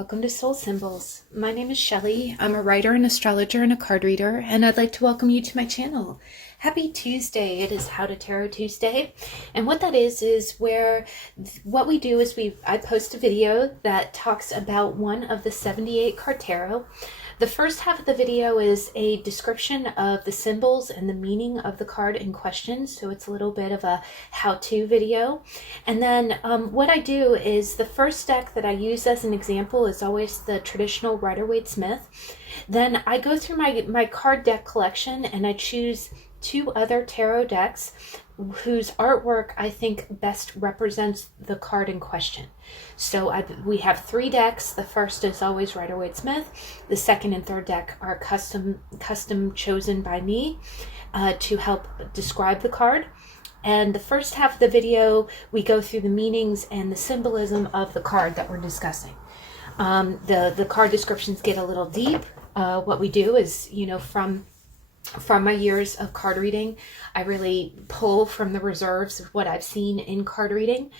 welcome to Soul Symbols. My name is Shelly. I'm a writer, an astrologer, and a card reader, and I'd like to welcome you to my channel. Happy Tuesday. It is How to Tarot Tuesday. And what that is where what we do is I post a video that talks about one of the 78 card tarot. The first half of the video is a description of the symbols and the meaning of the card in question. So it's a little bit of a how-to video. And then what I do is the first deck that I use as an example is always the traditional Rider-Waite-Smith. Then I go through my card deck collection and I choose two other tarot decks whose artwork I think best represents the card in question. So we have three decks. The first is always Rider-Waite-Smith. The second and third deck are custom chosen by me to help describe the card. And the first half of the video, we go through the meanings and the symbolism of the card that we're discussing. The card descriptions get a little deep. What we do is, from my years of card reading, I really pull from the reserves of what I've seen in card reading.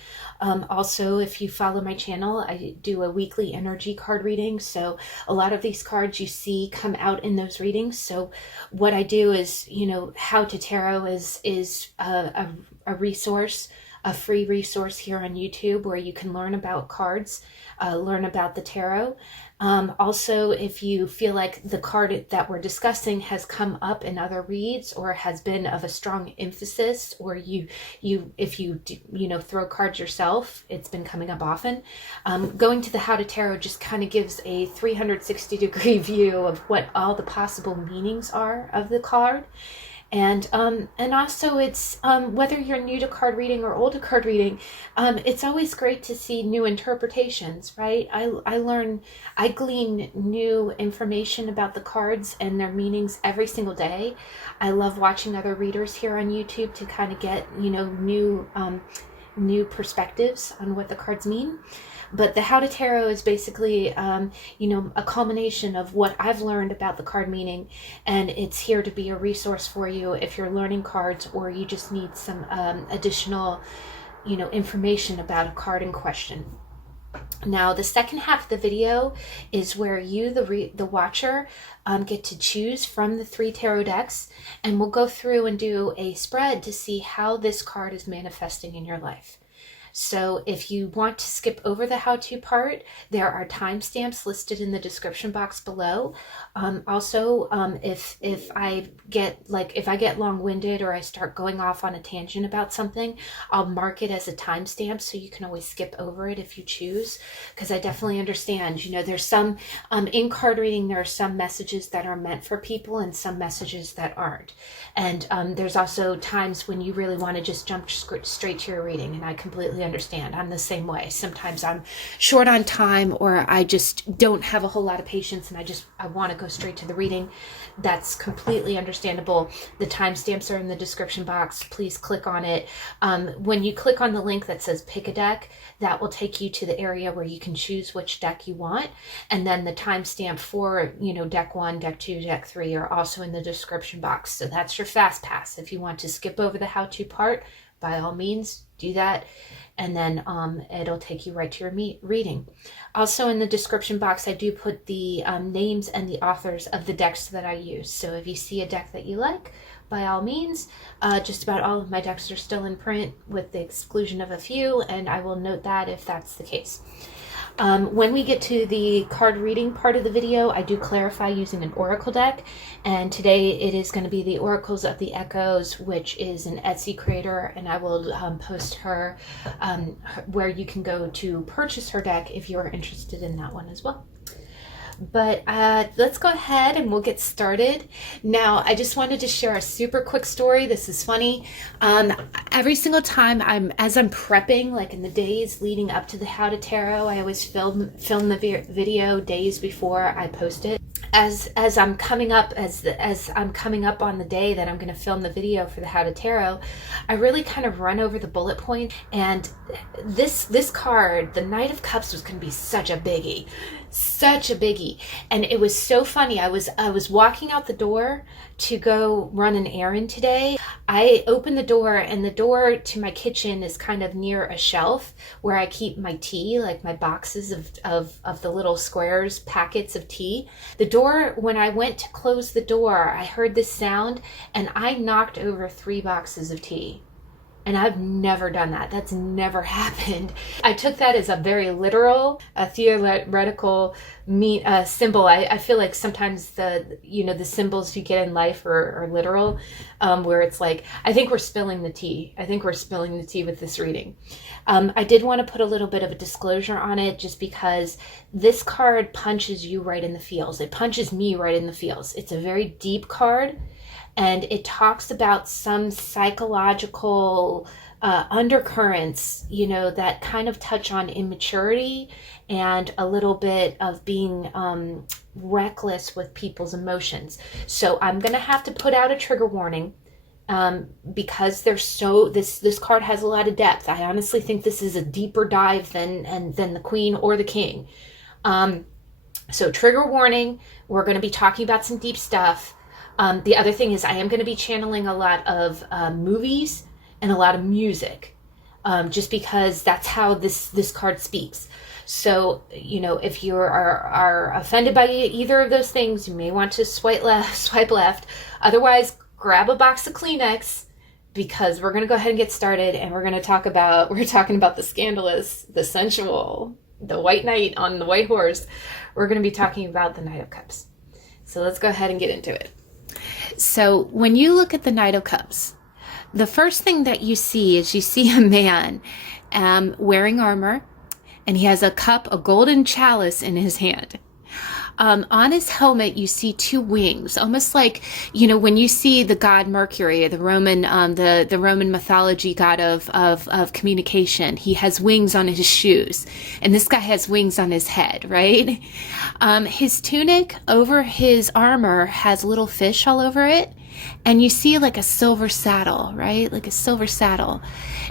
Also, if you follow my channel, I do a weekly energy card reading. So a lot of these cards you see come out in those readings. So what I do is, How to Tarot is a resource, a free resource here on YouTube where you can learn about cards, learn about the tarot. Also, if you feel like the card that we're discussing has come up in other reads or has been of a strong emphasis, or if you throw cards yourself, it's been coming up often. Going to the How to Tarot just kind of gives a 360-degree view of what all the possible meanings are of the card. And also it's, whether you're new to card reading or old to card reading, it's always great to see new interpretations, right? I glean new information about the cards and their meanings every single day. I love watching other readers here on YouTube to kind of get, new perspectives on what the cards mean. But the How to Tarot is basically, a culmination of what I've learned about the card meaning, and it's here to be a resource for you if you're learning cards or you just need some additional, information about a card in question. Now, the second half of the video is where you, the watcher, get to choose from the three tarot decks, and we'll go through and do a spread to see how this card is manifesting in your life. So if you want to skip over the how-to part, there are timestamps listed in the description box below. Also, if I get long-winded or I start going off on a tangent about something, I'll mark it as a timestamp so you can always skip over it if you choose, because I definitely understand. There's some in card reading, there are some messages that are meant for people and some messages that aren't. And there's also times when you really want to just jump straight to your reading, and I completely understand. I'm the same way. Sometimes I'm short on time or I just don't have a whole lot of patience and I want to go straight to the reading. That's completely understandable. The timestamps are in the description box. Please click on it. When you click on the link that says pick a deck, that will take you to the area where you can choose which deck you want. And then the timestamp for, deck 1, deck 2, deck 3 are also in the description box. So that's your fast pass. If you want to skip over the how-to part, by all means, do that. And then it'll take you right to your reading. Also in the description box, I do put the names and the authors of the decks that I use. So if you see a deck that you like, by all means, just about all of my decks are still in print with the exclusion of a few, and I will note that if that's the case. When we get to the card reading part of the video, I do clarify using an oracle deck, and today it is going to be the Oracles of the Echoes, which is an Etsy creator, and I will post her where you can go to purchase her deck if you're interested in that one as well. But let's go ahead and we'll get started. Now, I just wanted to share a super quick story. This is funny. Every single time as I'm prepping, like in the days leading up to the How to Tarot, I always film the video days before I post it. As I'm coming up on the day that I'm going to film the video for the How to Tarot, I really kind of run over the bullet points. And this card, the Knight of Cups, was going to be such a biggie. Such a biggie. And it was so funny. I was walking out the door to go run an errand today. I opened the door, and the door to my kitchen is kind of near a shelf where I keep my tea, like my boxes of the little squares, packets of tea. The door, when I went to close the door, I heard this sound, and I knocked over 3 boxes of tea. And I've never done that. That's never happened. I took that as a very literal, a theoretical symbol. I feel like sometimes the symbols you get in life are literal, where it's like, I think we're spilling the tea. I think we're spilling the tea with this reading. I did want to put a little bit of a disclosure on it, just because this card punches you right in the feels. It punches me right in the feels. It's a very deep card. And it talks about some psychological undercurrents, that kind of touch on immaturity and a little bit of being reckless with people's emotions. So I'm going to have to put out a trigger warning because this card has a lot of depth. I honestly think this is a deeper dive than the Queen or the King. So trigger warning, we're going to be talking about some deep stuff. The other thing is I am going to be channeling a lot of movies and a lot of music, just because that's how this card speaks. So, if you are offended by either of those things, you may want to swipe left. Otherwise, grab a box of Kleenex, because we're going to go ahead and get started, and we're talking about the scandalous, the sensual, the white knight on the white horse. We're going to be talking about the Knight of Cups. So let's go ahead and get into it. So when you look at the Knight of Cups, the first thing that you see is a man wearing armor, and he has a golden chalice in his hand. On his helmet, you see 2 wings, almost like, when you see the god Mercury, the Roman, the Roman mythology god of communication. He has wings on his shoes, and this guy has wings on his head, right? His tunic over his armor has little fish all over it, and you see like a silver saddle, right? Like a silver saddle.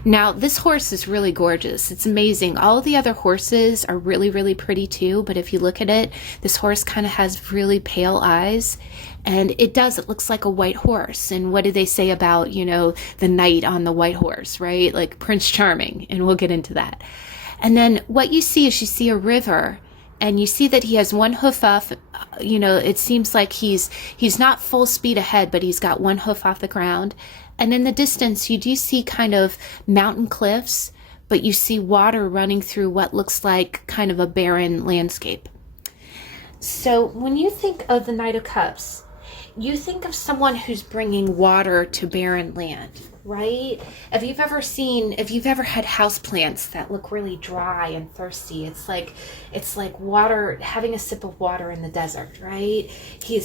Now, this horse is really gorgeous. It's amazing. All the other horses are really, really pretty too, but if you look at it, this horse kind of has really pale eyes, and it looks like a white horse. And what do they say about, the knight on the white horse, right? Like Prince Charming, and we'll get into that. And then what you see is a river, and you see that he has 1 hoof off. It seems like he's not full speed ahead, but he's got 1 hoof off the ground. And in the distance, you do see kind of mountain cliffs, but you see water running through what looks like kind of a barren landscape. So when you think of the Knight of Cups, you think of someone who's bringing water to barren land, right? If you've ever had houseplants that look really dry and thirsty, it's like water, having a sip of water in the desert, right? He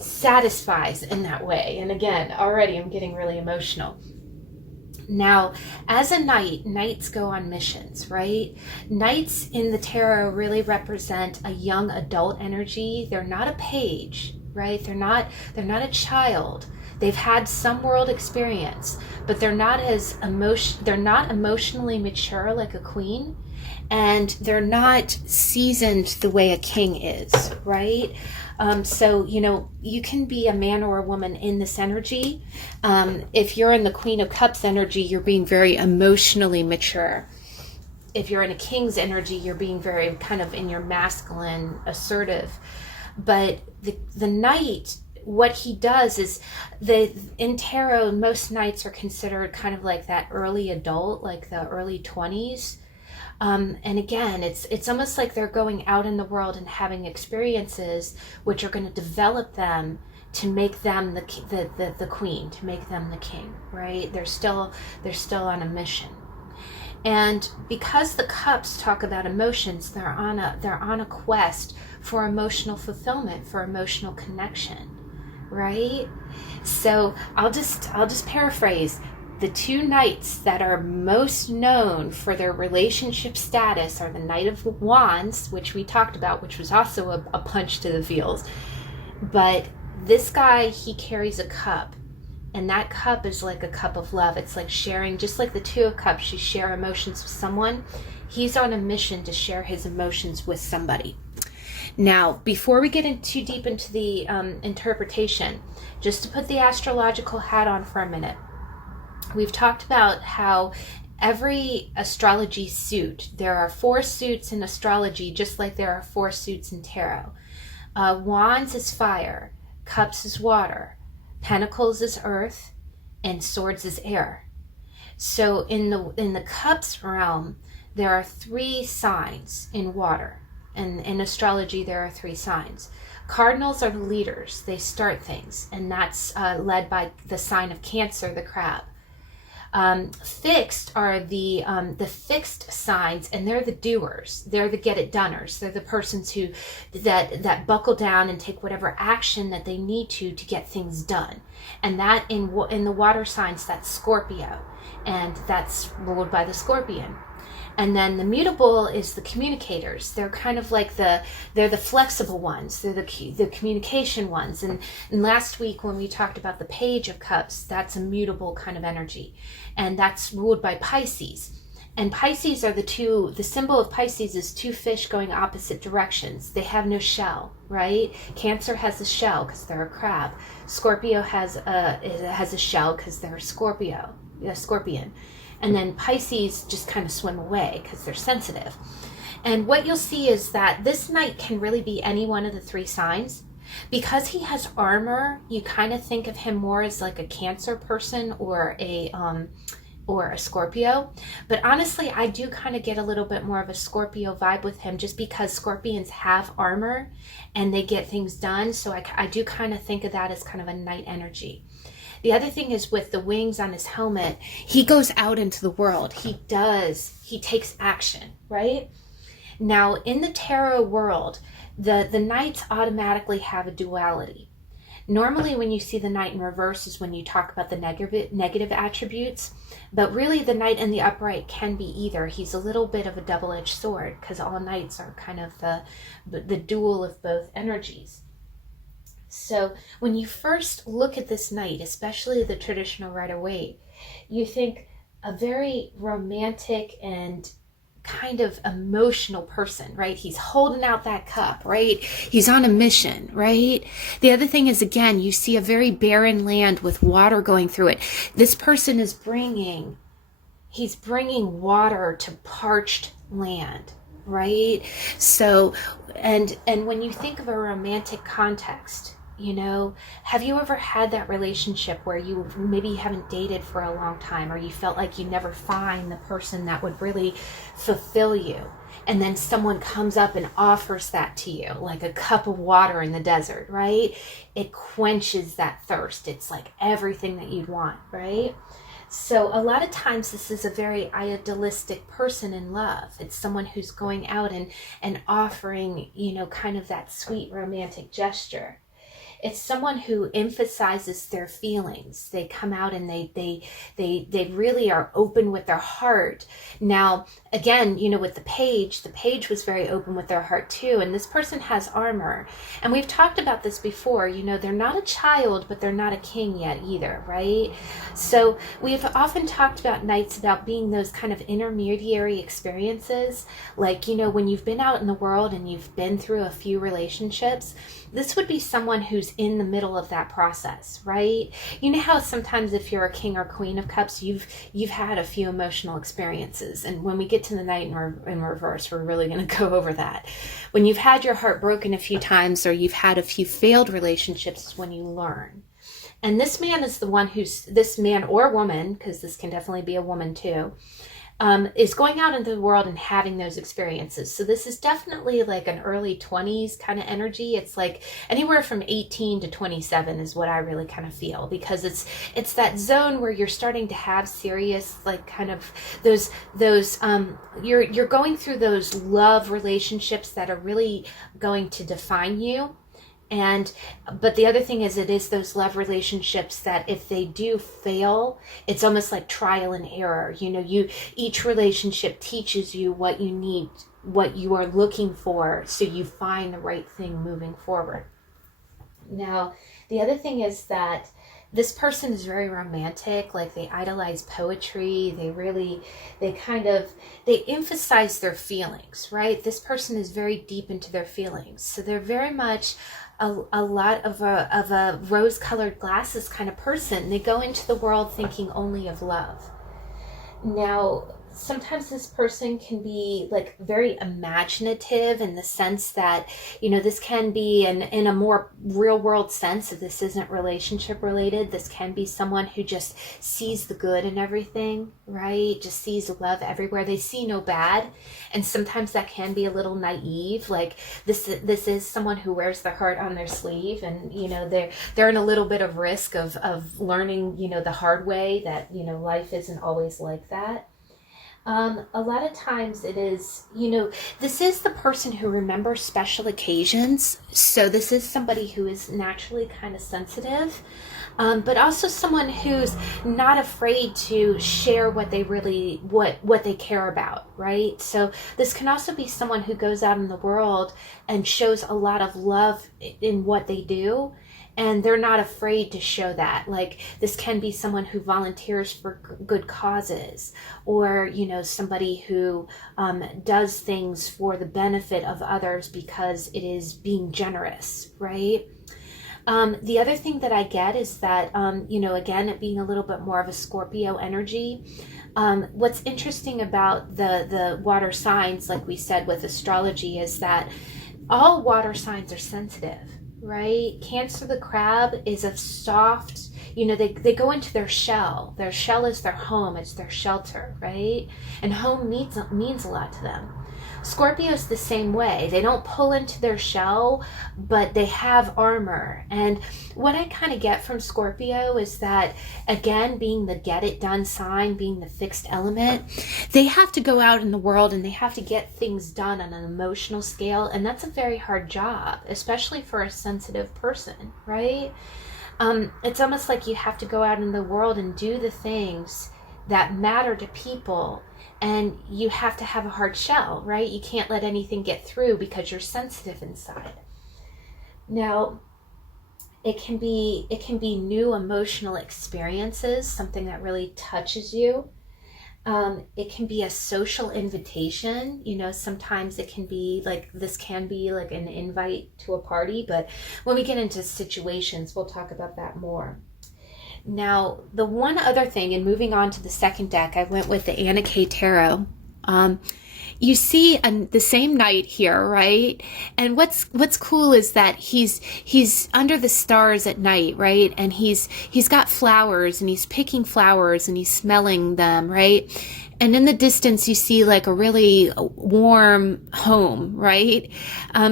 satisfies in that way. And again, already I'm getting really emotional. Now, as a knight, knights go on missions, right? Knights in the tarot really represent a young adult energy. They're not a page, right? They're not a child. They've had some world experience, but they're not emotionally mature like a queen, and they're not seasoned the way a king is, right? So, you can be a man or a woman in this energy. If you're in the Queen of Cups energy, you're being very emotionally mature. If you're in a king's energy, you're being very kind of in your masculine, assertive. But the knight, what he does is, in tarot, most knights are considered kind of like that early adult, like the early 20s. And again, it's almost like they're going out in the world and having experiences which are going to develop them to make them the queen, to make them the king, right? They're still on a mission. And because the cups talk about emotions, they're on a quest for emotional fulfillment, for emotional connection, right? So I'll just paraphrase. The 2 knights that are most known for their relationship status are the Knight of Wands, which we talked about, which was also a punch to the feels. But this guy, he carries a cup, And that cup is like a cup of love. It's like sharing, just like the Two of Cups, you share emotions with someone. He's on a mission to share his emotions with somebody. Now, before we get in too deep into the interpretation, just to put the astrological hat on for a minute, we've talked about how every astrology suit, there are 4 suits in astrology, just like there are 4 suits in tarot. Wands is fire, cups is water, pentacles is earth, and swords is air. So in the cups realm, there are 3 signs in water. And in astrology, there are 3 signs. Cardinals are the leaders. They start things, and that's led by the sign of Cancer, the crab. Fixed are the fixed signs, and they're the doers. They're the get-it-doners. They're the persons who that buckle down and take whatever action that they need to get things done. And that in the water signs, that's Scorpio, and that's ruled by the Scorpion. And then the mutable is the communicators. They're kind of like they're the flexible ones. They're the communication ones. And last week when we talked about the Page of Cups, that's a mutable kind of energy. And that's ruled by Pisces. And Pisces are the symbol of Pisces is 2 fish going opposite directions. They have no shell, right? Cancer has a shell because they're a crab. Scorpio has a shell because they're a scorpion. And then Pisces just kind of swim away because they're sensitive. And what you'll see is that this knight can really be any one of the 3 signs. Because he has armor, you kind of think of him more as like a Cancer person or a Scorpio. But honestly, I do kind of get a little bit more of a Scorpio vibe with him, just because Scorpions have armor and they get things done. So I do kind of think of that as kind of a knight energy. The other thing is with the wings on his helmet, he goes out into the world. He takes action, right? Now, in the tarot world, the knights automatically have a duality. Normally, when you see the knight in reverse is when you talk about the negative attributes, but really the knight in the upright can be either. He's a little bit of a double-edged sword because all knights are kind of the dual of both energies. So when you first look at this knight, especially the traditional Rider-Waite, you think a very romantic and kind of emotional person, right? He's holding out that cup, right? He's on a mission, right? The other thing is, again, you see a very barren land with water going through it. This person is bringing water to parched land, right? So, and when you think of a romantic context, you know, have you ever had that relationship where you maybe haven't dated for a long time, or you felt like you never find the person that would really fulfill you, and then someone comes up and offers that to you, like a cup of water in the desert, right? It quenches that thirst. It's like everything that you'd want, right? So a lot of times this is a very idealistic person in love. It's someone who's going out and offering, you know, kind of that sweet romantic gesture. It's someone who emphasizes their feelings. They come out and they really are open with their heart. Now, again, you know, with the page was very open with their heart too. And this person has armor. And we've talked about this before. You know, they're not a child, but they're not a king yet either, right? So we've often talked about knights about being those kind of intermediary experiences. Like, you know, when you've been out in the world and you've been through a few relationships, this would be someone who's in the middle of that process, right? You know how sometimes if you're a king or queen of cups, you've had a few emotional experiences. And when we get to the knight in reverse, we're really going to go over that. When you've had your heart broken a few times, or you've had a few failed relationships, is when you learn. And this man is the one this man or woman, because this can definitely be a woman too, is going out into the world and having those experiences. So this is definitely like an early 20s kind of energy. It's like anywhere from 18 to 27 is what I really kind of feel, because it's that zone where you're starting to have serious, like kind of those you're going through those love relationships that are really going to define you. But the other thing is, it is those love relationships that if they do fail, it's almost like trial and error. You know, each relationship teaches you what you need, what you are looking for, so you find the right thing moving forward. Now, the other thing is that This person is very romantic, like they idolize poetry. They emphasize their feelings, right? This person is very deep into their feelings. So they're very much a lot of a rose-colored glasses kind of person. They go into the world thinking only of love. Now, sometimes this person can be like very imaginative in the sense that, this can be in a more real world sense, if this isn't relationship related, this can be someone who just sees the good in everything, right? Just sees love everywhere. They see no bad. And sometimes that can be a little naive. Like this is someone who wears their heart on their sleeve, and, they're in a little bit of risk of learning, the hard way that, life isn't always like that. A lot of times it is, this is the person who remembers special occasions. So this is somebody who is naturally kind of sensitive, but also someone who's not afraid to share what they really, what they care about, right? So this can also be someone who goes out in the world and shows a lot of love in what they do. And they're not afraid to show that. Like, this can be someone who volunteers for good causes, or, somebody who does things for the benefit of others because it is being generous, right? The other thing that I get is that, again, it being a little bit more of a Scorpio energy, what's interesting about the water signs, like we said with astrology, is that all water signs are sensitive. Right? Cancer the crab is a soft, they go into their shell. Their shell is their home. It's their shelter, right? And home means a lot to them. Scorpio's the same way. They don't pull into their shell, but they have armor. And what I kind of get from Scorpio is that, again, being the get it done sign, being the fixed element, they have to go out in the world and they have to get things done on an emotional scale. And that's a very hard job, especially for a sensitive person, right? It's almost like you have to go out in the world and do the things that matter to people. And you have to have a hard shell, right? You can't let anything get through because you're sensitive inside. Now, it can be new emotional experiences, something that really touches you. It can be a social invitation. Sometimes it can be like, this can be like an invite to a party, but when we get into situations, we'll talk about that more. Now, the one other thing, and moving on to the second deck, I went with the Anna K Tarot. You see the same knight here, right? And what's cool is that he's under the stars at night, right? And he's got flowers, and he's picking flowers, and he's smelling them, right? And in the distance, you see like a really warm home, right?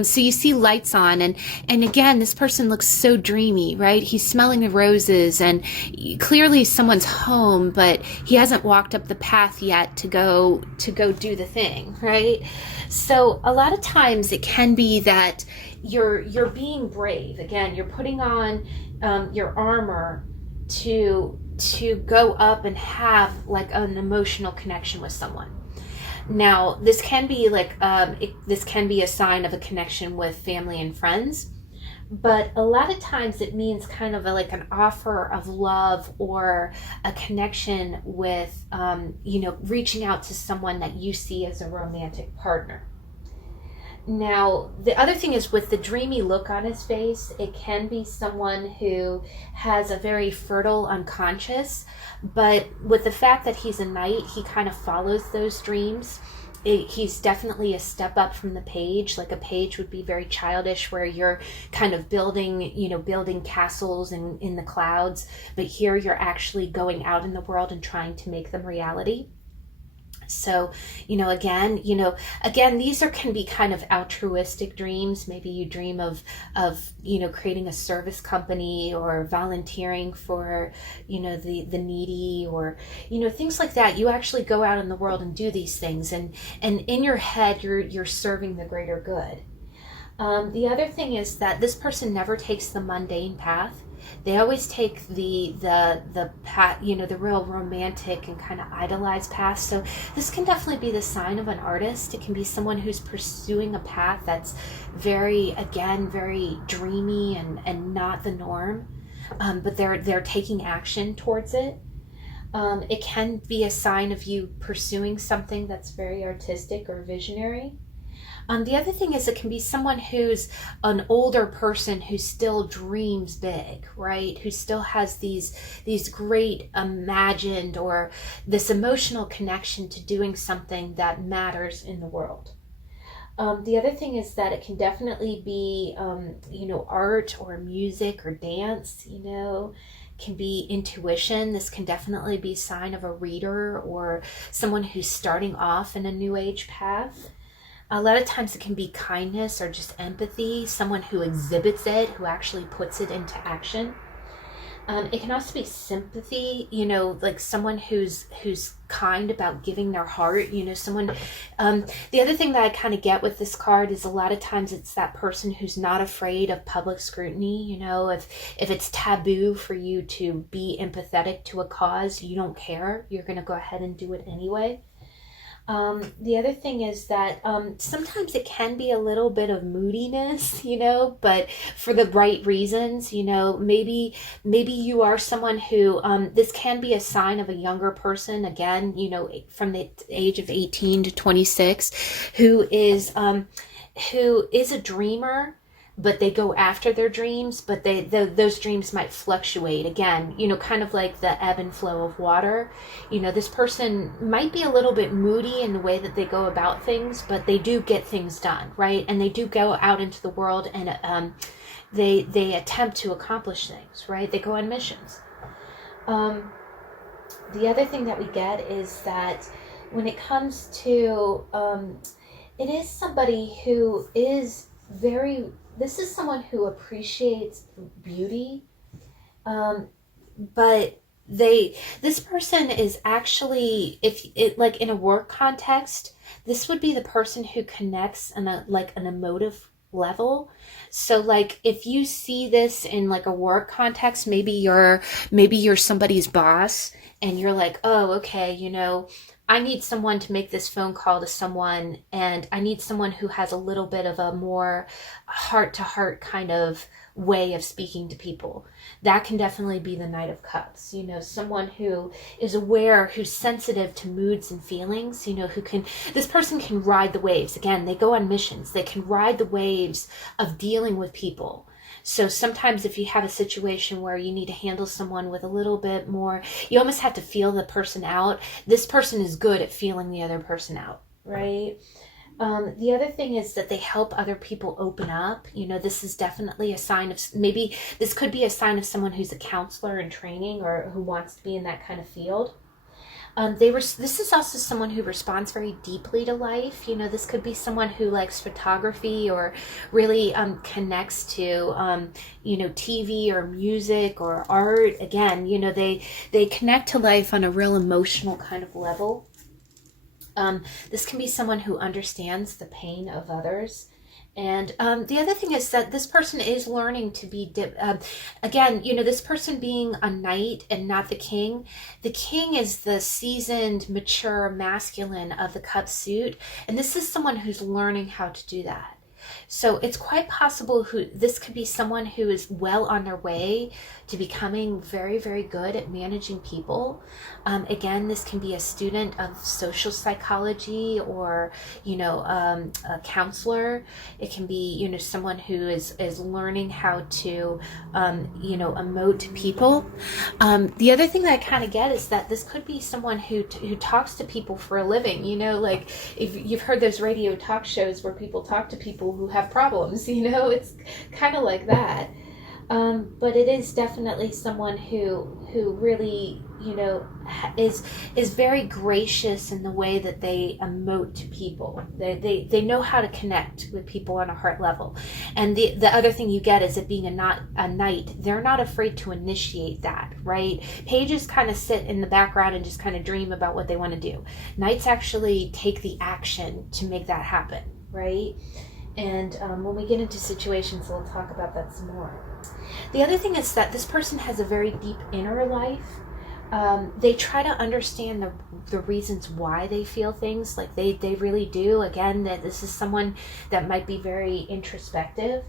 So you see lights on, and again, this person looks so dreamy, right? He's smelling the roses, and clearly someone's home, but he hasn't walked up the path yet to go do the thing, right? So a lot of times it can be that you're being brave. Again, you're putting on your armor to go up and have like an emotional connection with someone. Now, this can be like this can be a sign of a connection with family and friends, but a lot of times it means kind of like an offer of love or a connection with reaching out to someone that you see as a romantic partner. Now, the other thing is, with the dreamy look on his face, it can be someone who has a very fertile unconscious, but with the fact that he's a knight, he kind of follows those dreams. He's definitely a step up from the page. Like a page would be very childish, where you're kind of building castles in the clouds, but here you're actually going out in the world and trying to make them reality. So, again, these can be kind of altruistic dreams. Maybe you dream of creating a service company, or volunteering for, the needy, or, things like that. You actually go out in the world and do these things, and in your head, you're serving the greater good. The other thing is that this person never takes the mundane path. They always take the path, the real romantic and kind of idolized path. So this can definitely be the sign of an artist. It can be someone who's pursuing a path that's very dreamy and not the norm. but they're taking action towards it. It can be a sign of you pursuing something that's very artistic or visionary. The other thing is it can be someone who's an older person who still dreams big, right? Who still has these great imagined or this emotional connection to doing something that matters in the world. The other thing is that it can definitely be, art or music or dance, can be intuition. This can definitely be a sign of a reader or someone who's starting off in a new age path. A lot of times it can be kindness or just empathy, someone who exhibits it, who actually puts it into action. It can also be sympathy, like someone who's kind about giving their heart, someone. The other thing that I kind of get with this card is a lot of times it's that person who's not afraid of public scrutiny. If it's taboo for you to be empathetic to a cause, you don't care. You're going to go ahead and do it anyway. The other thing is that sometimes it can be a little bit of moodiness, but for the right reasons. Maybe you are someone who, this can be a sign of a younger person, again, from the age of 18 to 26, who is a dreamer, but they go after their dreams, but those dreams might fluctuate again, kind of like the ebb and flow of water. This person might be a little bit moody in the way that they go about things, but they do get things done, right? And they do go out into the world and they attempt to accomplish things, right? They go on missions. The other thing that we get is that when it comes to, it is somebody who is this is someone who appreciates beauty, but this person is actually, if it like in a work context, this would be the person who connects on an emotive level. So like if you see this in like a work context, maybe you're somebody's boss and you're like, oh, okay, I need someone to make this phone call to someone, and I need someone who has a little bit of a more heart-to-heart kind of way of speaking to people. That can definitely be the Knight of Cups. Someone who is aware, who's sensitive to moods and feelings, this person can ride the waves. Again, they go on missions. They can ride the waves of dealing with people. So sometimes if you have a situation where you need to handle someone with a little bit more, you almost have to feel the person out. This person is good at feeling the other person out, right? The other thing is that they help other people open up. This is definitely a sign of, maybe this could be a sign of someone who's a counselor in training or who wants to be in that kind of field. This is also someone who responds very deeply to life. This could be someone who likes photography or really connects to, TV or music or art. Again, they connect to life on a real emotional kind of level. This can be someone who understands the pain of others. And the other thing is that this person is learning to be, again, this person being a knight and not the king. The king is the seasoned, mature, masculine of the cup suit. And this is someone who's learning how to do that. So it's quite possible this could be someone who is well on their way to becoming very, very good at managing people. Again, this can be a student of social psychology or, a counselor. It can be, someone who is learning how to, emote people. The other thing that I kind of get is that this could be someone who talks to people for a living, like if you've heard those radio talk shows where people talk to people who have problems, it's kind of like that. But it is definitely someone who really, is very gracious in the way that they emote to people. They know how to connect with people on a heart level. And the other thing you get is it being a knight, they're not afraid to initiate that, right? Pages kind of sit in the background and just kind of dream about what they want to do. Knights actually take the action to make that happen, right? And when we get into situations, we'll talk about that some more. The other thing is that this person has a very deep inner life. They try to understand the reasons why they feel things, like they really do. Again, that this is someone that might be very introspective.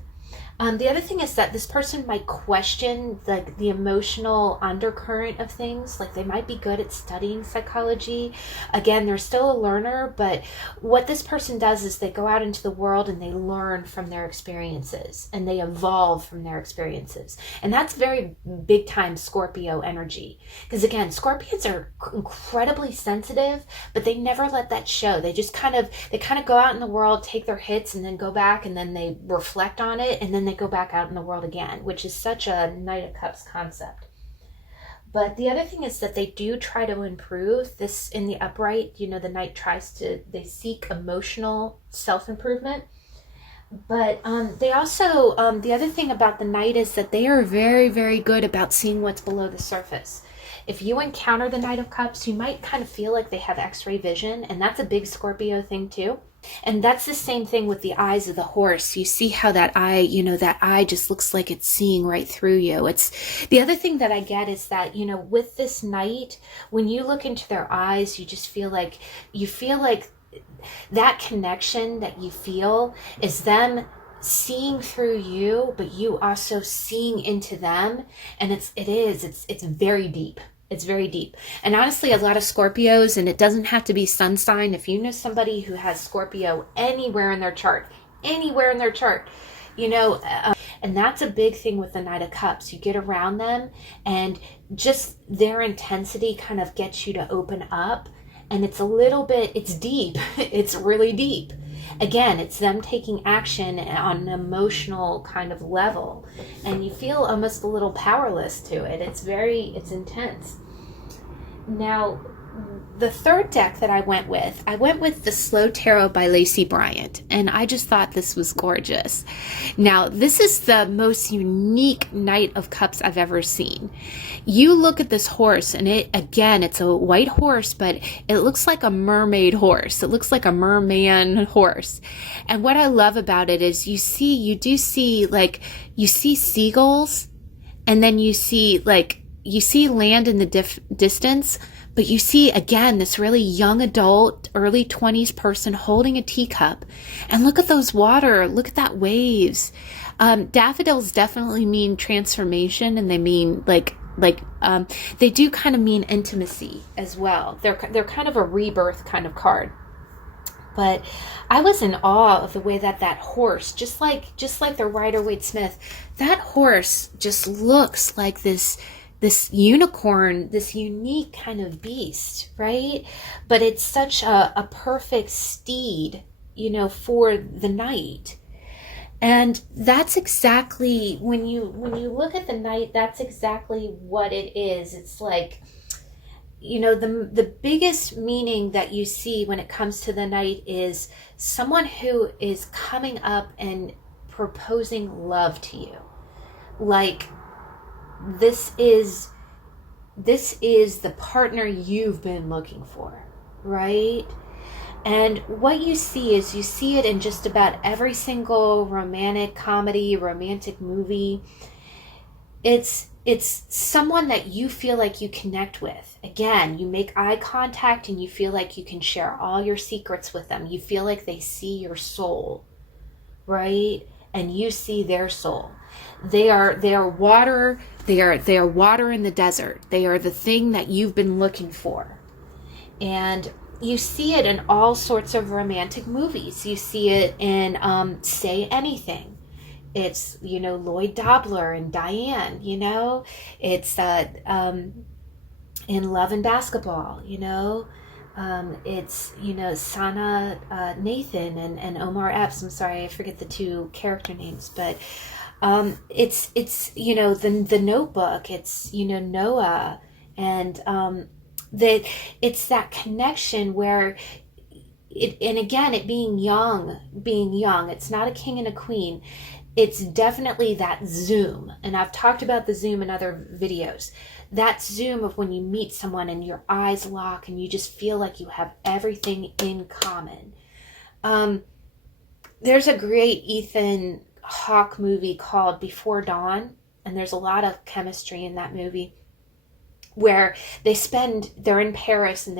The other thing is that this person might question the emotional undercurrent of things. Like they might be good at studying psychology. Again, they're still a learner, but what this person does is they go out into the world and they learn from their experiences and they evolve from their experiences. And that's very big time Scorpio energy. Because again, Scorpions are incredibly sensitive, but they never let that show. They just kind of go out in the world, take their hits, and then go back and then they reflect on it, and then they go back out in the world again, which is such a Knight of Cups concept. But the other thing is that they do try to improve this in the upright. You know, the Knight they seek emotional self-improvement. But they also, the other thing about the Knight is that they are very, very good about seeing what's below the surface. If you encounter the Knight of Cups, you might kind of feel like they have x-ray vision, and that's a big Scorpio thing too. And that's the same thing with the eyes of the horse. You see how that eye just looks like it's seeing right through you. It's the other thing that I get is that, you know, with this Knight, when you look into their eyes, you feel like that connection that you feel is them seeing through you, but you also seeing into them. And it's very deep. It's very deep. And honestly, a lot of Scorpios, and it doesn't have to be sun sign. If you know somebody who has Scorpio anywhere in their chart, you know, and that's a big thing with the Knight of Cups. You get around them and just their intensity kind of gets you to open up. And it's deep. It's really deep. Again, it's them taking action on an emotional kind of level. And you feel almost a little powerless to it. It's intense. Now, the third deck that I went with the Slow Tarot by Lacey Bryant, and I just thought this was gorgeous. Now, this is the most unique Knight of Cups I've ever seen. You look at this horse, and it's a white horse, but it looks like a mermaid horse. It looks like a merman horse. And what I love about it is you see seagulls, and then you see land in the distance, but you see, again, this really young adult, early 20s person holding a teacup. And look at that waves. Daffodils definitely mean transformation, and they mean they do kind of mean intimacy as well. They're kind of a rebirth kind of card. But I was in awe of the way that horse, just like the Rider-Waite-Smith, that horse just looks like this unicorn, this unique kind of beast, right? But it's such a perfect steed, you know, for the Knight. And that's exactly, when you look at the Knight, that's exactly what it is. It's like, you know, the biggest meaning that you see when it comes to the Knight is someone who is coming up and proposing love to you. Like, this is the partner you've been looking for, right? And what you see it in just about every single romantic comedy, romantic movie. It's someone that you feel like you connect with. Again, you make eye contact and you feel like you can share all your secrets with them. You feel like they see your soul, right? And you see their soul. They are water. They are water in the desert. They are the thing that you've been looking for. And you see it in all sorts of romantic movies. You see it in Say Anything. It's, you know, Lloyd Dobler and Diane, you know. It's in Love and Basketball, you know. It's, you know, Sana Nathan and Omar Epps. I'm sorry, I forget the two character names, but it's you know, the Notebook. It's, you know, Noah, and that it's that connection where it being young, it's not a king and a queen. It's definitely that zoom. And I've talked about the zoom in other videos. That zoom of when you meet someone and your eyes lock and you just feel like you have everything in common. There's a great Ethan Hawke movie called Before Dawn, and there's a lot of chemistry in that movie, where they're in Paris and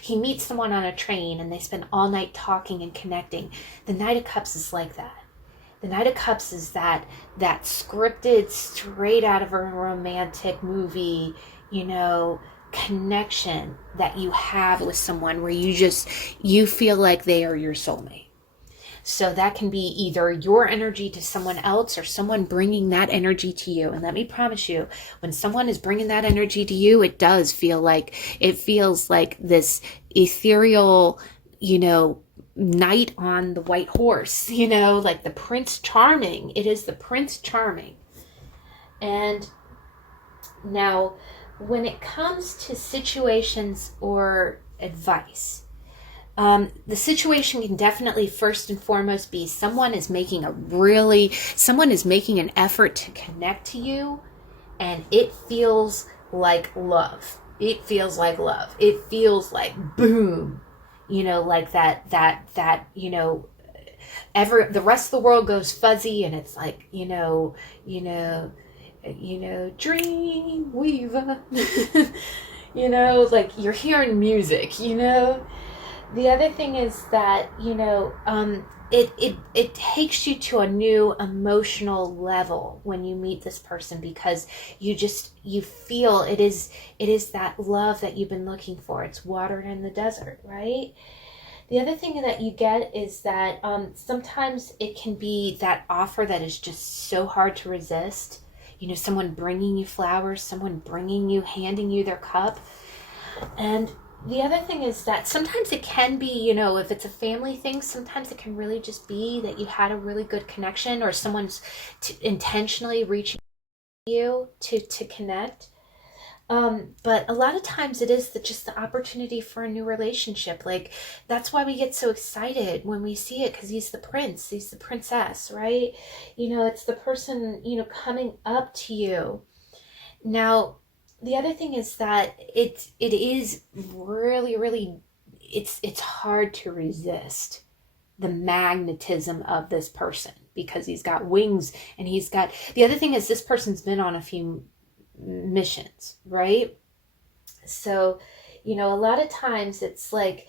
he meets someone on a train and they spend all night talking and connecting. The Knight of Cups is like that. The Knight of Cups is that scripted, straight out of a romantic movie, connection that you have with someone where you feel like they are your soulmate. So that can be either your energy to someone else or someone bringing that energy to you. And let me promise you, when someone is bringing that energy to you, it feels like this ethereal, knight on the white horse, like the Prince Charming. It is the Prince Charming. And now, when it comes to situations or advice, the situation can definitely first and foremost be someone is making an effort to connect to you, and it feels like love. It feels like love. It feels like boom, like that, the rest of the world goes fuzzy, and it's like, dream weaver, like you're hearing music, The other thing is that, it takes you to a new emotional level when you meet this person, because you feel it is that love that you've been looking for. It's water in the desert, right? The other thing that you get is that sometimes it can be that offer that is just so hard to resist. Someone bringing you flowers, someone handing you their cup. And the other thing is that sometimes it can be, if it's a family thing, sometimes it can really just be that you had a really good connection, or someone's intentionally reaching you to connect. But a lot of times it is just the opportunity for a new relationship. Like, that's why we get so excited when we see it, because he's the prince, he's the princess, right? It's the person, coming up to you. Now, the other thing is that it is really, really, it's hard to resist the magnetism of this person, because he's got wings, and the other thing is this person's been on a few missions, right? So, a lot of times it's like,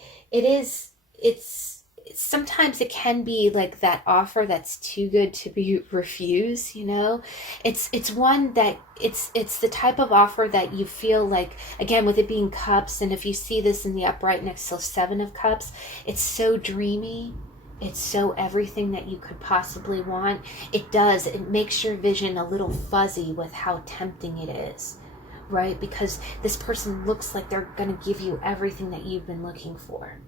sometimes it can be like that offer that's too good to be refused. It's one that it's the type of offer that you feel like, again, with it being cups, and if you see this in the upright next to 7 of Cups, it's so dreamy. It's so everything that you could possibly want. It makes your vision a little fuzzy with how tempting it is, right? Because this person looks like they're going to give you everything that you've been looking for.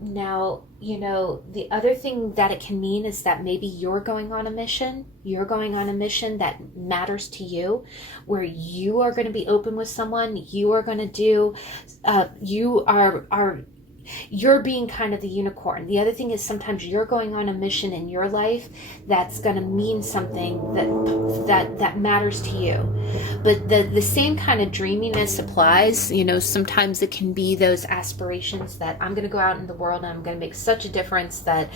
Now, the other thing that it can mean is that maybe you're going on a mission that matters to you, where you are going to be open with someone. You are going to do, you're being kind of the unicorn. The other thing is sometimes you're going on a mission in your life that's going to mean something that matters to you. But the same kind of dreaminess applies. Sometimes it can be those aspirations that I'm going to go out in the world and I'm going to make such a difference that,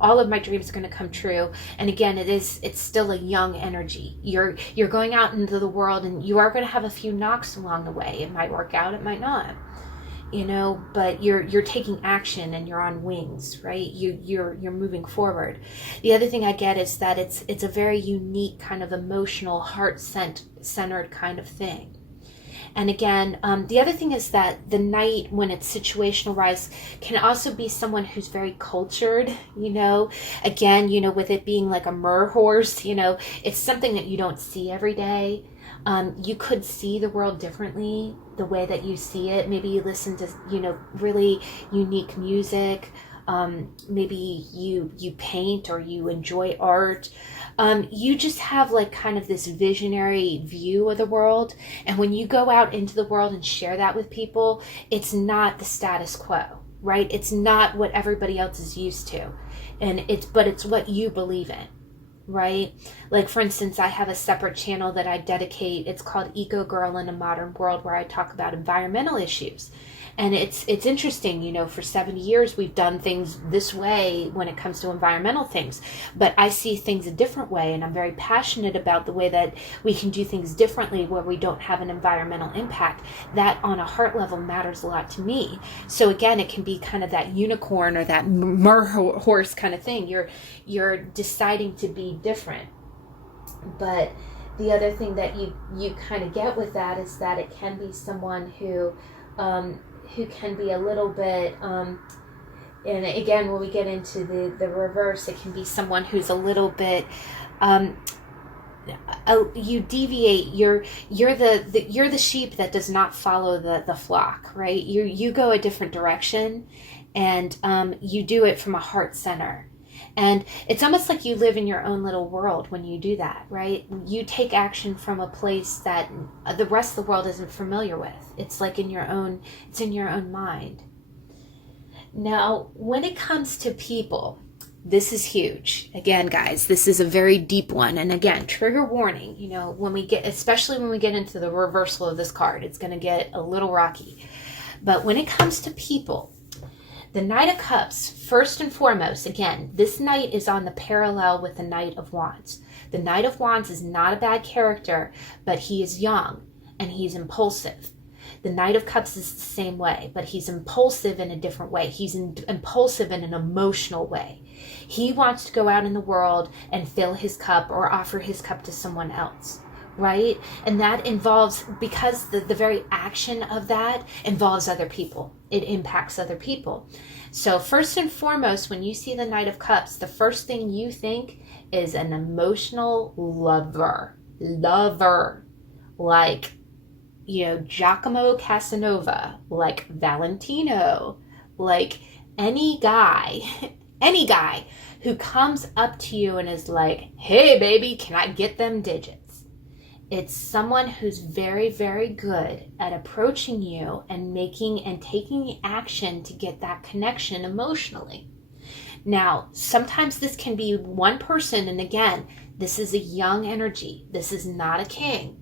all of my dreams are going to come true. And again, it's still a young energy. You're going out into the world, and you are going to have a few knocks along the way. It might work out, it might not. But you're taking action, and you're on wings, right? You're moving forward. The other thing I get is that it's a very unique kind of emotional, heart-centered kind of thing. And again, the other thing is that the Knight, when it's situational rise, can also be someone who's very cultured, again, with it being like a mer horse, it's something that you don't see every day. You could see the world differently, the way that you see it. Maybe you listen to, really unique music. Maybe you paint, or you enjoy art. You just have like kind of this visionary view of the world. And when you go out into the world and share that with people, it's not the status quo, right? It's not what everybody else is used to. But it's what you believe in. Right? Like, for instance, I have a separate channel that I dedicate. It's called Eco Girl in a Modern World, where I talk about environmental issues. And it's interesting, you know, for 70 years we've done things this way when it comes to environmental things, but I see things a different way, and I'm very passionate about the way that we can do things differently where we don't have an environmental impact. That on a heart level matters a lot to me. So again, it can be kind of that unicorn or that horse kind of thing. You're deciding to be different. But the other thing that you kind of get with that is that it can be someone who can be a little bit, and again, when we get into the reverse, it can be someone who's a little bit, you deviate. You're the sheep that does not follow the flock, right? You go a different direction, and you do it from a heart center. And it's almost like you live in your own little world when you do that, right? You take action from a place that the rest of the world isn't familiar with. It's like in your own mind. Now, when it comes to people, this is huge. Again, guys, this is a very deep one. And again, trigger warning, you know, especially when we get into the reversal of this card, it's going to get a little rocky. But when it comes to people, the Knight of Cups, first and foremost, again, this Knight is on the parallel with the Knight of Wands. The Knight of Wands is not a bad character, but he is young and he's impulsive. The Knight of Cups is the same way, but he's impulsive in a different way. He's impulsive in an emotional way. He wants to go out in the world and fill his cup or offer his cup to someone else. Right? And that involves, because the very action of that involves other people. It impacts other people. So first and foremost, when you see the Knight of Cups, the first thing you think is an emotional lover. Like, you know, Giacomo Casanova, like Valentino, like any guy who comes up to you and is like, hey baby, can I get them digits? It's someone who's very, very good at approaching you and taking action to get that connection emotionally. Now, sometimes this can be one person, and again, this is a young energy. This is not a king.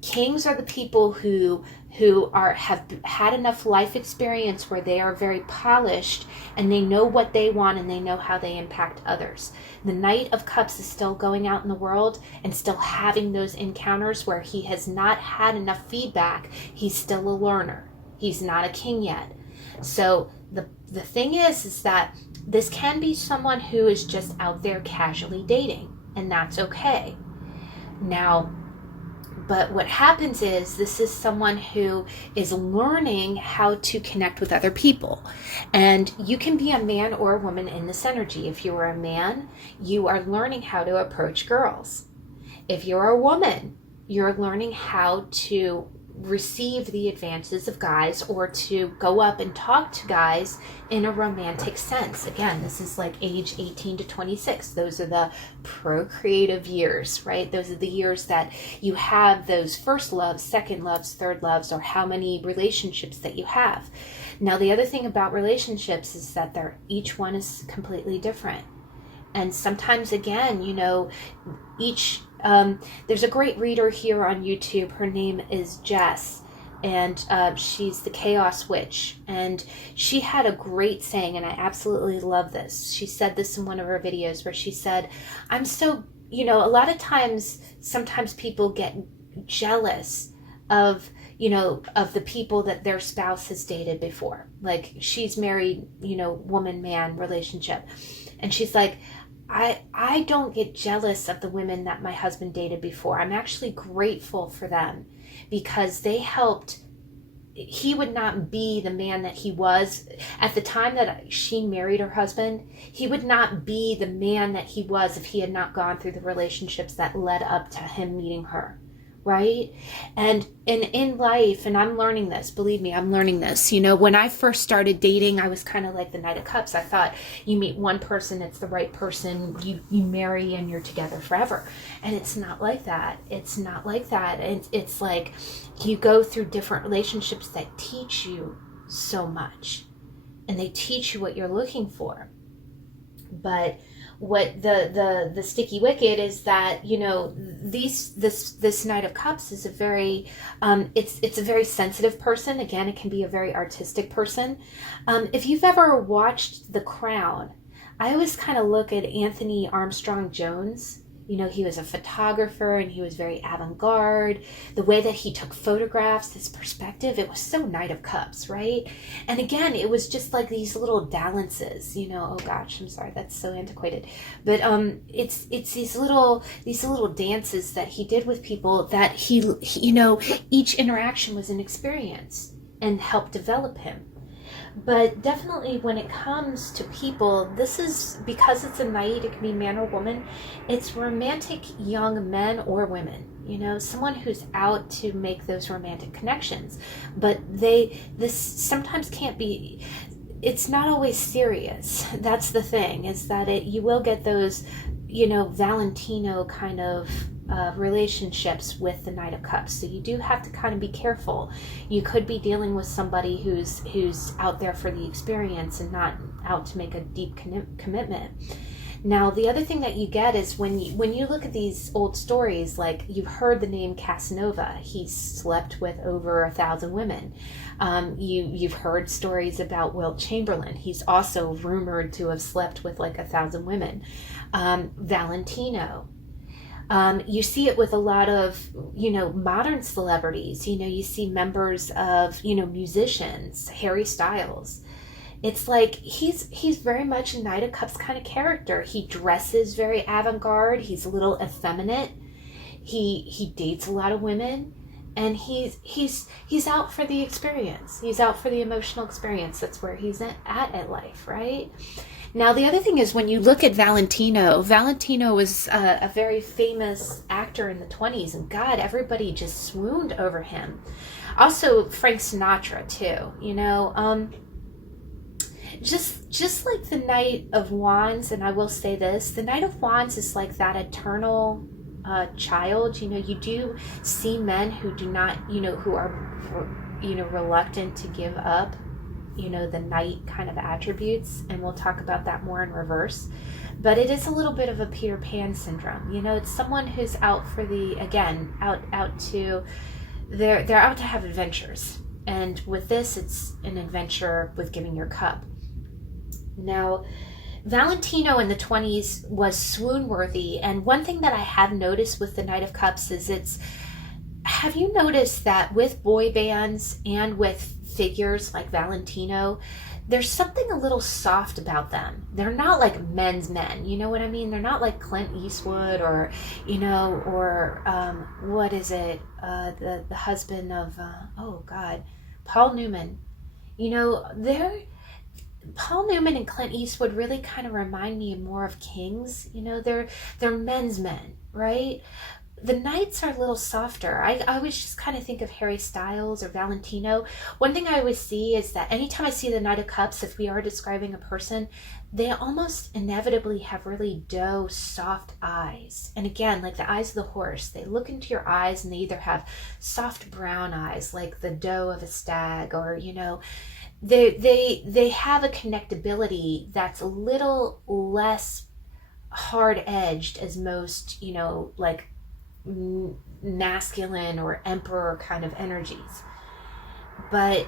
Kings are the people who have had enough life experience where they are very polished and they know what they want and they know how they impact others. The Knight of Cups is still going out in the world and still having those encounters where he has not had enough feedback. He's still a learner. He's not a king yet. So the thing is that this can be someone who is just out there casually dating, and that's okay. Now, but what happens is this is someone who is learning how to connect with other people. And you can be a man or a woman in this energy. If you are a man, you are learning how to approach girls. If you're a woman, you're learning how to receive the advances of guys or to go up and talk to guys in a romantic sense. Again, this is like age 18 to 26. Those are the procreative years, right? Those are the years that you have those first loves, second loves, third loves, or how many relationships that you have. Now, the other thing about relationships is that each one is completely different. And sometimes, again, you know, there's a great reader here on YouTube. Her name is Jess, and she's the Chaos Witch. And she had a great saying, and I absolutely love this. She said this in one of her videos where she said, I'm so, you know, a lot of times, sometimes people get jealous of the people that their spouse has dated before. Like, she's married, you know, woman-man relationship. And she's like, I don't get jealous of the women that my husband dated before. I'm actually grateful for them because they helped. He would not be the man that he was at the time that she married her husband. He would not be the man that he was if he had not gone through the relationships that led up to him meeting her. Right? And in life, and I'm learning this, believe me, I'm learning this. You know, when I first started dating, I was kind of like the Knight of Cups. I thought you meet one person, it's the right person, you marry and you're together forever. And it's not like that. It's not like that. It's like you go through different relationships that teach you so much. And they teach you what you're looking for. But what the sticky wicket is that, you know, this Knight of Cups is a very it's a very sensitive person. Again, it can be a very artistic person. If you've ever watched The Crown, I always kind of look at Anthony Armstrong Jones. You know, he was a photographer and he was very avant-garde. The way that he took photographs, his perspective, it was so Knight of Cups, right? And again, it was just like these little dalliances, you know. Oh gosh, I'm sorry, that's so antiquated. But it's these little dances that he did with people that he you know, each interaction was an experience and helped develop him. But definitely when it comes to people, this is, because it's a knight, it can be man or woman, it's romantic young men or women, you know, someone who's out to make those romantic connections. But this sometimes can't be, it's not always serious. That's the thing, is that you will get those, you know, Valentino kind of relationships with the Knight of Cups. So you do have to kind of be careful. You could be dealing with somebody who's out there for the experience and not out to make a deep commitment. Now, the other thing that you get is when you look at these old stories, like you've heard the name Casanova. He slept with over 1,000 women. You've heard stories about Wilt Chamberlain. He's also rumored to have slept with like 1,000 women. Valentino. You see it with a lot of, you know, modern celebrities. You know, you see members of, you know, musicians, Harry Styles. It's like he's very much a Knight of Cups kind of character. He dresses very avant-garde. He's a little effeminate. He dates a lot of women, and he's out for the experience. He's out for the emotional experience. That's where he's at life, right? Now, the other thing is when you look at Valentino was a very famous actor in the 20s, and God, everybody just swooned over him. Also, Frank Sinatra, too, you know. Just like the Knight of Wands, and I will say this, the Knight of Wands is like that eternal child. You know, you do see men who do not, you know, who are, you know, reluctant to give up, you know, the knight kind of attributes, and we'll talk about that more in reverse. But it is a little bit of a Peter Pan syndrome. You know, it's someone who's out for the, again, out to, they're out to have adventures. And with this, it's an adventure with giving your cup. Now, Valentino in the 20s was swoon-worthy, and one thing that I have noticed with the Knight of Cups is have you noticed that with boy bands and with figures like Valentino, there's something a little soft about them. They're not like men's men, you know what I mean? They're not like Clint Eastwood or, you know, or what is it? The husband of, Paul Newman. You know, Paul Newman and Clint Eastwood really kind of remind me more of kings. You know, they're men's men, right? The knights are a little softer. I always just kind of think of Harry Styles or Valentino. One thing I always see is that anytime I see the Knight of Cups, if we are describing a person, they almost inevitably have really doe, soft eyes. And again, like the eyes of the horse, they look into your eyes and they either have soft brown eyes, like the doe of a stag, or, you know, they have a connectability that's a little less hard-edged as most, you know, like masculine or emperor kind of energies. But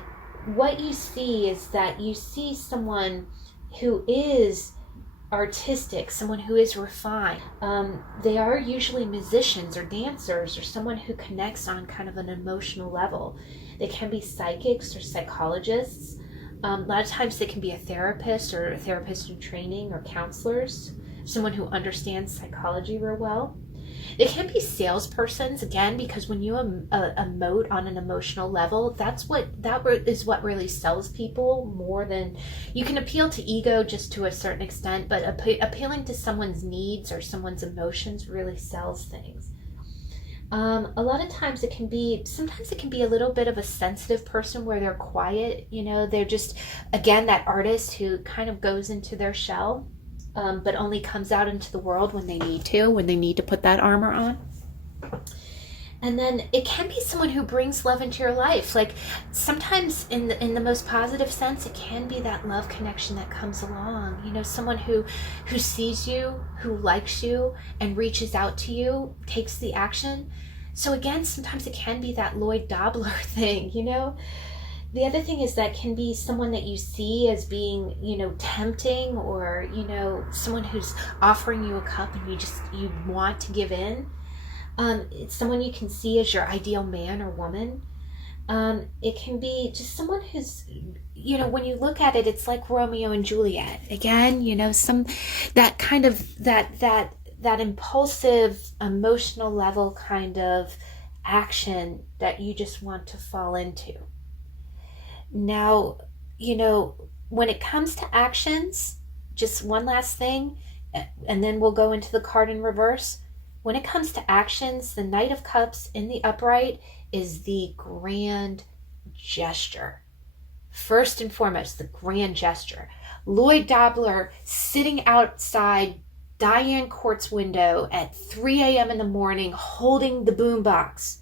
what you see is that you see someone who is artistic, someone who is refined. They are usually musicians or dancers or someone who connects on kind of an emotional level. They can be psychics or psychologists. A lot of times they can be a therapist or a therapist in training or counselors, someone who understands psychology real well. They can be salespersons, again, because when you emote on an emotional level, that is what really sells people more than, you can appeal to ego just to a certain extent, but appealing to someone's needs or someone's emotions really sells things. A lot of times sometimes it can be a little bit of a sensitive person where they're quiet, you know, they're just, again, that artist who kind of goes into their shell. But only comes out into the world when they need to put that armor on. And then it can be someone who brings love into your life. Like sometimes in the most positive sense, it can be that love connection that comes along. You know, someone who sees you, who likes you and reaches out to you, takes the action. So again, sometimes it can be that Lloyd Dobler thing, you know. The other thing is that can be someone that you see as being, you know, tempting, or, you know, someone who's offering you a cup and you want to give in. It's someone you can see as your ideal man or woman. It can be just someone who's, you know, when you look at it, it's like Romeo and Juliet. Again, you know, that kind of, that impulsive, emotional level kind of action that you just want to fall into. Now, you know, when it comes to actions, just one last thing, and then we'll go into the card in reverse. When it comes to actions, the Knight of Cups in the upright is the grand gesture. First and foremost, the grand gesture. Lloyd Dobler sitting outside Diane Court's window at 3 a.m. in the morning, holding the boombox,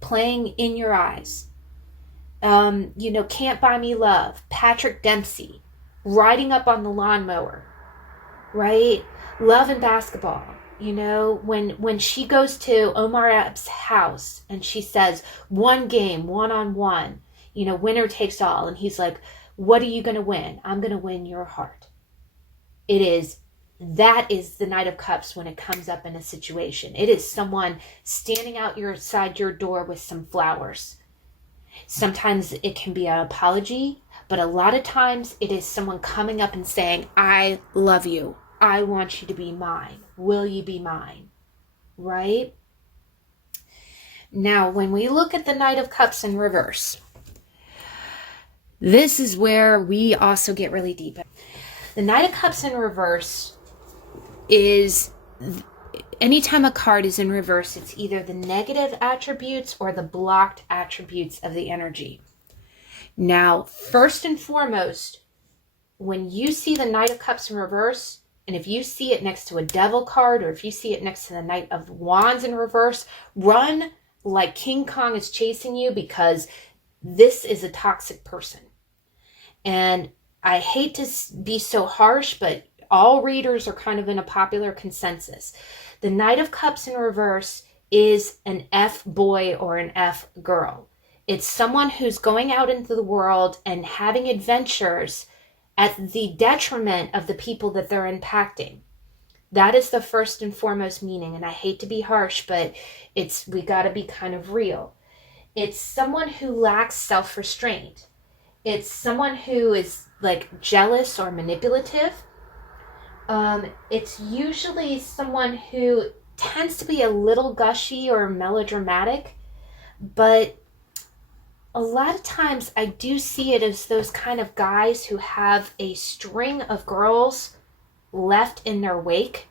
playing In Your Eyes. You know, Can't Buy Me Love, Patrick Dempsey, riding up on the lawnmower, right? Love and Basketball. You know, when she goes to Omar Epps' house and she says, one game, one-on-one, you know, winner takes all. And he's like, what are you going to win? I'm going to win your heart. That is the Knight of Cups when it comes up in a situation. It is someone standing outside your door with some flowers. Sometimes it can be an apology, but a lot of times it is someone coming up and saying, I love you. I want you to be mine. Will you be mine? Right? Now, when we look at the Knight of Cups in reverse, this is where we also get really deep. The Knight of Cups in reverse is, anytime a card is in reverse, it's either the negative attributes or the blocked attributes of the energy. Now, first and foremost, when you see the Knight of Cups in reverse, and if you see it next to a Devil card, or if you see it next to the Knight of Wands in reverse, run like King Kong is chasing you, because this is a toxic person. And I hate to be so harsh, but all readers are kind of in a popular consensus. The Knight of Cups in reverse is an F boy or an F girl. It's someone who's going out into the world and having adventures at the detriment of the people that they're impacting. That is the first and foremost meaning. And I hate to be harsh, but we got to be kind of real. It's someone who lacks self-restraint. It's someone who is like jealous or manipulative. It's usually someone who tends to be a little gushy or melodramatic, but a lot of times I do see it as those kind of guys who have a string of girls left in their wake,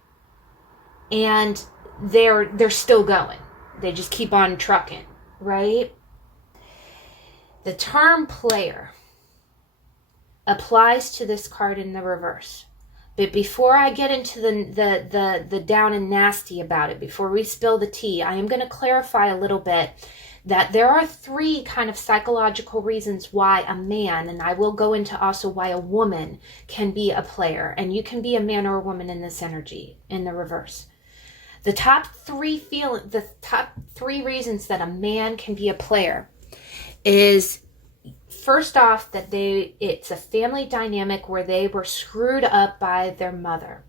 and they're still going. They just keep on trucking, right? The term player applies to this card in the reverse. But before I get into the down and nasty about it, before we spill the tea, I am going to clarify a little bit that there are 3 kind of psychological reasons why a man, and I will go into also why a woman can be a player, and you can be a man or a woman in this energy, in the reverse. The top 3 reasons that a man can be a player is, first off, that it's a family dynamic where they were screwed up by their mother.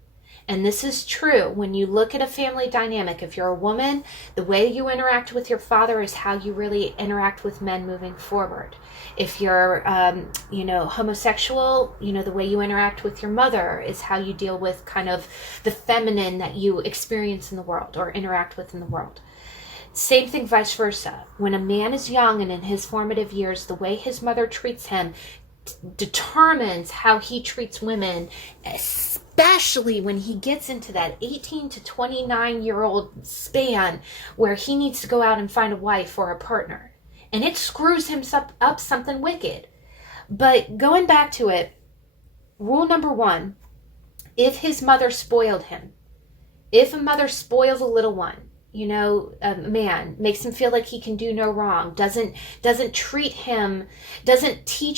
And this is true when you look at a family dynamic. If you're a woman, the way you interact with your father is how you really interact with men moving forward. If you're, homosexual, the way you interact with your mother is how you deal with kind of the feminine that you experience in the world or interact with in the world. Same thing, vice versa. When a man is young and in his formative years, the way his mother treats him determines how he treats women, especially when he gets into that 18 to 29-year-old span where he needs to go out and find a wife or a partner. And it screws him up something wicked. But going back to it, rule number 1, if his mother spoiled him, if a mother spoils a little one, a man, makes him feel like he can do no wrong, doesn't teach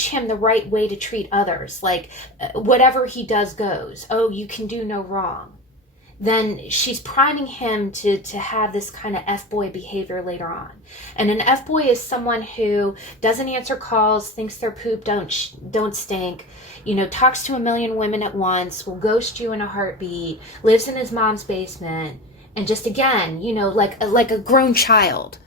him the right way to treat others, like whatever he does goes, oh, you can do no wrong, then she's priming him to have this kind of F-boy behavior later on. And an F-boy is someone who doesn't answer calls, thinks their poop don't stink, talks to a million women at once, will ghost you in a heartbeat, lives in his mom's basement, and just, again, like a grown child.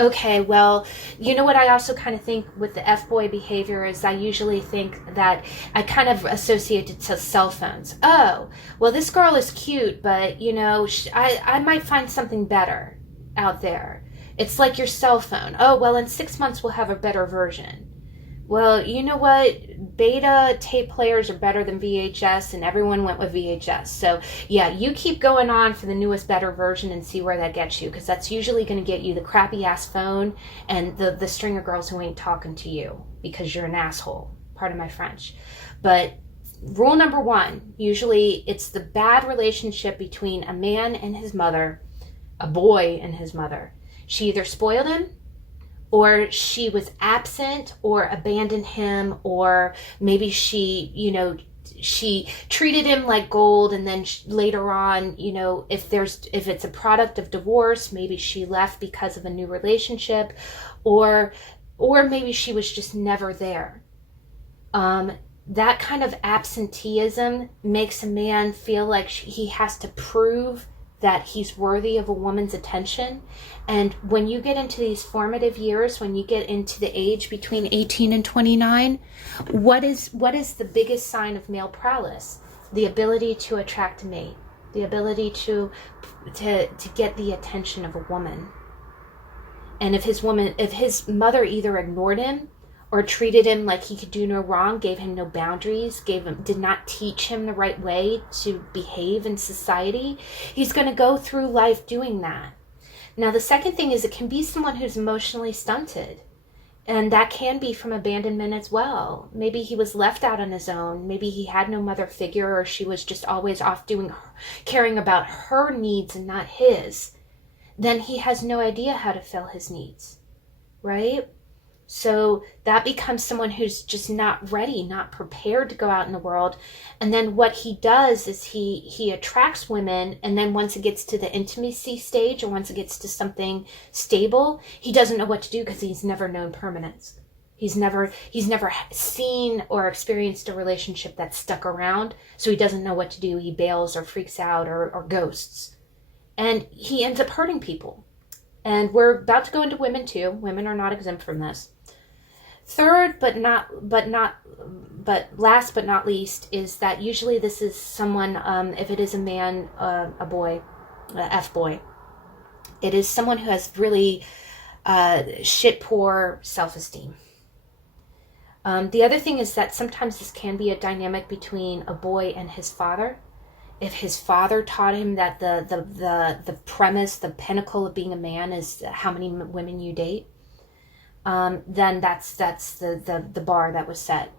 Okay, well, what I also kind of think with the F-boy behavior is I usually think that I kind of associate it to cell phones. Oh, well, this girl is cute, but, I might find something better out there. It's like your cell phone. Oh, well, in 6 months we'll have a better version. Well, you know what? Beta tape players are better than VHS, and everyone went with VHS. So, yeah, you keep going on for the newest, better version and see where that gets you, because that's usually going to get you the crappy-ass phone and the string of girls who ain't talking to you because you're an asshole. Pardon my French. But rule number one, usually it's the bad relationship between a man and his mother, a boy and his mother. She either spoiled him, or she was absent, or abandoned him, or maybe she treated him like gold, and then later on, if it's a product of divorce, maybe she left because of a new relationship, or maybe she was just never there. That kind of absenteeism makes a man feel like he has to prove that he's worthy of a woman's attention. And when you get into these formative years, when you get into the age between 18 and 29, what is the biggest sign of male prowess? The ability to attract a mate, the ability to get the attention of a woman. And if his mother either ignored him or treated him like he could do no wrong, gave him no boundaries, did not teach him the right way to behave in society, he's going to go through life doing that. Now, the second thing is it can be someone who's emotionally stunted. And that can be from abandonment as well. Maybe he was left out on his own. Maybe he had no mother figure, or she was just always off caring about her needs and not his. Then he has no idea how to fill his needs, right? So that becomes someone who's just not ready, not prepared to go out in the world. And then what he does is he attracts women, and then once it gets to the intimacy stage, or once it gets to something stable, he doesn't know what to do because he's never known permanence. He's never seen or experienced a relationship that's stuck around, so he doesn't know what to do. He bails or freaks out or ghosts. And he ends up hurting people. And we're about to go into women too. Women are not exempt from this. Third, but last but not least, is that usually this is someone, if it is a man, a boy, a F-boy, it is someone who has really shit poor self-esteem. The other thing is that sometimes this can be a dynamic between a boy and his father. If his father taught him that the premise, the pinnacle of being a man is how many women you date, then that's the bar that was set.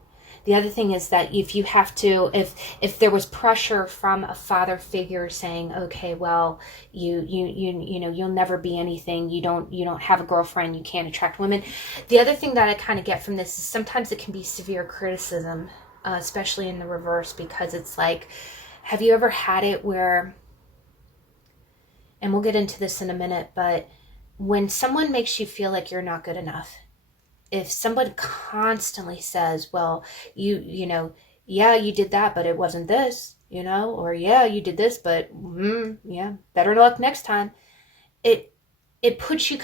The other thing is that if there was pressure from a father figure saying, okay, well, you'll never be anything, you don't have a girlfriend, you can't attract women. The other thing that I kind of get from this is sometimes it can be severe criticism, especially in the reverse, because it's like, have you ever had it where, and we'll get into this in a minute, but when someone makes you feel like you're not good enough, if someone constantly says, well, yeah, you did that, but it wasn't this, or yeah, you did this, but yeah, better luck next time. It puts you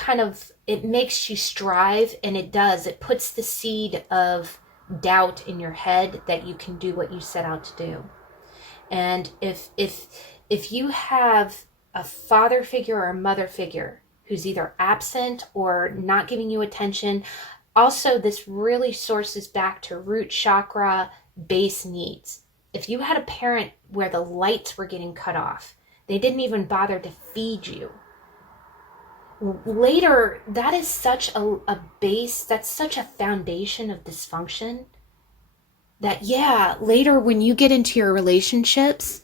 it makes you strive, and it puts the seed of doubt in your head that you can do what you set out to do. And if you have a father figure or a mother figure who's either absent or not giving you attention, also this really sources back to root chakra base needs. If you had a parent where the lights were getting cut off, they didn't even bother to feed you, later, that is such a base, that's such a foundation of dysfunction that, yeah, later when you get into your relationships,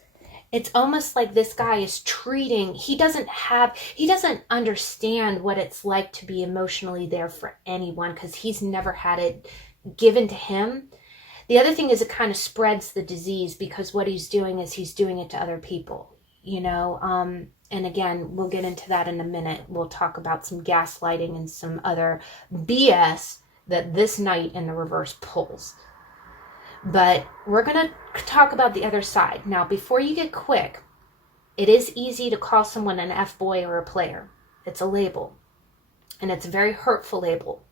It's almost like this guy is treating, he doesn't understand what it's like to be emotionally there for anyone, because he's never had it given to him. The other thing is it kind of spreads the disease, because what he's doing is he's doing it to other people, and again, we'll get into that in a minute. We'll talk about some gaslighting and some other BS that this Knight in the reverse pulls. But we're going to talk about the other side. Now, before you get quick, it is easy to call someone an F-boy or a player. It's a label. And it's a very hurtful label.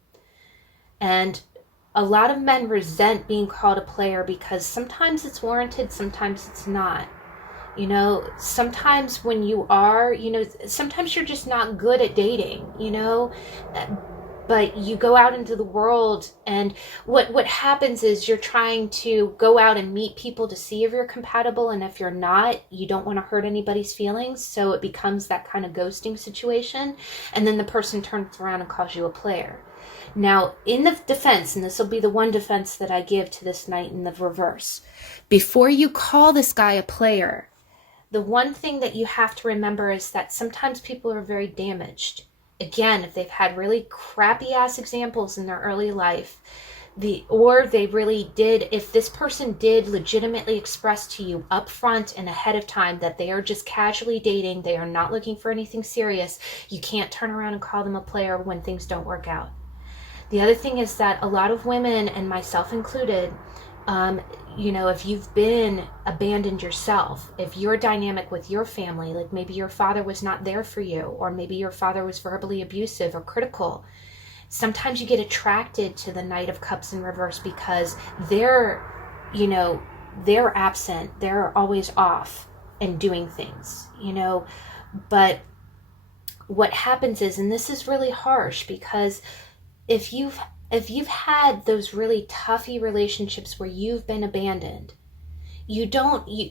And a lot of men resent being called a player because sometimes it's warranted, sometimes it's not. Sometimes when you are, sometimes you're just not good at dating, but you go out into the world, and what happens is you're trying to go out and meet people to see if you're compatible, and if you're not, you don't want to hurt anybody's feelings, so it becomes that kind of ghosting situation, and then the person turns around and calls you a player. Now, in the defense, and this will be the one defense that I give to this Knight in the reverse, before you call this guy a player, the one thing that you have to remember is that sometimes people are very damaged. Again, if they've had really crappy ass examples in their early life, if this person did legitimately express to you up front and ahead of time that they are just casually dating, they are not looking for anything serious, you can't turn around and call them a player when things don't work out. The other thing is that a lot of women, and myself included, if you've been abandoned yourself, if your dynamic with your family, like maybe your father was not there for you, or maybe your father was verbally abusive or critical, sometimes you get attracted to the Knight of Cups in reverse because they're absent, they're always off and doing things, but what happens is, and this is really harsh, because if you've had those really toughy relationships where you've been abandoned,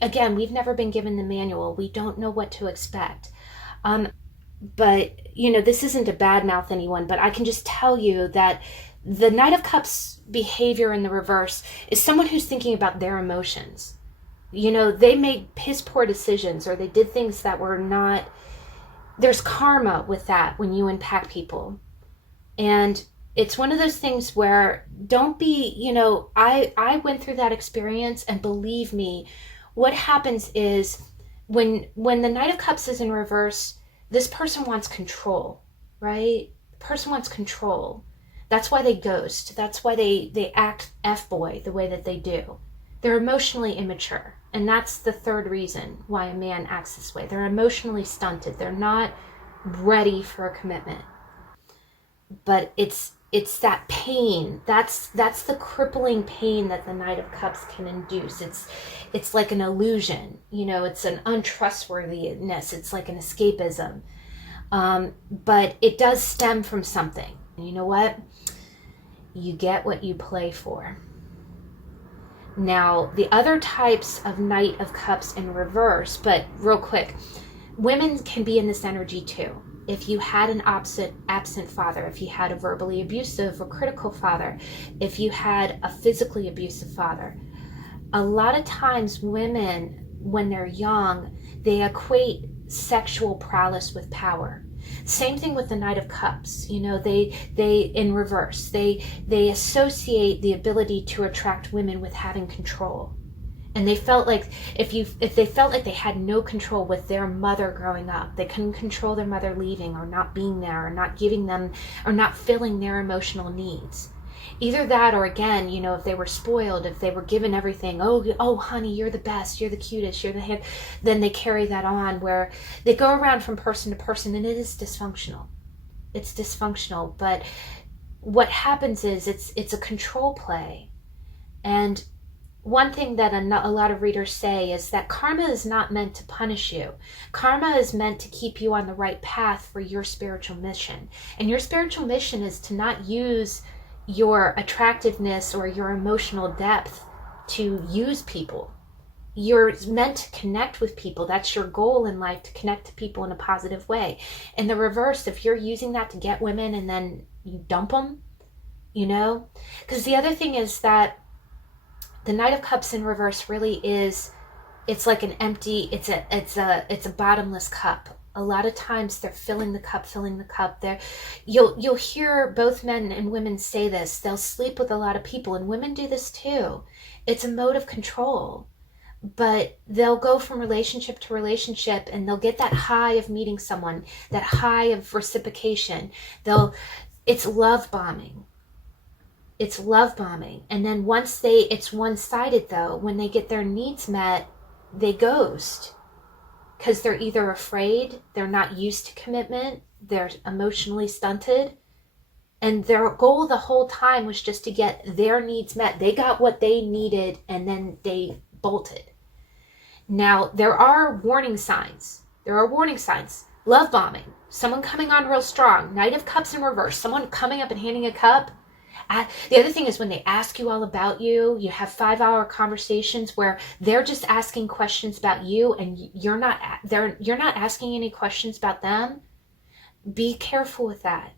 again, we've never been given the manual. We don't know what to expect. But, this isn't to badmouth anyone, but I can just tell you that the Knight of Cups behavior in the reverse is someone who's thinking about their emotions. They made piss poor decisions, or they did things that were not, there's karma with that when you impact people. And it's one of those things where don't be, I went through that experience, and believe me, what happens is when the Knight of Cups is in reverse, this person wants control, right? The person wants control. That's why they ghost. That's why they act F-boy the way that they do. They're emotionally immature. And that's the third reason why a man acts this way. They're emotionally stunted. They're not ready for a commitment. But it's that pain. That's the crippling pain that the Knight of Cups can induce. It's like an illusion. It's an untrustworthiness. It's like an escapism. But it does stem from something. And you know what? You get what you play for. Now, the other types of Knight of Cups in reverse, but real quick, women can be in this energy too. If you had an absent father, if you had a verbally abusive or critical father, if you had a physically abusive father, a lot of times women, when they're young, they equate sexual prowess with power. Same thing with the Knight of Cups. They in reverse, they associate the ability to attract women with having control. And they felt like if they felt like they had no control with their mother growing up, they couldn't control their mother leaving or not being there or not giving them or not filling their emotional needs. Either that, or again, if they were spoiled, if they were given everything, oh honey, you're the best, you're the cutest, you're the hand, then they carry that on, where they go around from person to person, and it is dysfunctional. It's dysfunctional, but what happens is it's a control play. And one thing that a lot of readers say is that karma is not meant to punish you. Karma is meant to keep you on the right path for your spiritual mission. And your spiritual mission is to not use your attractiveness or your emotional depth to use people. You're meant to connect with people. That's your goal in life, to connect to people in a positive way. In the reverse, if you're using that to get women and then you dump them, because the other thing is that the Knight of Cups in reverse really is it's like an empty, it's a bottomless cup. A lot of times they're filling the cup. You'll hear both men and women say this. They'll sleep with a lot of people, and women do this too. It's a mode of control. But they'll go from relationship to relationship, and they'll get that high of meeting someone, that high of reciprocation. It's love bombing. It's love bombing. And then once it's one-sided though, when they get their needs met, they ghost. Because they're either afraid, they're not used to commitment, they're emotionally stunted, and their goal the whole time was just to get their needs met. They got what they needed, and then they bolted. Now, there are warning signs. Love bombing. Someone coming on real strong. Knight of Cups in reverse. Someone coming up and handing a cup. The other thing is when they ask you all about you, you have 5-hour conversations where they're just asking questions about you, and you're not asking any questions about them. Be careful with that,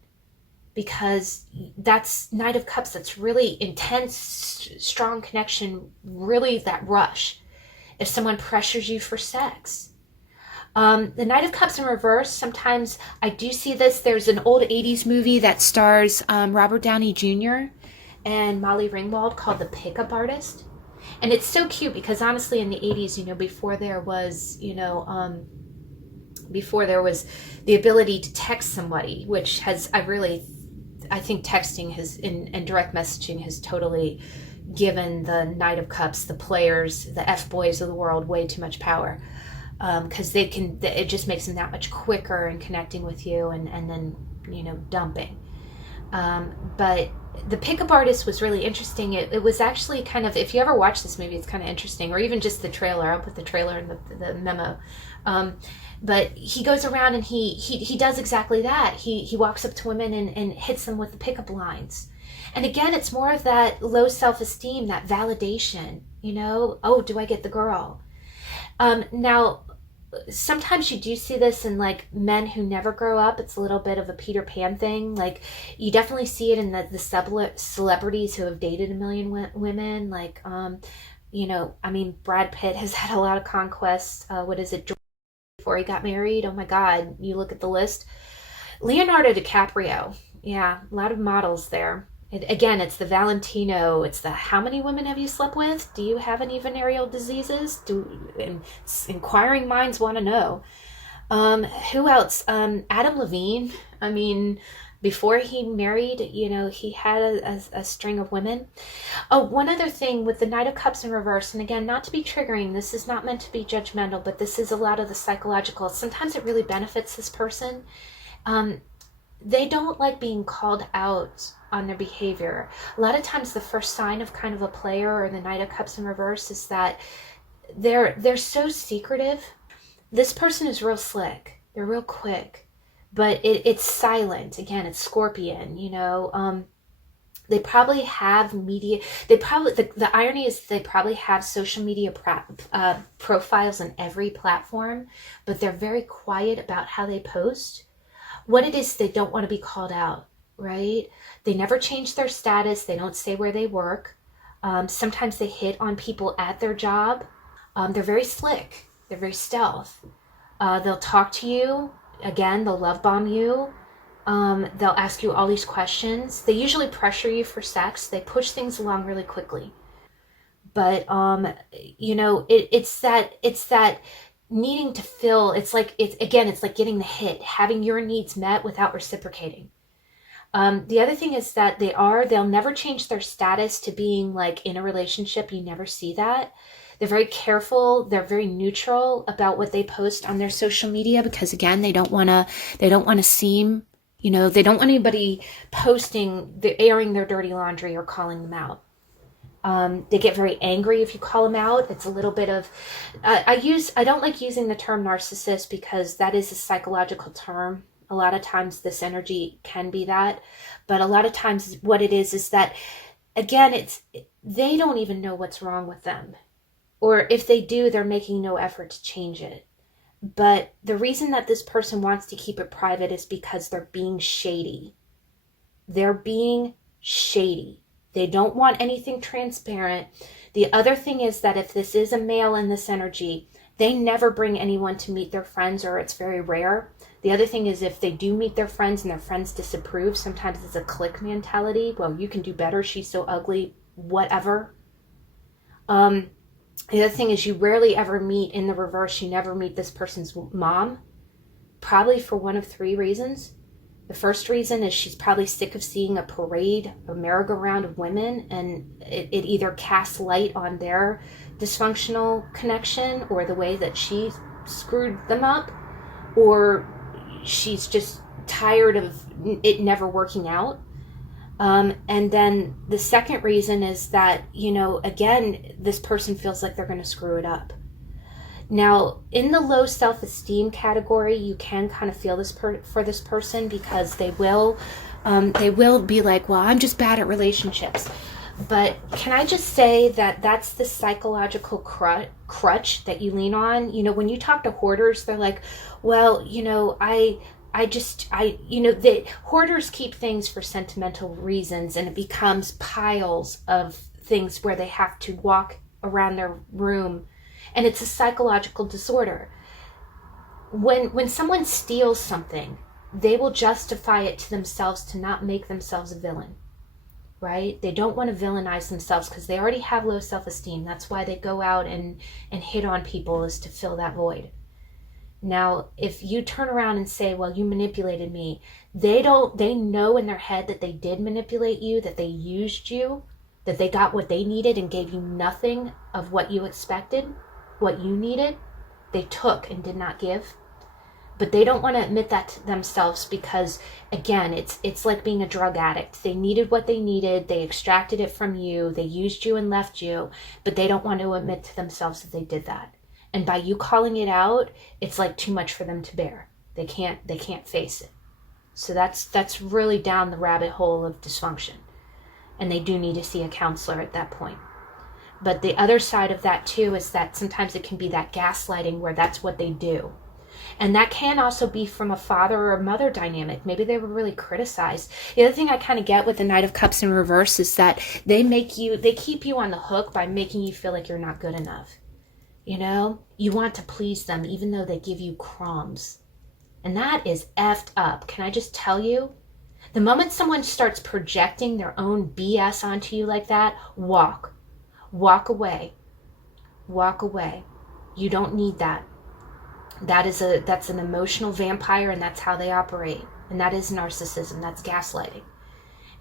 because that's Knight of Cups. That's really intense, strong connection, really that rush. If someone pressures you for sex. The Knight of Cups in reverse, sometimes I do see this. There's an old 80s movie that stars Robert Downey Jr. and Molly Ringwald called The Pickup Artist. And it's so cute because honestly in the 80s, before there was the ability to text somebody, which has, I think texting and direct messaging has totally given the Knight of Cups, the players, the F-boys of the world, way too much power. Because it just makes them that much quicker in connecting with you and then, dumping. But the Pickup Artist was really interesting. It was actually kind of, if you ever watch this movie, it's kind of interesting, or even just the trailer. I'll put the trailer in the memo. But he goes around and he does exactly that. He walks up to women and hits them with the pickup lines. And again, it's more of that low self-esteem, that validation, oh, do I get the girl? Now, sometimes you do see this in like men who never grow up. It's a little bit of a Peter Pan thing. Like you definitely see it in the celebrities who have dated a million women. Like, Brad Pitt has had a lot of conquests. Before he got married? Oh my God. You look at the list. Leonardo DiCaprio. Yeah. A lot of models there. It's the Valentino. It's the how many women have you slept with? Do you have any venereal diseases? Inquiring minds want to know. Who else? Adam Levine. Before he married, he had a string of women. Oh, one other thing with the Knight of Cups in reverse, and again, not to be triggering, this is not meant to be judgmental, but this is a lot of the psychological. Sometimes it really benefits this person. They don't like being called out on their behavior. A lot of times the first sign of kind of a player or the Knight of Cups in reverse is that they're so secretive. This person is real slick. They're real quick, but it's silent. Again, it's Scorpion, they probably have media. The irony is they probably have social media profiles on every platform, but they're very quiet about how they post. What it is, they don't want to be called out, right? They never change their status. They don't say where they work. Sometimes they hit on people at their job. They're very slick. They're very stealth. They'll talk to you. Again, they'll love bomb you. They'll ask you all these questions. They usually pressure you for sex. They push things along really quickly. But, it's that needing to fill. It's like getting the hit, having your needs met without reciprocating. The other thing is that they'll never change their status to being like in a relationship. You never see that. They're very careful. They're very neutral about what they post on their social media because again, they don't want to seem, they don't want anybody airing their dirty laundry or calling them out. They get very angry if you call them out. It's a little bit of, I don't like using the term narcissist because that is a psychological term. A lot of times this energy can be that, but a lot of times what it is that, again, they don't even know what's wrong with them. Or if they do, they're making no effort to change it. But the reason that this person wants to keep it private is because they're being shady. They're being shady. They don't want anything transparent. The other thing is that if this is a male in this energy, they never bring anyone to meet their friends, or it's very rare. The other thing is if they do meet their friends and their friends disapprove, sometimes it's a clique mentality. Well, you can do better. She's so ugly, whatever. The other thing is you rarely ever meet, in the reverse, you never meet this person's mom, probably for one of three reasons. The first reason is she's probably sick of seeing a parade, a merry-go-round of women, and it either casts light on their dysfunctional connection or the way that she screwed them up, or she's just tired of it never working out. And then the second reason is that, again, this person feels like they're going to screw it up. Now, in the low self-esteem category, you can kind of feel this for this person, because they will be like, well, I'm just bad at relationships. But can I just say that that's the psychological crutch that you lean on? When you talk to hoarders, they're like, well, hoarders keep things for sentimental reasons, and it becomes piles of things where they have to walk around their room. And it's a psychological disorder. When someone steals something, they will justify it to themselves to not make themselves a villain, right? They don't want to villainize themselves because they already have low self-esteem. That's why they go out and hit on people, is to fill that void. Now, if you turn around and say, well, you manipulated me, they know in their head that they did manipulate you, that they used you, that they got what they needed and gave you nothing of what you expected. What you needed, they took and did not give. But they don't want to admit that to themselves because, again, it's like being a drug addict. They needed what they needed, they extracted it from you, they used you and left you, but they don't want to admit to themselves that they did that. And by you calling it out, it's like too much for them to bear. They can't face it. So that's really down the rabbit hole of dysfunction. And they do need to see a counselor at that point. But the other side of that too is that sometimes it can be that gaslighting where that's what they do. And that can also be from a father or a mother dynamic. Maybe they were really criticized. The other thing I kind of get with the Knight of Cups in reverse is that they keep you on the hook by making you feel like you're not good enough. You want to please them even though they give you crumbs. And that is effed up. Can I just tell you? The moment someone starts projecting their own BS onto you like that, walk away. Walk away. You don't need that. That's an emotional vampire, and that's how they operate. And that is narcissism. That's gaslighting.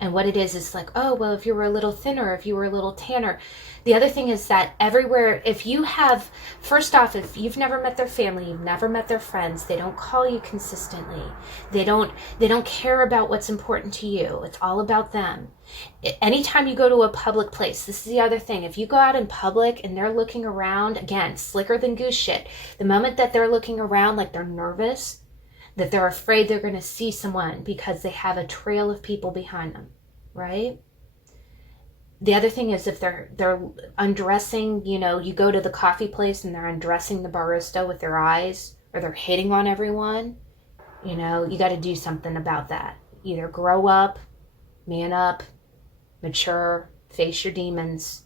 And what it is like, oh, well, if you were a little thinner, if you were a little tanner. The other thing is that everywhere, first off, if you've never met their family, you've never met their friends, they don't call you consistently. They don't care about what's important to you. It's all about them. Anytime you go to a public place, this is the other thing. If you go out in public and they're looking around, again, slicker than goose shit. The moment that they're looking around like they're nervous, that they're afraid they're going to see someone because they have a trail of people behind them, right? The other thing is if they're undressing, you go to the coffee place and they're undressing the barista with their eyes, or they're hitting on everyone, you got to do something about that. Either grow up, man up, mature, face your demons.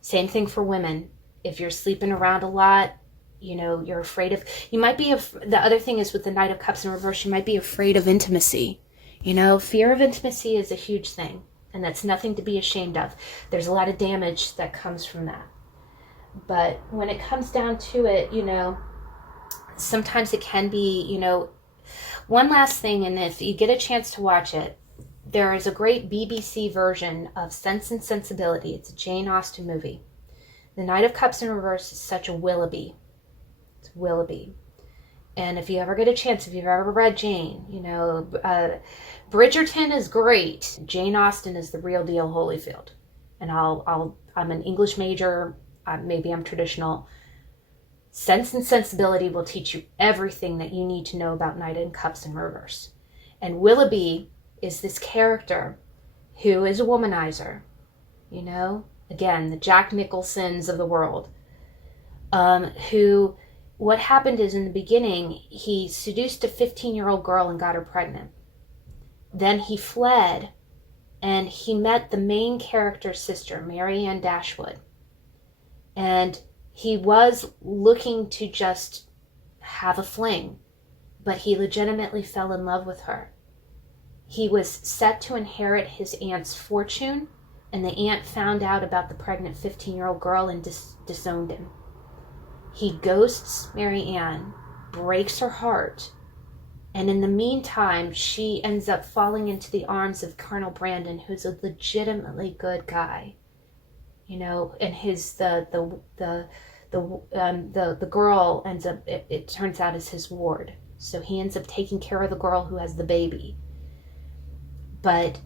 Same thing for women. If you're sleeping around a lot, you're afraid of, the other thing is with the Knight of Cups in reverse, you might be afraid of intimacy. Fear of intimacy is a huge thing, and that's nothing to be ashamed of. There's a lot of damage that comes from that. But when it comes down to it, sometimes it can be, one last thing, and if you get a chance to watch it, there is a great BBC version of Sense and Sensibility. It's a Jane Austen movie. The Knight of Cups in reverse is such a Willoughby. It's Willoughby. And if you ever get a chance, if you've ever read Jane, Bridgerton is great. Jane Austen is the real deal Holyfield. And I'm an English major. Maybe I'm traditional. Sense and Sensibility will teach you everything that you need to know about Knight of Cups in reverse. And Willoughby is this character who is a womanizer. Again, the Jack Nicholsons of the world. What happened is in the beginning, he seduced a 15-year-old girl and got her pregnant. Then he fled and he met the main character's sister, Mary Ann Dashwood. And he was looking to just have a fling, but he legitimately fell in love with her. He was set to inherit his aunt's fortune, and the aunt found out about the pregnant 15-year-old girl and disowned him. He ghosts Mary Ann, breaks her heart, and in the meantime, she ends up falling into the arms of Colonel Brandon, who's a legitimately good guy. You know, and the girl ends up, it turns out, is his ward. So he ends up taking care of the girl who has the baby. But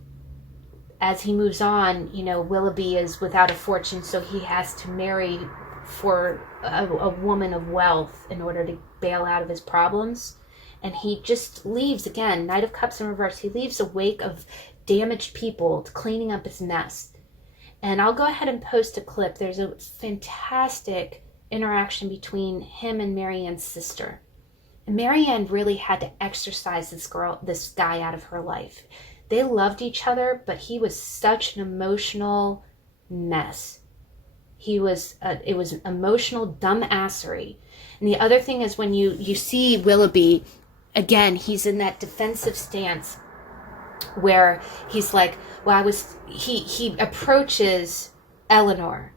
as he moves on, you know, Willoughby is without a fortune, so he has to marry for a woman of wealth in order to bail out of his problems. And he just leaves, again, Knight of Cups in reverse, he leaves a wake of damaged people cleaning up his mess. And I'll go ahead and post a clip. There's a fantastic interaction between him and Marianne's sister. And Marianne really had to exorcise this guy out of her life. They loved each other, but he was such an emotional mess. It was emotional dumbassery. And the other thing is, when you see Willoughby, again, he's in that defensive stance where he's like, well, he approaches Eleanor,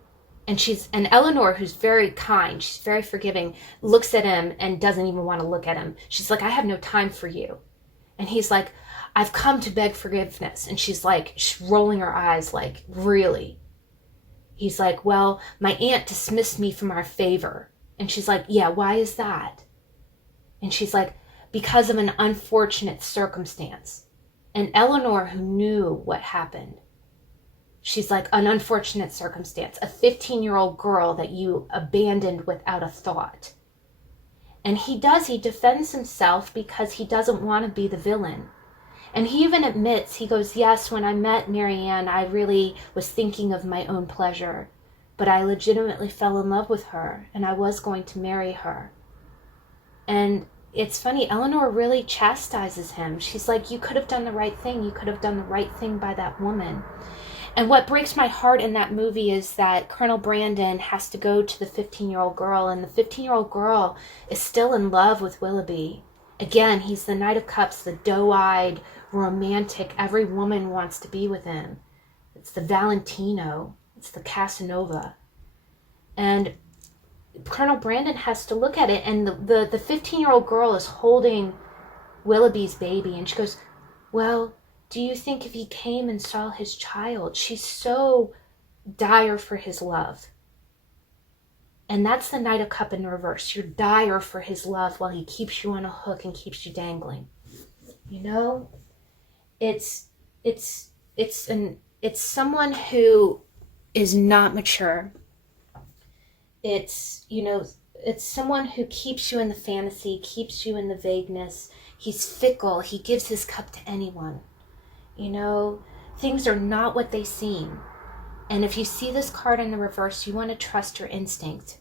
and Eleanor, who's very kind, she's very forgiving, looks at him and doesn't even want to look at him. She's like, I have no time for you. And he's like, I've come to beg forgiveness. And she's rolling her eyes like, really? He's like, well, my aunt dismissed me from our favor. And she's like, yeah, why is that? And she's like, because of an unfortunate circumstance. And Eleanor, who knew what happened, she's like, an unfortunate circumstance, a 15-year-old girl that you abandoned without a thought. And he defends himself because he doesn't want to be the villain. And he even admits, he goes, yes, when I met Marianne, I really was thinking of my own pleasure, but I legitimately fell in love with her, and I was going to marry her. And it's funny, Eleanor really chastises him. She's like, you could have done the right thing. You could have done the right thing by that woman. And what breaks my heart in that movie is that Colonel Brandon has to go to the 15-year-old girl, and the 15-year-old girl is still in love with Willoughby. Again, he's the Knight of Cups, the doe-eyed, romantic, every woman wants to be with him. It's the Valentino. It's the Casanova. And Colonel Brandon has to look at it, and the 15-year-old girl is holding Willoughby's baby, and she goes, well, do you think if he came and saw his child? She's so dire for his love. And that's the Knight of Cups in reverse. You're dire for his love while he keeps you on a hook and keeps you dangling. You know? It's someone who is not mature. It's someone who keeps you in the fantasy, keeps you in the vagueness. He's fickle. He gives his cup to anyone. You know, things are not what they seem. And if you see this card in the reverse, you want to trust your instinct.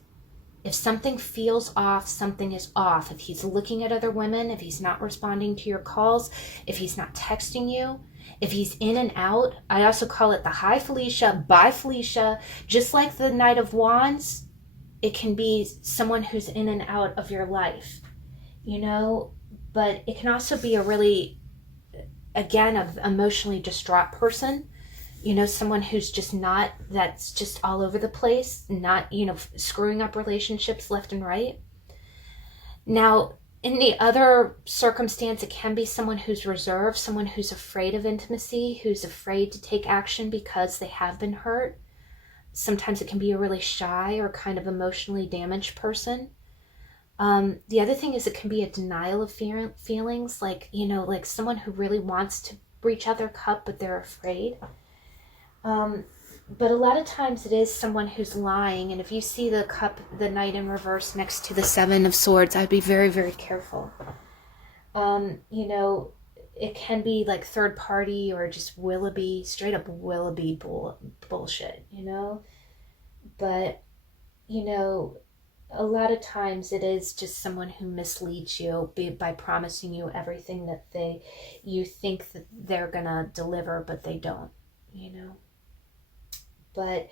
If something feels off, something is off. If he's looking at other women, if he's not responding to your calls, if he's not texting you, if he's in and out, I also call it the hi Felicia, bye Felicia. Just like the Knight of Wands, it can be someone who's in and out of your life, you know, but it can also be a really, again, an emotionally distraught person. You know, someone who's just not, that's just all over the place, not, you know, screwing up relationships left and right. Now, in the other circumstance, it can be someone who's reserved, someone who's afraid of intimacy, who's afraid to take action because they have been hurt. Sometimes it can be a really shy or kind of emotionally damaged person. The other thing is it can be a denial of feelings, like, you know, like someone who really wants to reach out their cup, but they're afraid. But a lot of times it is someone who's lying. And if you see the cup, the Knight in reverse next to the Seven of Swords, I'd be very, very careful. You know, it can be like third party or just Willoughby, straight up Willoughby bullshit, you know. But, you know, a lot of times it is just someone who misleads you by promising you everything that you think that they're gonna deliver, but they don't, you know. But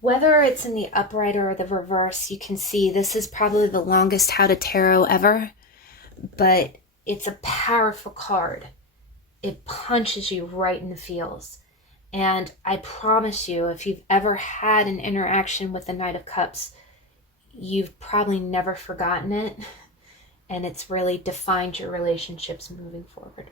Whether it's in the upright or the reverse, you can see this is probably the longest How to Tarot ever, but it's a powerful card. It punches you right in the feels. And I promise you, if you've ever had an interaction with the Knight of Cups, you've probably never forgotten it. And it's really defined your relationships moving forward.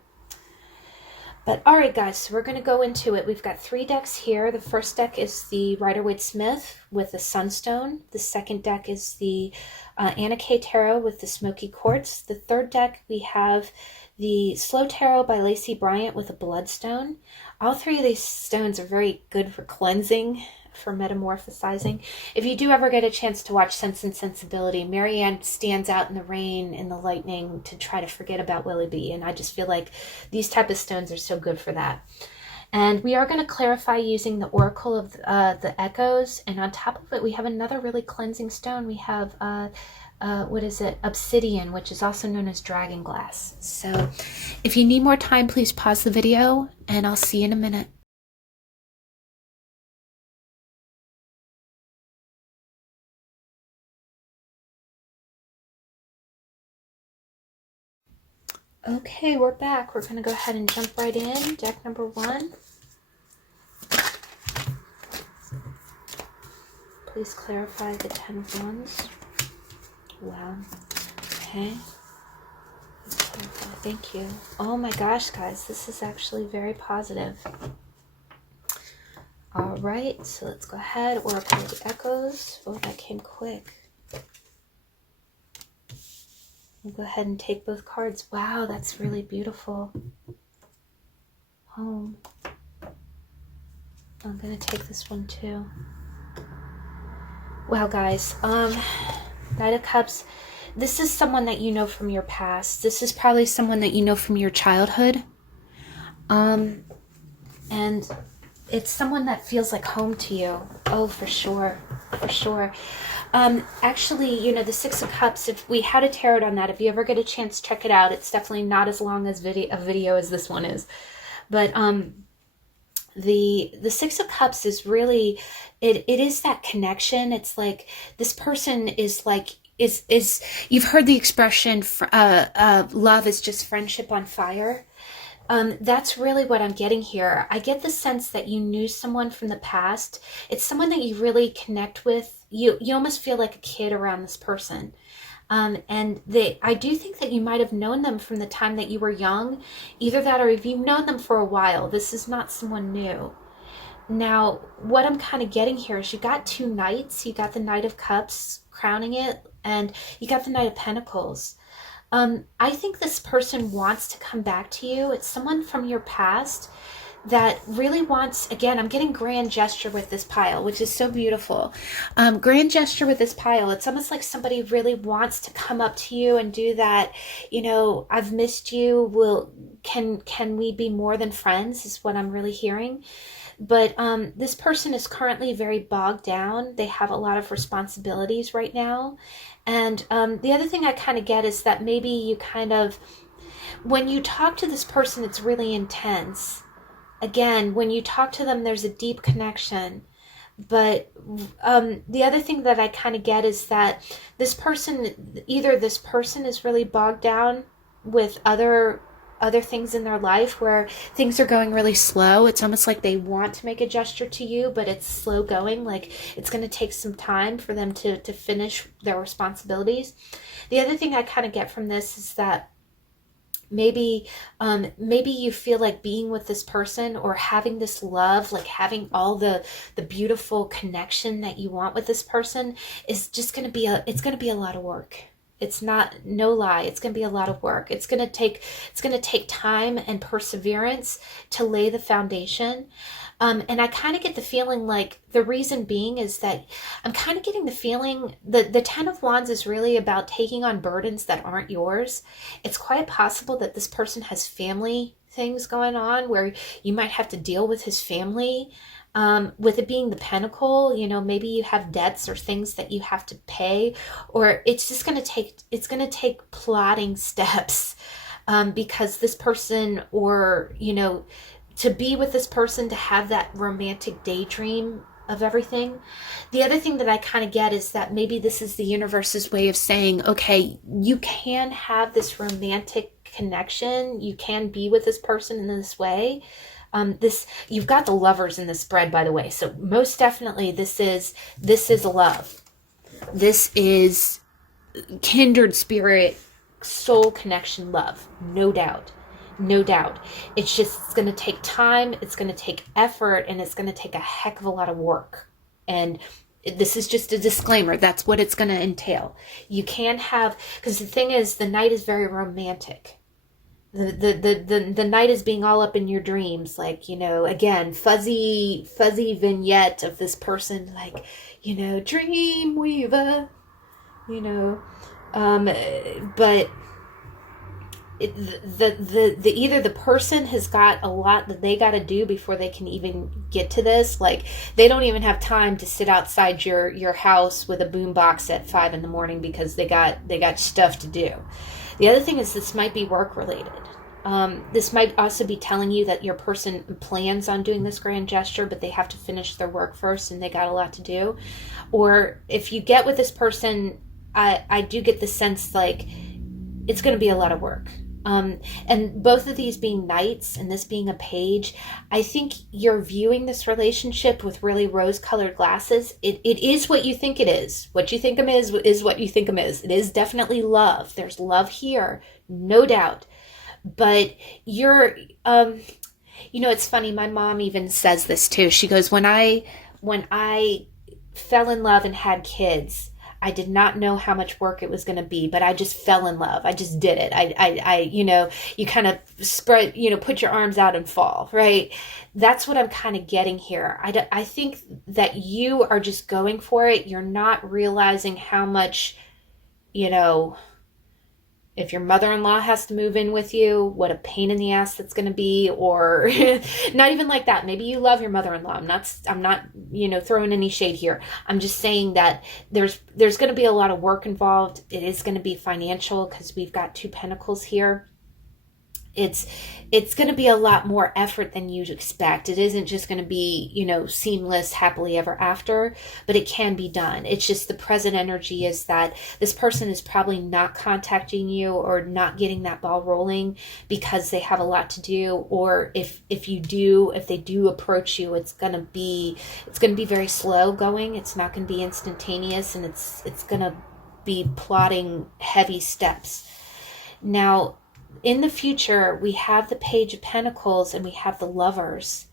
But all right, guys, so we're going to go into it. We've got 3 decks here. The first deck is the Rider-Waite-Smith with the Sunstone. The second deck is the Anna K Tarot with the Smoky Quartz. The third deck, we have the Slow Tarot by Lacey Bryant with a Bloodstone. All 3 of these stones are very good for cleansing, for metamorphosizing. If you do ever get a chance to watch Sense and Sensibility, Marianne stands out in the rain, in the lightning, to try to forget about Willoughby, and I just feel like these type of stones are so good for that. And we are going to clarify using the Oracle of the Echoes, and on top of it we have another really cleansing stone. We have what is it? Obsidian, which is also known as dragon glass. So if you need more time, please pause the video, and I'll see you in a minute. Okay, we're back. We're going to go ahead and jump right in. Deck number 1. Please clarify the 10 of Wands. Wow. Okay. Thank you. Oh my gosh, guys. This is actually very positive. All right. So let's go ahead. Oracle of the Echoes. Oh, that came quick. We'll go ahead and take both cards. Wow, that's really beautiful. Home. I'm going to take this one too. Wow, guys. Knight of Cups. This is someone that you know from your past. This is probably someone that you know from your childhood. And it's someone that feels like home to you. Oh, for sure. For sure. Actually, you know, the 6 of Cups, if we had a tarot on that, if you ever get a chance, check it out. It's definitely not as long as a video as this one is. But the 6 of Cups is really, it is that connection. It's like this person is like, is you've heard the expression, love is just friendship on fire. That's really what I'm getting here. I get the sense that you knew someone from the past. It's someone that you really connect with. You almost feel like a kid around this person. And I do think that you might have known them from the time that you were young. Either that, or if you've known them for a while. This is not someone new. Now, what I'm kind of getting here is you got 2 knights. You got the Knight of Cups crowning it, and you got the Knight of Pentacles. I think this person wants to come back to you. It's someone from your past that really wants, again, I'm getting grand gesture with this pile, which is so beautiful. Grand gesture with this pile. It's almost like somebody really wants to come up to you and do that, you know, I've missed you. Can we be more than friends is what I'm really hearing. But this person is currently very bogged down. They have a lot of responsibilities right now. And the other thing I kind of get is that maybe you kind of, when you talk to this person, it's really intense. Again, when you talk to them, there's a deep connection. But the other thing that I kind of get is that this person, either this person is really bogged down with other things in their life where things are going really slow. It's almost like they want to make a gesture to you, but it's slow going. Like it's going to take some time for them to finish their responsibilities. The other thing I kind of get from this is that maybe you feel like being with this person or having this love, like having all the beautiful connection that you want with this person is just going to be a lot of work. It's not, no lie, it's going to be a lot of work. It's going to take time and perseverance to lay the foundation. And I kind of get the feeling like the reason being is that I'm kind of getting the feeling that the 10 of Wands is really about taking on burdens that aren't yours. It's quite possible that this person has family things going on where you might have to deal with his family. With it being the Pentacle, you know, maybe you have debts or things that you have to pay, or it's just going to take plotting steps, because this person, or, you know, to be with this person, to have that romantic daydream, of everything. The other thing that I kind of get is that maybe this is the universe's way of saying, okay, you can have this romantic connection. You can be with this person in this way. You've got the lovers in the spread, by the way. So most definitely this is a love. This is kindred spirit, soul connection love. No doubt. No doubt. It's going to take time. It's going to take effort, and it's going to take a heck of a lot of work. And this is just a disclaimer. That's what it's going to entail. You can have, because the thing is, the night is very romantic. The night is being all up in your dreams, like, you know, again, fuzzy vignette of this person, like, you know, dream weaver, you know, but either the person has got a lot that they got to do before they can even get to this. Like, they don't even have time to sit outside your house with a boombox at 5 a.m. because they got stuff to do. The other thing is, this might be work related. This might also be telling you that your person plans on doing this grand gesture, but they have to finish their work first and they got a lot to do. Or if you get with this person, I do get the sense like it's going to be a lot of work. And both of these being knights and this being a page, I think you're viewing this relationship with really rose-colored glasses. It is what you think it is. What you think them is what you think them is. It is definitely love. There's love here, no doubt. But you're, you know, it's funny. My mom even says this too. She goes, when I fell in love and had kids, I did not know how much work it was going to be, but I just fell in love. I just did it. I you know, you kind of spread, you know, put your arms out and fall, right? That's what I'm kind of getting here. I think that you are just going for it. You're not realizing how much, you know, if your mother-in-law has to move in with you, what a pain in the ass that's going to be, or not even like that. Maybe you love your mother-in-law. I'm not, you know, throwing any shade here. I'm just saying that there's going to be a lot of work involved. It is going to be financial because we've got 2 pentacles here. It's going to be a lot more effort than you'd expect. It isn't just going to be, you know, seamless, happily ever after, but it can be done. It's just the present energy is that this person is probably not contacting you or not getting that ball rolling because they have a lot to do. Or if they do approach you, it's going to be very slow going. It's not going to be instantaneous, and it's going to be plotting heavy steps. Now, in the future, we have the Page of Pentacles and we have the Lovers.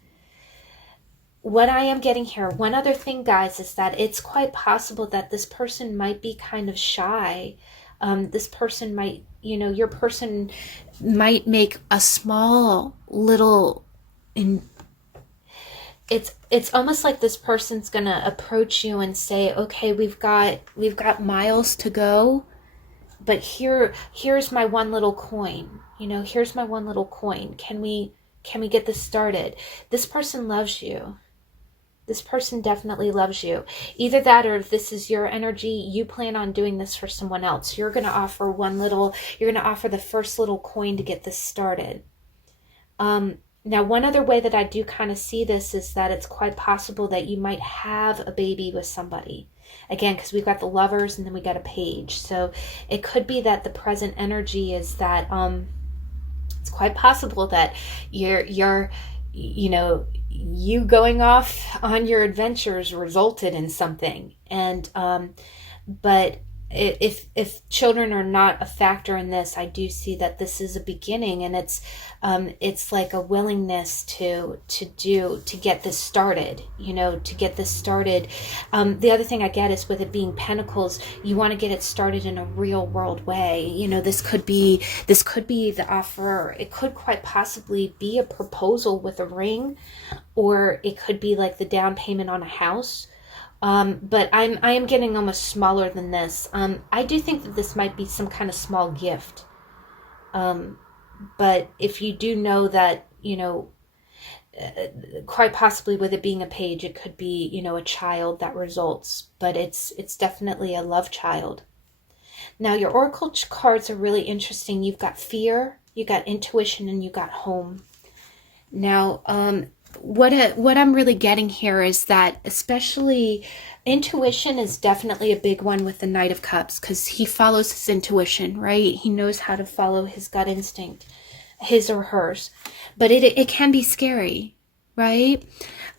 What I am getting here, one other thing, guys, is that it's quite possible that this person might be kind of shy. This person might, you know, your person might make a small little... It's almost like this person's going to approach you and say, okay, we've got miles to go. But here's my one little coin. You know, here's my one little coin. Can we get this started? This person loves you. This person definitely loves you. Either that, or if this is your energy, you plan on doing this for someone else. You're going to offer the first little coin to get this started. Now, one other way that I do kind of see this is that it's quite possible that you might have a baby with somebody. Again, because we've got the Lovers and then we got a Page. So it could be that the present energy is that it's quite possible that you're you know, you going off on your adventures resulted in something. And but if children are not a factor in this, I do see that this is a beginning, and it's like a willingness to get this started, you know, to get this started. The other thing I get is with it being Pentacles, you want to get it started in a real world way. You know, this could be the offer. It could quite possibly be a proposal with a ring, or it could be like the down payment on a house. But I am getting almost smaller than this. I do think that this might be some kind of small gift. But if you do know that, you know, quite possibly with it being a Page, it could be, you know, a child that results. But it's definitely a love child. Now, your Oracle cards are really interesting. You've got fear, you got intuition, and you got home. Now, what I'm really getting here is that especially intuition is definitely a big one with the Knight of Cups, because he follows his intuition, right? He knows how to follow his gut instinct, his or hers. But it can be scary, right?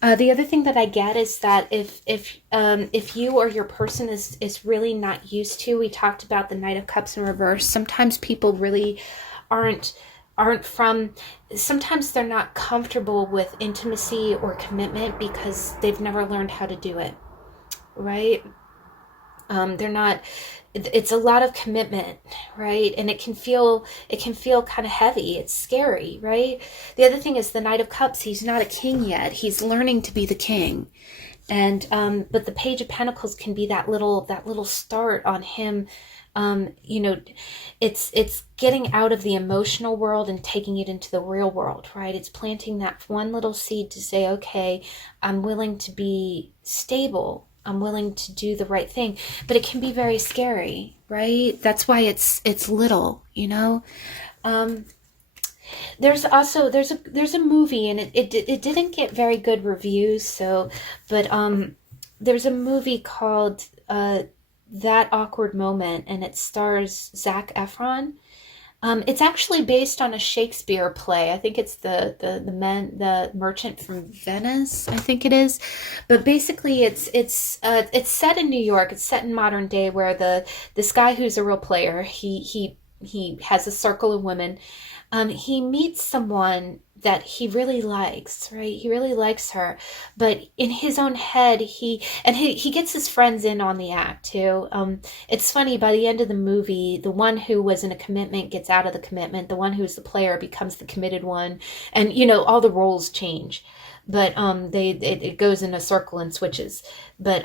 The other thing that I get is that if you or your person is really not used to, we talked about the Knight of Cups in reverse. Sometimes people really aren't from, sometimes they're not comfortable with intimacy or commitment because they've never learned how to do it, right? They're not, it's a lot of commitment, right? And it can feel kind of heavy. It's scary, right? The other thing is the Knight of Cups, he's not a king yet. He's learning to be the king. And but the Page of Pentacles can be that little start on him. You know, it's getting out of the emotional world and taking it into the real world, right? It's planting that one little seed to say, okay, I'm willing to be stable. I'm willing to do the right thing, but it can be very scary, right? That's why it's little, you know. There's also there's a movie, and it didn't get very good reviews, so, but there's a movie called That Awkward Moment, and it stars Zac Efron. It's actually based on a Shakespeare play. I think it's the Merchant from Venice, I think it is. But basically it's set in New York. It's set in modern day, where this guy who's a real player, he has a circle of women. He meets someone that he really likes, right? He really likes her, but in his own head, he gets his friends in on the act too. It's funny, by the end of the movie, the one who was in a commitment gets out of the commitment. The one who's the player becomes the committed one, and you know, all the roles change. But it goes in a circle and switches. But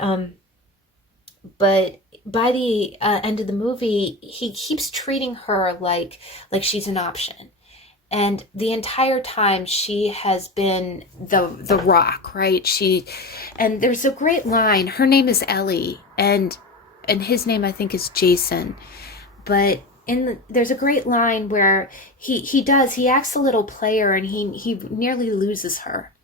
by the end of the movie, he keeps treating her like she's an option. And the entire time she has been the rock, right? And there's a great line. Her name is Ellie, and his name I think is Jason. But there's a great line where he acts a little player, and he nearly loses her.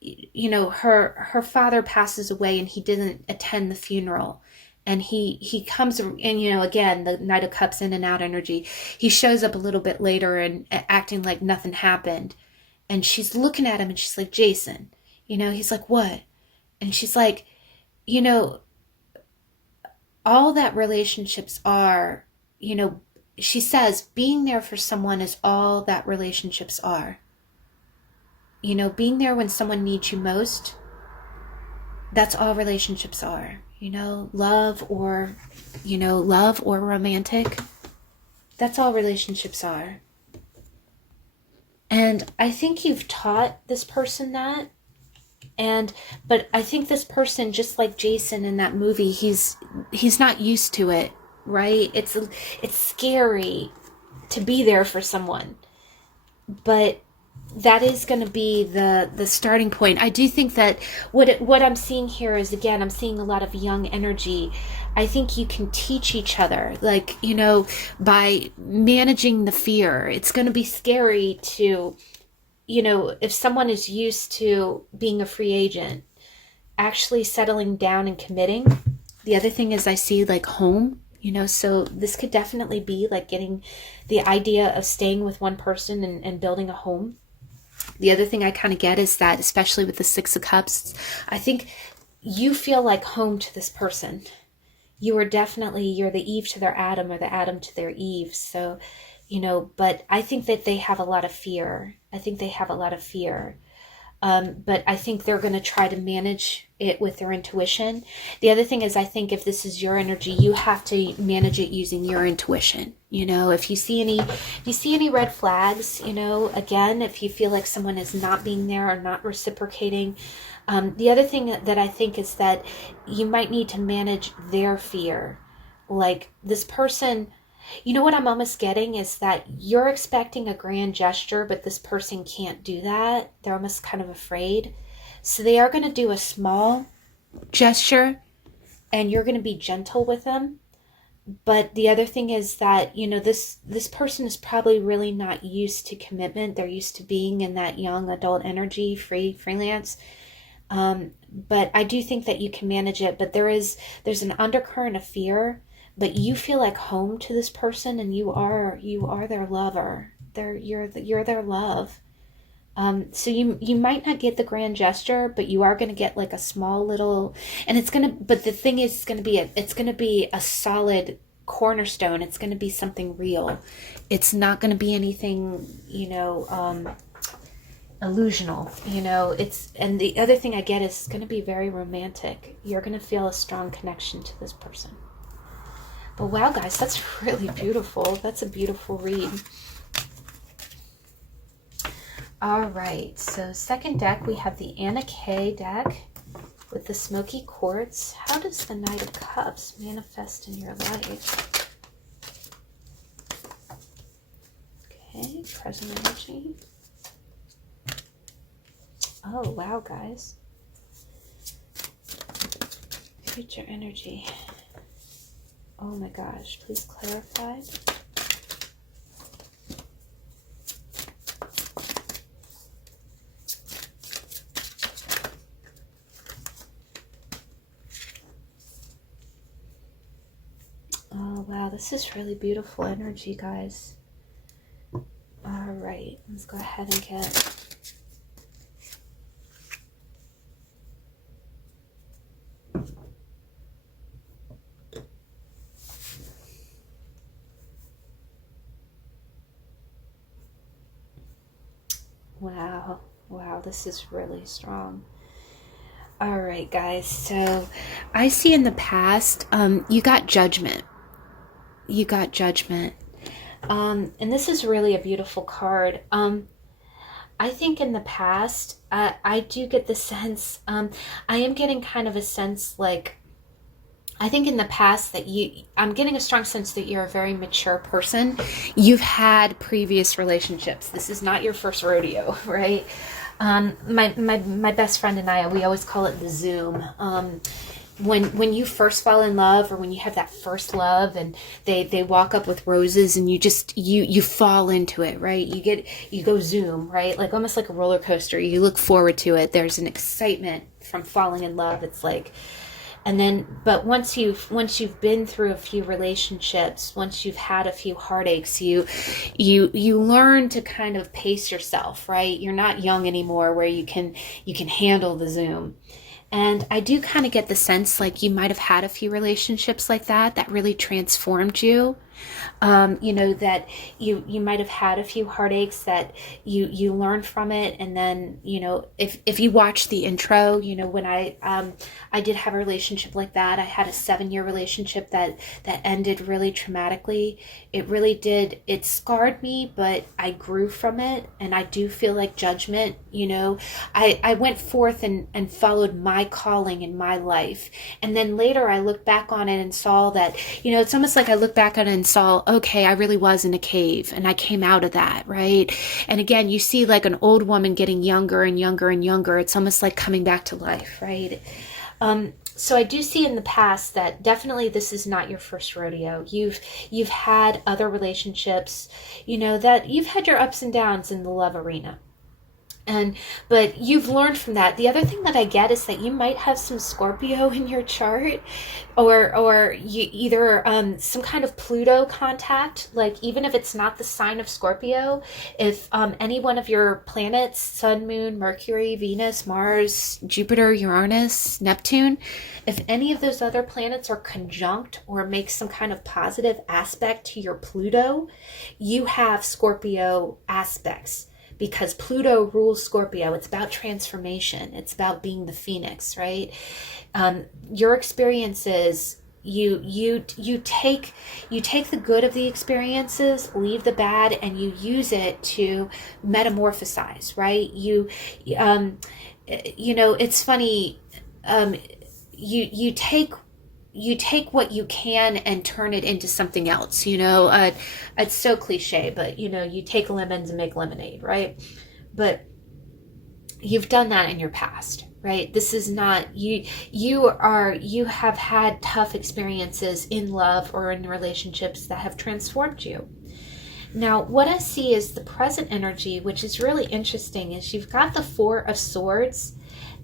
You know, her father passes away, and he didn't attend the funeral. And he comes, and you know, again, the Knight of Cups in and out energy. He shows up a little bit later and acting like nothing happened. And she's looking at him, and she's like, Jason, you know, he's like, what? And she's like, you know, all that relationships are, you know, she says, being there for someone is all that relationships are. You know, being there when someone needs you most, that's all relationships are. You know, love or romantic, that's all relationships are. And I think you've taught this person that, but I think this person, just like Jason in that movie, he's not used to it, right? It's scary to be there for someone, but that is going to be the starting point. I do think that what I'm seeing here is, again, I'm seeing a lot of young energy. I think you can teach each other, like, you know, by managing the fear. It's going to be scary to, you know, if someone is used to being a free agent, actually settling down and committing. The other thing is I see like home, you know, so this could definitely be like getting the idea of staying with one person and building a home. The other thing I kind of get is that, especially with the Six of Cups, I think you feel like home to this person. You're the Eve to their Adam, or the Adam to their Eve. So, you know, but I think that they have a lot of fear. But I think they're going to try to manage it with their intuition. The other thing is, I think if this is your energy, you have to manage it using your intuition. You know, if you see any red flags, you know, again, if you feel like someone is not being there or not reciprocating, the other thing that I think is that you might need to manage their fear. Like this person, you know, what I'm almost getting is that you're expecting a grand gesture, but this person can't do that. They're almost kind of afraid. So they are going to do a small gesture, and you're going to be gentle with them. But the other thing is that, you know, this person is probably really not used to commitment. They're used to being in that young adult energy, freelance. But I do think that you can manage it. But there's an undercurrent of fear, but you feel like home to this person, and you are their lover. You're their love. So you might not get the grand gesture, but you are going to get like a small little, and but the thing is, it's going to be a solid cornerstone. It's going to be something real. It's not going to be anything, illusional, and the other thing I get is it's going to be very romantic. You're going to feel a strong connection to this person. But wow, guys, that's really beautiful. That's a beautiful read. All right, so second deck, we have the Anna K deck with the smoky quartz. How does the Knight of Cups manifest in your life? Okay, present energy. Oh, wow, guys. Future energy. Oh my gosh, please clarify. Oh, wow, this is really beautiful energy, guys. All right, let's go ahead and get... Wow, this is really strong. All right, guys, so I see in the past, you got judgment. And this is really a beautiful card. I think in the past, I do get the sense, I am getting kind of a sense like, I think in the past that I'm getting a strong sense that you're a very mature person. You've had previous relationships. This is not your first rodeo, right? My best friend and I, we always call it the Zoom. When you first fall in love, or when you have that first love and they walk up with roses and you fall into it, right? You go Zoom, right? Like almost like a roller coaster. You look forward to it. There's an excitement from falling in love. It's like, and then, but once you've been through a few relationships, once you've had a few heartaches, you learn to kind of pace yourself, right? You're not young anymore where you can handle the Zoom. And I do kind of get the sense like you might have had a few relationships like that really transformed you. That you might have had a few heartaches that you learned from it. And then, if you watch the intro, when I did have a relationship like that, I had a 7-year relationship that ended really traumatically. It really did. It scarred me, but I grew from it. And I do feel like judgment, I went forth and followed my calling in my life. And then later I looked back on it and saw that, it's almost like I look back on it and saw, okay, I really was in a cave and I came out of that, right? And again, you see like an old woman getting younger and younger and younger. It's almost like coming back to life, right? So I do see in the past that definitely this is not your first rodeo. You've had other relationships, that you've had your ups and downs in the love arena. But you've learned from that. The other thing that I get is that you might have some Scorpio in your chart, or you either some kind of Pluto contact. Like even if it's not the sign of Scorpio, if any one of your planets, Sun, Moon, Mercury, Venus, Mars, Jupiter, Uranus, Neptune, if any of those other planets are conjunct or make some kind of positive aspect to your Pluto, you have Scorpio aspects. Because Pluto rules Scorpio. It's about transformation. It's about being the phoenix, right? Your experiences, you take the good of the experiences, leave the bad, and you use it to metamorphosize, right? It's funny. You take what you can and turn it into something else, it's so cliche, but you take lemons and make lemonade, right? But you've done that in your past, right? This is not you. You have had tough experiences in love or in relationships that have transformed you. Now, what I see is the present energy, which is really interesting, is you've got the Four of Swords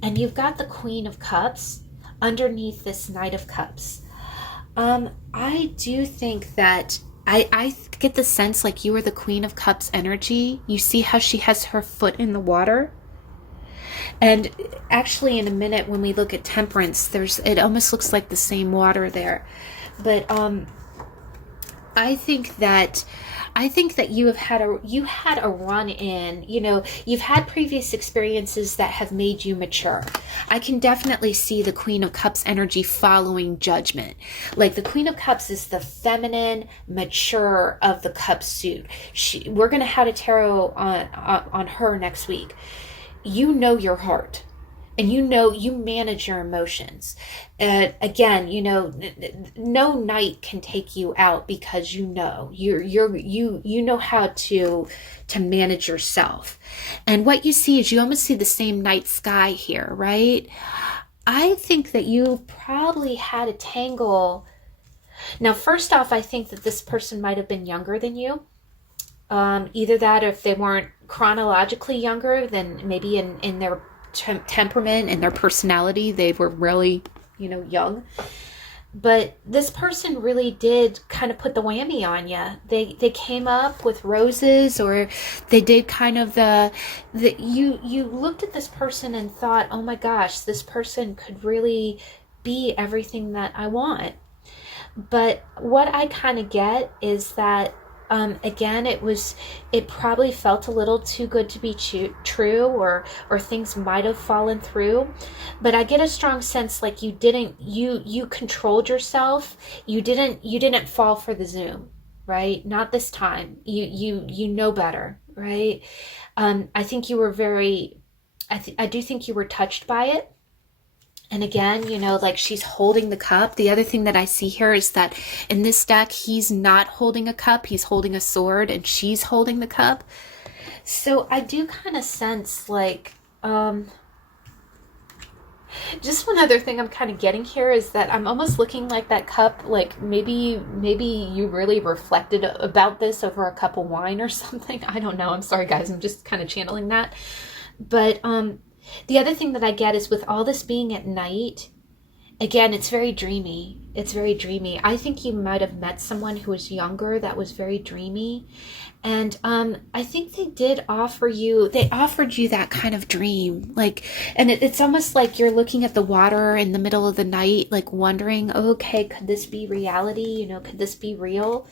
and you've got the Queen of Cups underneath this Knight of Cups. I do think that I get the sense like you are the Queen of Cups energy. You see how she has her foot in the water? And actually in a minute when we look at Temperance, it almost looks like the same water there. But I think that you had a run in, you've had previous experiences that have made you mature. I can definitely see the Queen of Cups energy following Judgment. Like the Queen of Cups is the feminine, mature of the cup suit. We're going to have a tarot on her next week. You know your heart. And you manage your emotions. Again, no knight can take you out because you know how to manage yourself. And what you see is you almost see the same night sky here, right? I think that you probably had a tangle. Now, first off, I think that this person might have been younger than you. Either that, or if they weren't chronologically younger, then maybe in their temperament and their personality, they were really, young. But this person really did kind of put the whammy on you. They came up with roses, or they did kind of you looked at this person and thought, oh my gosh, this person could really be everything that I want. But what I kind of get is that again, it probably felt a little too good to be true, or things might have fallen through. But I get a strong sense like you controlled yourself. You didn't fall for the Zoom, right? Not this time. You know better, right? I think you were I do think you were touched by it. And again, like she's holding the cup. The other thing that I see here is that in this deck, he's not holding a cup. He's holding a sword and she's holding the cup. So I do kind of sense like, just one other thing I'm kind of getting here is that I'm almost looking like that cup, like maybe you really reflected about this over a cup of wine or something. I don't know. I'm sorry, guys. I'm just kind of channeling that. But, the other thing that I get is with all this being at night, again, it's very dreamy. It's very dreamy. I think you might have met someone who was younger that was very dreamy. And I think they offered you that kind of dream. Like, and it's almost like you're looking at the water in the middle of the night, like wondering, okay, could this be reality? Could this be real?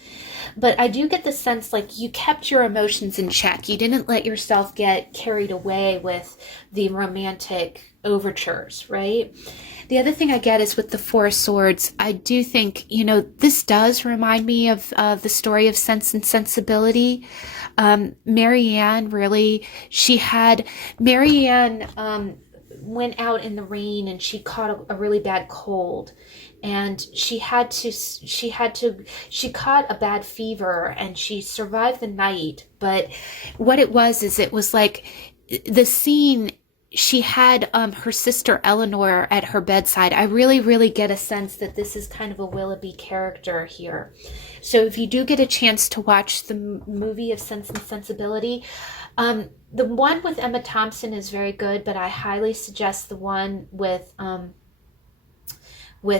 But I do get the sense like you kept your emotions in check. You didn't let yourself get carried away with the romantic overtures, right? The other thing I get is with the Four of Swords, I do think, this does remind me of the story of Sense and Sensibility. Marianne went out in the rain and she caught a really bad cold. And she caught a bad fever and she survived the night. But what it was like the scene, she had her sister Eleanor at her bedside. I really, really get a sense that this is kind of a Willoughby character here. So if you do get a chance to watch the movie of Sense and Sensibility, the one with Emma Thompson is very good, but I highly suggest the one with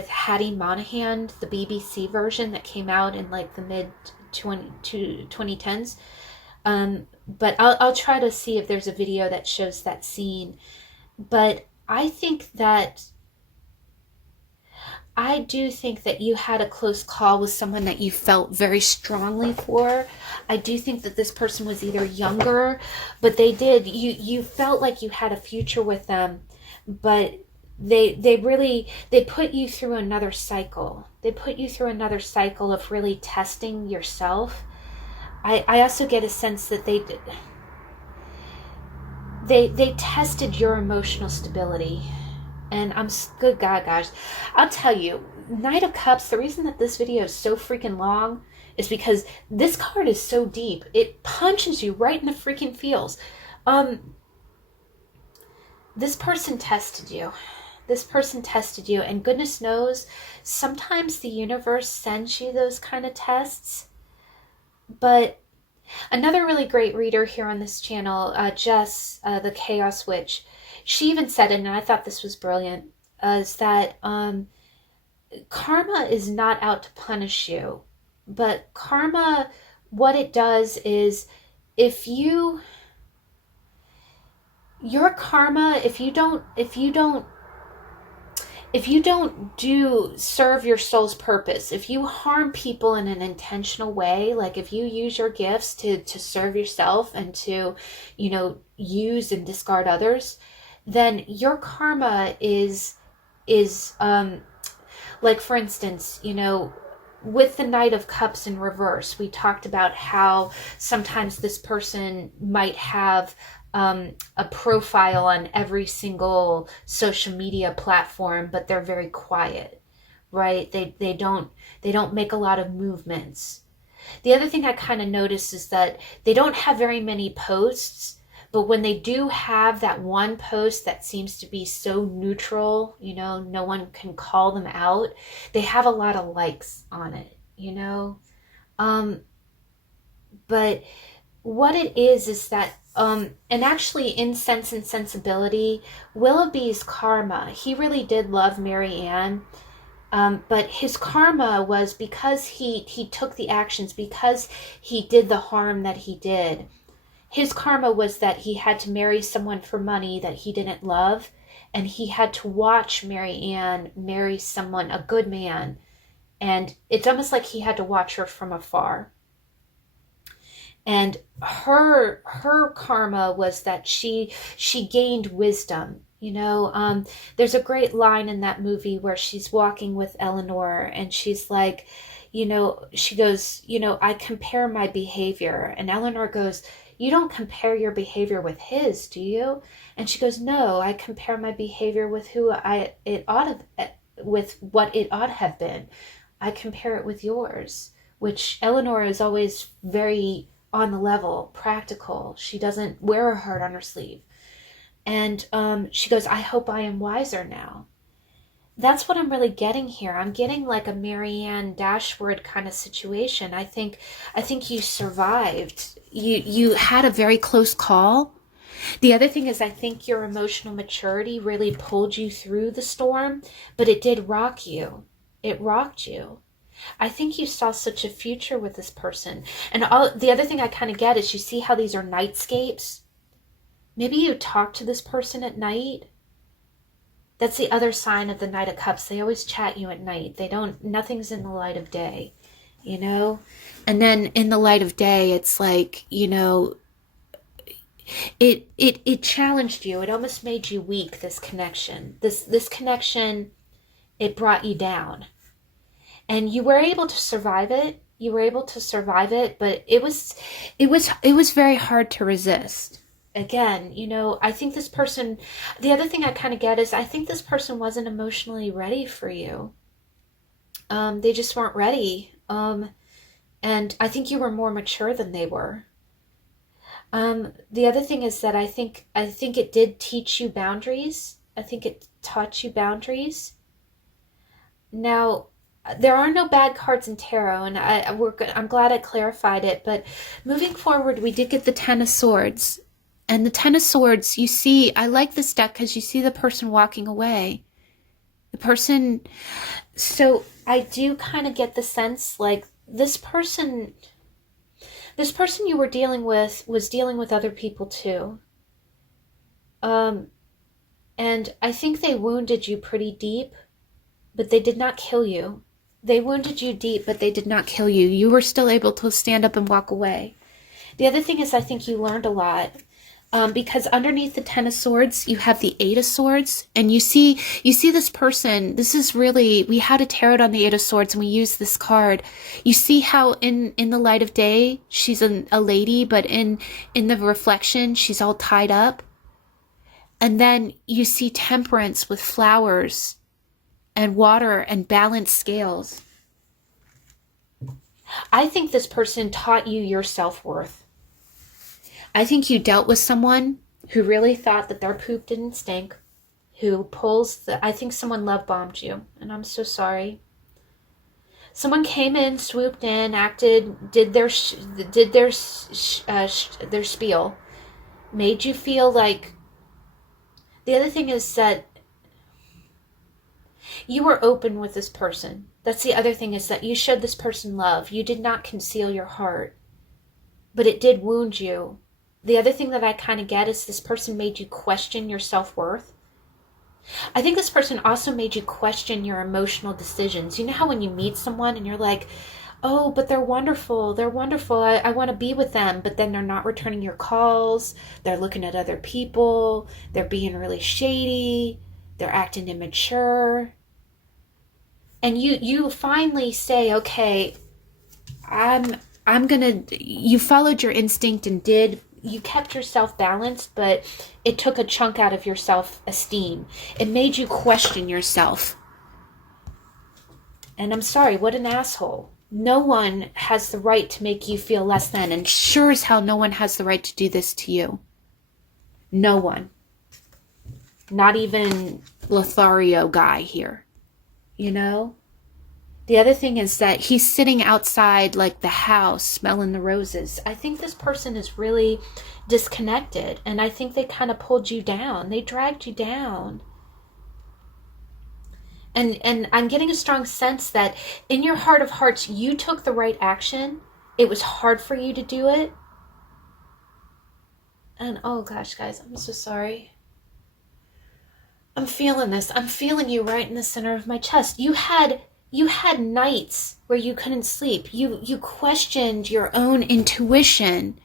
Hattie Monahan, the BBC version that came out in like the mid 2010s. But I'll try to see if there's a video that shows that scene. But I do think that you had a close call with someone that you felt very strongly for. I do think that this person was either younger, but you felt like you had a future with them, but they put you through another cycle. They put you through another cycle of really testing yourself. I also get a sense that they tested your emotional stability. And good God, guys, I'll tell you, Knight of Cups, the reason that this video is so freaking long is because this card is so deep. It punches you right in the freaking feels. this person tested you. This person tested you, and goodness knows, sometimes the universe sends you those kind of tests. But another really great reader here on this channel, Jess, the Chaos Witch, she even said it, and I thought this was brilliant, is that karma is not out to punish you. But karma, what it does is, if your karma, if you don't serve your soul's purpose, if you harm people in an intentional way, like if you use your gifts to serve yourself and to, use and discard others, then your karma is like, for instance, with the Knight of Cups in reverse, we talked about how sometimes this person might have a profile on every single social media platform, but they're very quiet, right? They don't make a lot of movements. The other thing I kind of noticed is that they don't have very many posts, but when they do have that one post that seems to be so neutral, no one can call them out, they have a lot of likes on it, but what it is that, and actually in Sense and Sensibility, Willoughby's karma, he really did love Mary Ann, but his karma was because he took the actions, because he did the harm that he did. His karma was that he had to marry someone for money that he didn't love, and he had to watch Mary Ann marry someone, a good man, and it's almost like he had to watch her from afar. And her karma was that she gained wisdom. There's a great line in that movie where she's walking with Eleanor, and she's like, she goes, I compare my behavior. And Eleanor goes, you don't compare your behavior with his, do you? And she goes, no, I compare my behavior with what it ought to have been. I compare it with yours, which Eleanor is always very on the level, practical. She doesn't wear her heart on her sleeve. And she goes, I hope I am wiser now. That's what I'm really getting here. I'm getting like a Marianne Dashwood kind of situation. I think you survived. You had a very close call. The other thing is, I think your emotional maturity really pulled you through the storm, but it did rock you. It rocked you. I think you saw such a future with this person. And the other thing I kind of get is, you see how these are nightscapes? Maybe you talk to this person at night. That's the other sign of the Knight of Cups. They always chat you at night. Nothing's in the light of day, And then in the light of day, it's like, it challenged you. It almost made you weak, this connection. This connection, it brought you down. And you were able to survive it. But it was very hard to resist. Again, I think this person, the other thing I kind of get is, I think this person wasn't emotionally ready for you. They just weren't ready. And I think you were more mature than they were. The other thing is that I think it did teach you boundaries. I think it taught you boundaries. Now, there are no bad cards in tarot, and I'm glad I clarified it, but moving forward, we did get the Ten of Swords. And the Ten of Swords, you see, I like this deck because you see the person walking away. So I do kind of get the sense like this person you were dealing with was dealing with other people too. And I think they wounded you pretty deep, but they did not kill you. They wounded you deep, but they did not kill you. You were still able to stand up and walk away. The other thing is, I think you learned a lot. Because underneath the Ten of Swords, you have the Eight of Swords, and you see this person. This is really, we had a tarot on the Eight of Swords, and we used this card. You see how in the light of day, she's a lady, but in the reflection, she's all tied up. And then you see Temperance with flowers and water and balanced scales. I think this person taught you your self-worth. I think you dealt with someone who really thought that their poop didn't stink, who pulls the, I think someone love bombed you, and I'm so sorry. Someone came in, swooped in, acted, did their spiel, made you feel like. The other thing is that you were open with this person. That's the other thing, is that you showed this person love. You did not conceal your heart, but it did wound you. The other thing that I kind of get is this person made you question your self-worth. I think this person also made you question your emotional decisions. You know how when you meet someone and you're like, oh, but they're wonderful. They're wonderful. I want to be with them. But then they're not returning your calls. They're looking at other people. They're being really shady. They're acting immature. And you finally say, okay, you followed your instinct and you kept yourself balanced, but it took a chunk out of your self-esteem. It made you question yourself. And I'm sorry, what an asshole. No one has the right to make you feel less than, and sure as hell no one has the right to do this to you. No one. Not even Lothario guy here. You know? The other thing is that he's sitting outside like the house smelling the roses. I think this person is really disconnected, and I think they kind of pulled you down. They dragged you down. And I'm getting a strong sense that in your heart of hearts, you took the right action. It was hard for you to do it. And oh gosh, guys, I'm so sorry. I'm feeling this. I'm feeling you right in the center of my chest. You had nights where you couldn't sleep. You questioned your own intuition.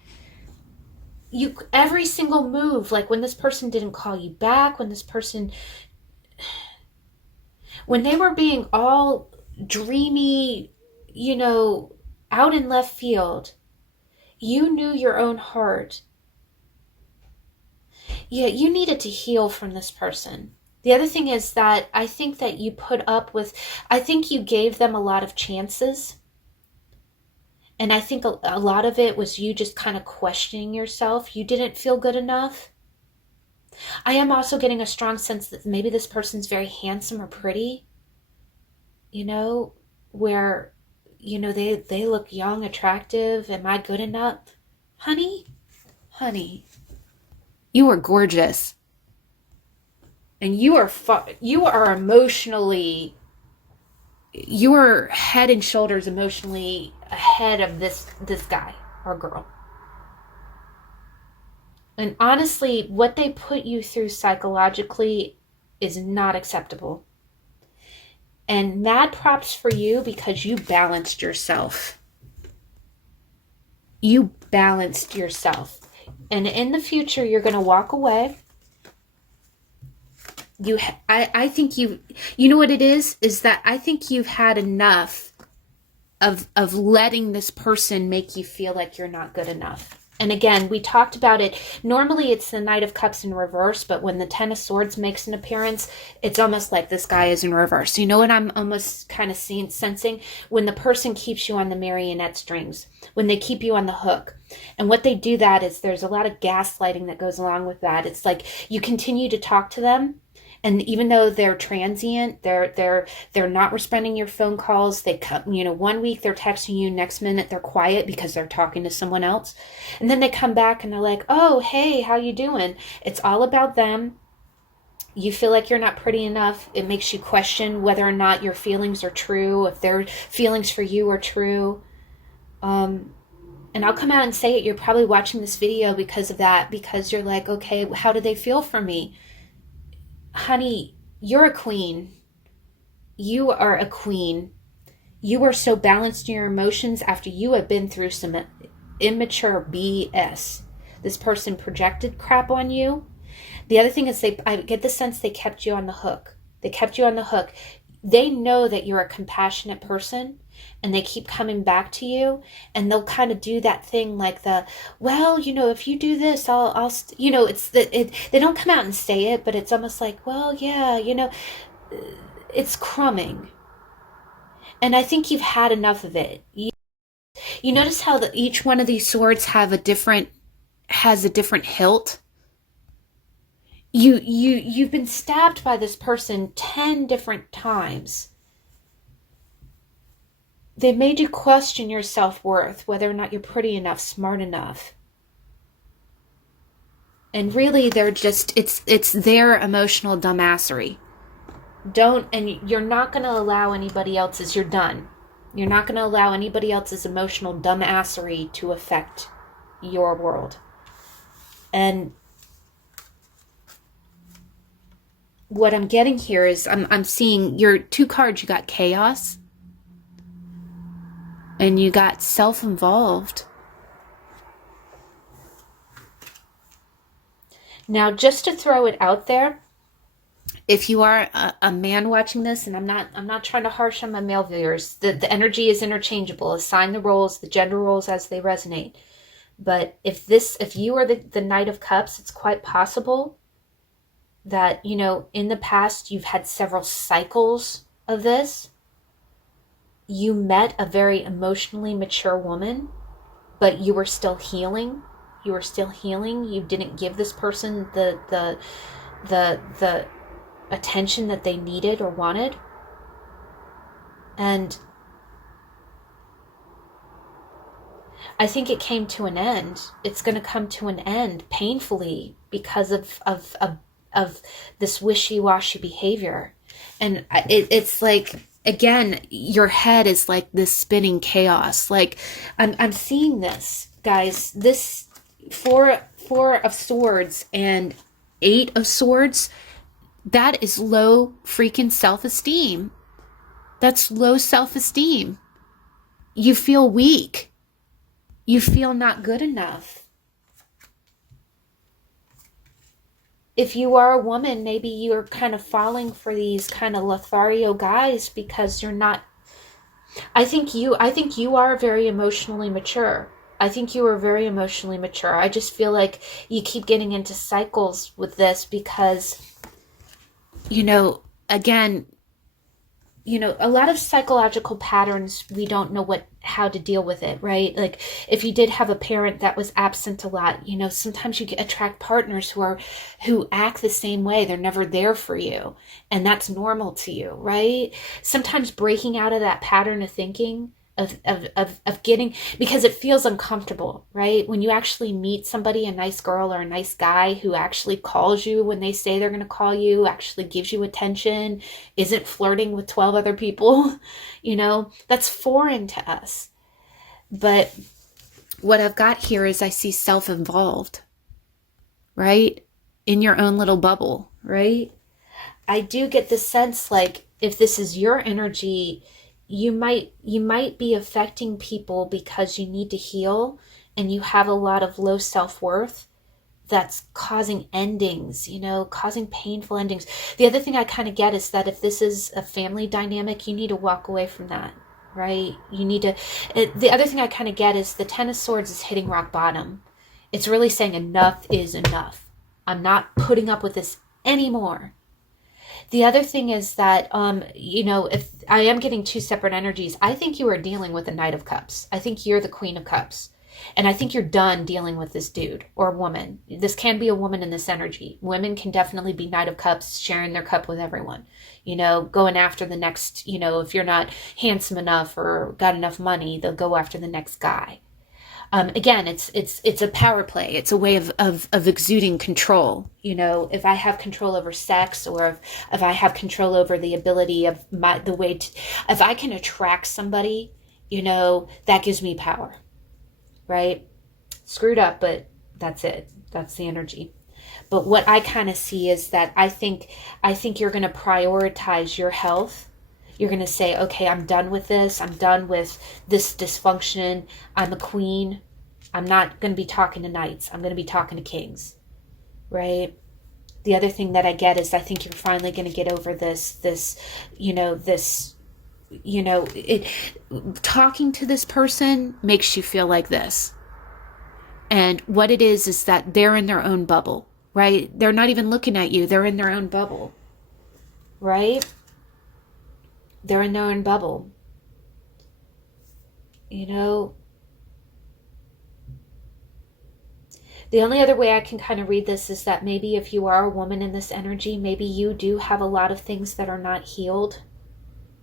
Every single move, like when this person didn't call you back, when they were being all dreamy, out in left field, you knew your own heart. Yeah, you needed to heal from this person. The other thing is that I think that I think you gave them a lot of chances. And I think a lot of it was you just kind of questioning yourself. You didn't feel good enough. I am also getting a strong sense that maybe this person's very handsome or pretty. Where, they look young, attractive. Am I good enough? Honey, you are gorgeous. And you are emotionally, you are head and shoulders emotionally ahead of this guy or girl. And honestly, what they put you through psychologically is not acceptable. And mad props for you, because you balanced yourself. You balanced yourself. And in the future, you're going to walk away. I think you know what it is that I think you've had enough of letting this person make you feel like you're not good enough. And again, we talked about it. Normally it's the Knight of Cups in reverse, but when the Ten of Swords makes an appearance, it's almost like this guy is in reverse. You know what I'm almost kind of sensing? When the person keeps you on the marionette strings, when they keep you on the hook. And what they do that is there's a lot of gaslighting that goes along with that. It's like you continue to talk to them, and even though they're transient, they're not responding your phone calls. They come, 1 week they're texting you, next minute they're quiet because they're talking to someone else. And then they come back and they're like, oh, hey, how you doing? It's all about them. You feel like you're not pretty enough. It makes you question whether or not your feelings are true, if their feelings for you are true. And I'll come out and say it. You're probably watching this video because of that, because you're like, okay, how do they feel for me? Honey, you're a queen. You are a queen. You are so balanced in your emotions after you have been through some immature BS. This person projected crap on you. The other thing is I get the sense they kept you on the hook. They kept you on the hook. They know that you're a compassionate person, and they keep coming back to you, and they'll kind of do that thing like if you do this, I'll they don't come out and say it, but it's almost like, well, yeah, it's crumbing. And I think you've had enough of it. You notice how each one of these swords has a different hilt? You've been stabbed by this person 10 different times. They've made you question your self-worth, whether or not you're pretty enough, smart enough. And really, they're just, it's their emotional dumbassery. And you're not going to allow anybody else's, you're done. You're not going to allow anybody else's emotional dumbassery to affect your world. And what I'm getting here is I'm seeing your 2 cards. You got chaos and you got self-involved. Now, just to throw it out there, if you are a man watching this, and I'm not trying to harsh on my male viewers, the energy is interchangeable. Assign the roles, the gender roles as they resonate. But if you are the Knight of Cups, it's quite possible that, in the past you've had several cycles of this. You met a very emotionally mature woman, but you were still healing. You didn't give this person the attention that they needed or wanted. And I think it came to an end. It's going to come to an end painfully because of this wishy-washy behavior. And it's like, again, your head is like this spinning chaos. Like, I'm seeing this, guys. This four of swords and 8 of swords, that is low freaking self-esteem. That's low self-esteem. You feel weak. You feel not good enough. If you are a woman, maybe you're kind of falling for these kind of Lothario guys because you're not. I think you are very emotionally mature. I think you are very emotionally mature. I just feel like you keep getting into cycles with this because, again, a lot of psychological patterns, we don't know how to deal with it, right? Like, if you did have a parent that was absent a lot, sometimes you attract partners who act the same way. They're never there for you, and that's normal to you, right? Sometimes breaking out of that pattern of thinking, of getting, because it feels uncomfortable, right? When you actually meet somebody, a nice girl or a nice guy who actually calls you when they say they're going to call you, actually gives you attention, isn't flirting with 12 other people, that's foreign to us. But what I've got here is I see self-involved, right? In your own little bubble, right? I do get the sense, like, if this is your energy, you might be affecting people because you need to heal and you have a lot of low self-worth that's causing endings, causing painful endings. The other thing I kind of get is that if this is a family dynamic, you need to walk away from that, right? The other thing I kind of get is the 10 of Swords is hitting rock bottom. It's really saying enough is enough. I'm not putting up with this anymore. The other thing is that, if I am getting 2 separate energies, I think you are dealing with a Knight of Cups. I think you're the Queen of Cups. And I think you're done dealing with this dude or woman. This can be a woman in this energy. Women can definitely be Knight of Cups, sharing their cup with everyone. Going after the next, if you're not handsome enough or got enough money, they'll go after the next guy. Again, it's a power play. It's a way of exuding control. If I have control over sex, or if I have control over the ability of if I can attract somebody, that gives me power, right? Screwed up, but that's it. That's the energy. But what I kind of see is that I think you're going to prioritize your health. You're going to say, okay, I'm done with this. I'm done with this dysfunction. I'm a queen. I'm not going to be talking to knights. I'm going to be talking to kings, right? The other thing that I get is I think you're finally going to get over talking to this person makes you feel like this. And what it is that they're in their own bubble, right? They're not even looking at you. They're in their own bubble, right? They're in their own bubble. The The only other way I can kind of read this is that maybe if you are a woman in this energy, maybe you do have a lot of things that are not healed,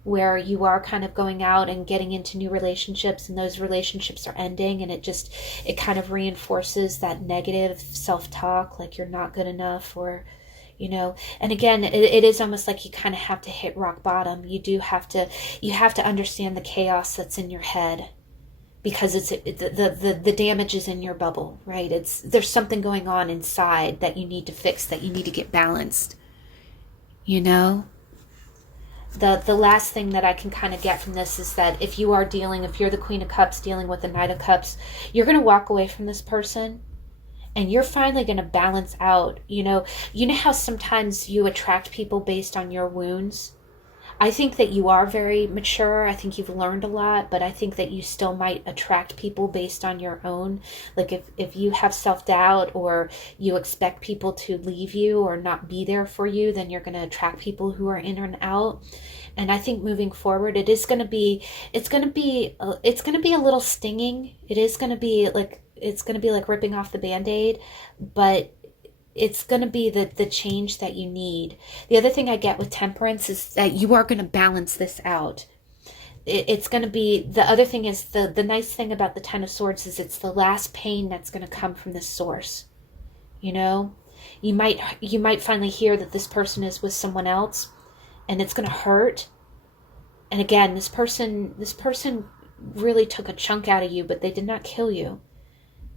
where you are kind of going out and getting into new relationships, and those relationships are ending, and it kind of reinforces that negative self-talk, like you're not good enough, or and again, it is almost like you kind of have to hit rock bottom. You have to understand the chaos that's in your head, because the damage is in your bubble, right? There's something going on inside that you need to fix, that you need to get balanced. The last thing that I can kind of get from this is that if you're the Queen of Cups dealing with the Knight of Cups, you're going to walk away from this person, and you're finally going to balance out. You know how sometimes you attract people based on your wounds? I think that you are very mature. I think you've learned a lot, but I think that you still might attract people based on your own. Like if you have self-doubt, or you expect people to leave you or not be there for you, then you're going to attract people who are in and out. And I think moving forward, it's going to be a little stinging. It's going to be like ripping off the Band-Aid, but it's going to be the change that you need. The other thing I get with Temperance is that you are going to balance this out. It's going to be, the other thing is, the nice thing about the Ten of Swords is it's the last pain that's going to come from this source. You might finally hear that this person is with someone else, and it's going to hurt. And again, this person really took a chunk out of you, but they did not kill you.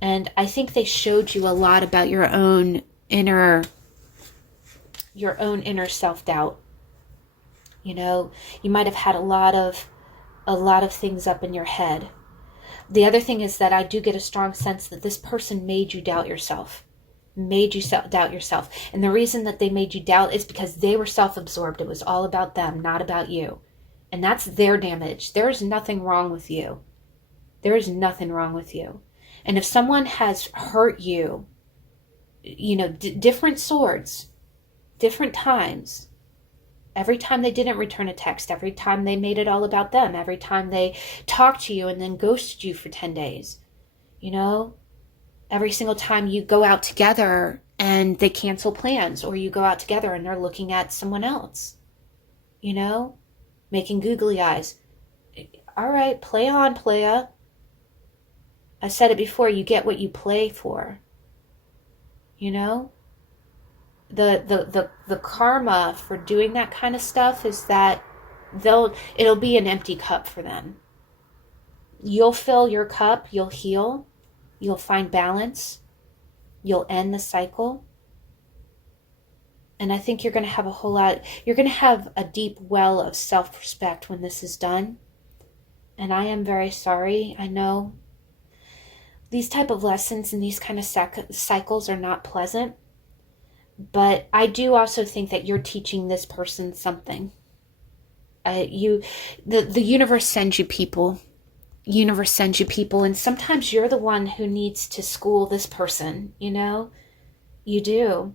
And I think they showed you a lot about your own inner self-doubt. You might have had a lot of things up in your head. The other thing is that I do get a strong sense that this person made you doubt yourself. And the reason that they made you doubt is because they were self-absorbed. It was all about them, not about you. And that's their damage. There is nothing wrong with you. There is nothing wrong with you. And if someone has hurt you, different swords, different times, every time they didn't return a text, every time they made it all about them, every time they talked to you and then ghosted you for 10 days, every single time you go out together and they cancel plans, or you go out together and they're looking at someone else, making googly eyes. All right, play on, playa. I said it before, you get what you play for. The karma for doing that kind of stuff is that it'll be an empty cup for them. You'll fill your cup, you'll heal, you'll find balance, you'll end the cycle. And I think you're going to have you're going to have a deep well of self-respect when this is done. And I am very sorry. I know these type of lessons and these kind of cycles are not pleasant, but I do also think that you're teaching this person something. The universe sends you people. And sometimes you're the one who needs to school this person, You do.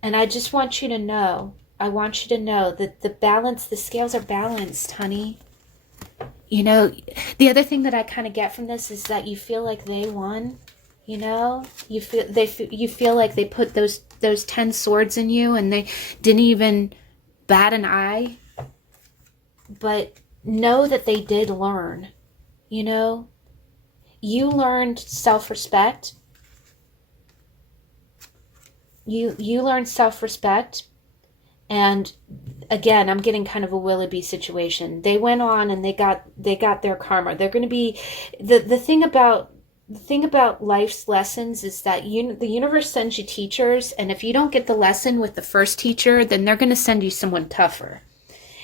And I just want you to know, that the scales are balanced, honey. The other thing that I kind of get from this is that you feel like they won. You feel like they put those 10 swords in you and they didn't even bat an eye. But know that they did learn. You learned self-respect. You learned self-respect. And again, I'm getting kind of a Willoughby situation. They went on and they got their karma. They're going to be the thing about life's lessons is that the universe sends you teachers, and if you don't get the lesson with the first teacher, then they're going to send you someone tougher.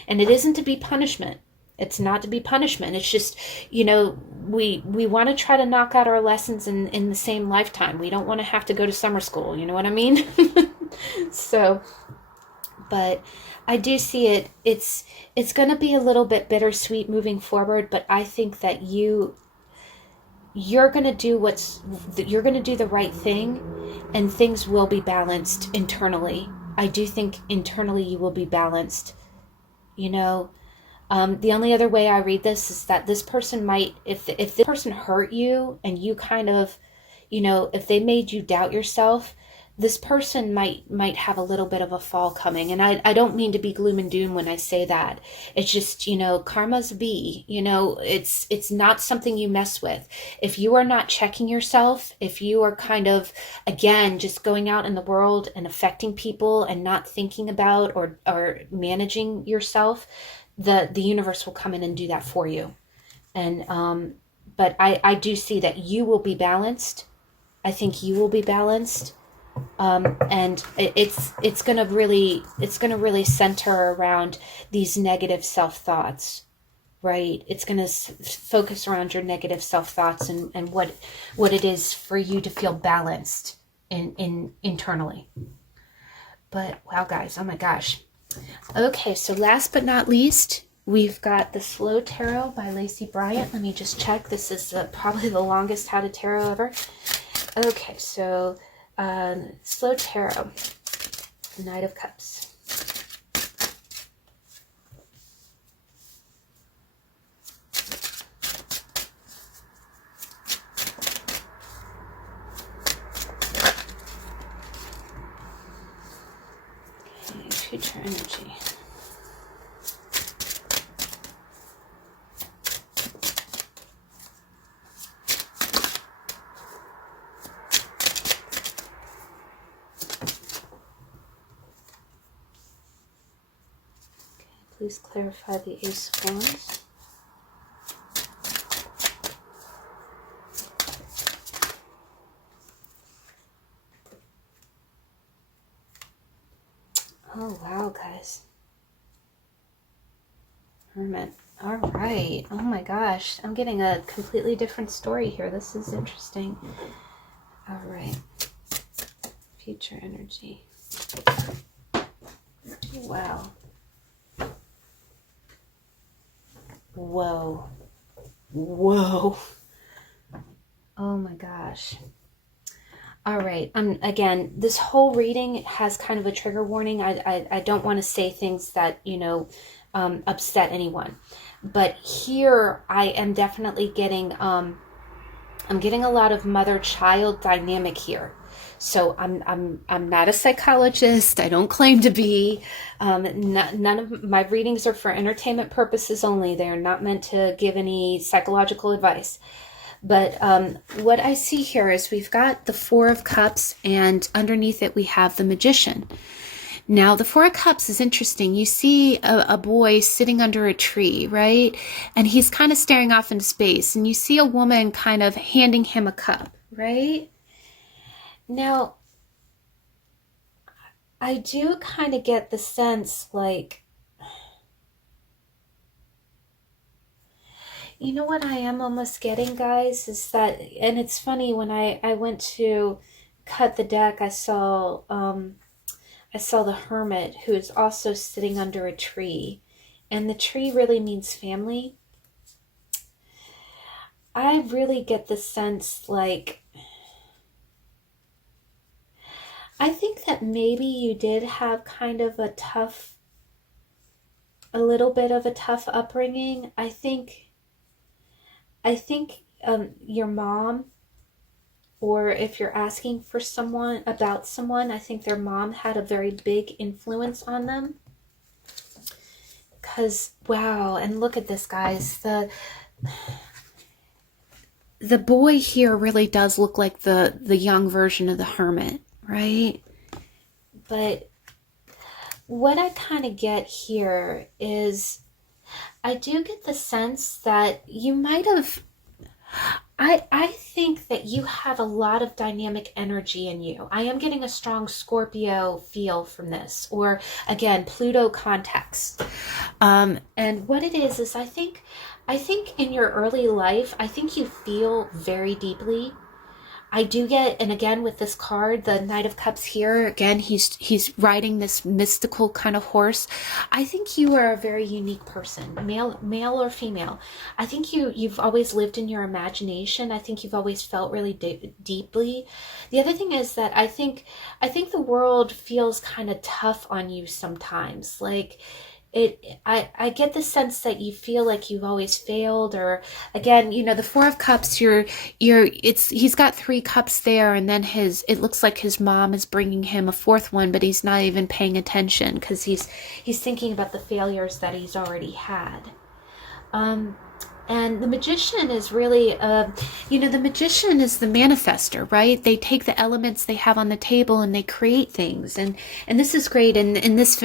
And it isn't to be punishment. It's not to be punishment. It's just, we want to try to knock out our lessons in the same lifetime. We don't want to have to go to summer school. You know what I mean? So, but I do see it. It's going to be a little bit bittersweet moving forward, but I think that you're going to do the right thing, and things will be balanced internally. I do think internally you will be balanced. The only other way I read this is that this person might, if this person hurt you and you kind of, you know, if they made you doubt yourself, this person might have a little bit of a fall coming. And I don't mean to be gloom and doom when I say that. It's just, you know, karma's a bee. You know, it's not something you mess with. If you are not checking yourself, if you are kind of, again, just going out in the world and affecting people and not thinking about or managing yourself, the universe will come in and do that for you. And but I do see that you will be balanced. I think you will be balanced. And it's gonna really center around these negative self-thoughts, right? It's gonna focus around your negative self-thoughts and what it is for you to feel balanced in internally. But wow, guys, oh my gosh. Okay, so last but not least, we've got the Slow Tarot by Lacey Bryant. Let me just check. This is probably the longest How to Tarot ever. Okay, so Slow Tarot, Knight of Cups. Okay, future energy. Please clarify the Ace of Wands. Oh, wow, guys. Hermit. All right. Oh, my gosh. I'm getting a completely different story here. This is interesting. All right. Future energy. Wow. Whoa. Whoa. Oh my gosh. All right. Again, this whole reading has kind of a trigger warning. I don't want to say things that, you know, upset anyone. But here I am definitely getting, I'm getting a lot of mother-child dynamic here. So I'm not a psychologist. I don't claim to be. None of my readings are for entertainment purposes only. They're not meant to give any psychological advice. But what I see here is we've got the Four of Cups, and underneath it we have the Magician. Now, the Four of Cups is interesting. You see a boy sitting under a tree, right? And he's kind of staring off into space. And you see a woman kind of handing him a cup, right? Now, I do kind of get the sense like, you know what I am almost getting, guys, is that, and it's funny, when I went to cut the deck, I saw the Hermit, who is also sitting under a tree, and the tree really means family. I really get the sense like, I think that maybe you did have kind of a little bit of a tough upbringing. I think your mom, or if you're asking for someone, I think their mom had a very big influence on them. Because, wow, and look at this, guys. The boy here really does look like the young version of the Hermit, right? But what I kind of get here is, I do get the sense that you might have, I think that you have a lot of dynamic energy in you. I am getting a strong Scorpio feel from this, or again, Pluto context. And what it is I think in your early life, I think you feel very deeply. I do get, and again with this card, the Knight of Cups here, again, he's riding this mystical kind of horse. I think you are a very unique person, male or female. I think you've always lived in your imagination. I think you've always felt really deeply. The other thing is that I think the world feels kind of tough on you sometimes. Like, I get the sense that you feel like you've always failed, or again, the Four of Cups, he's got 3 cups there, and then it looks like his mom is bringing him a 4th one, but he's not even paying attention because he's thinking about the failures that he's already had. And the magician is really, the magician is the manifester, right? They take the elements they have on the table and they create things. And this is great. And in this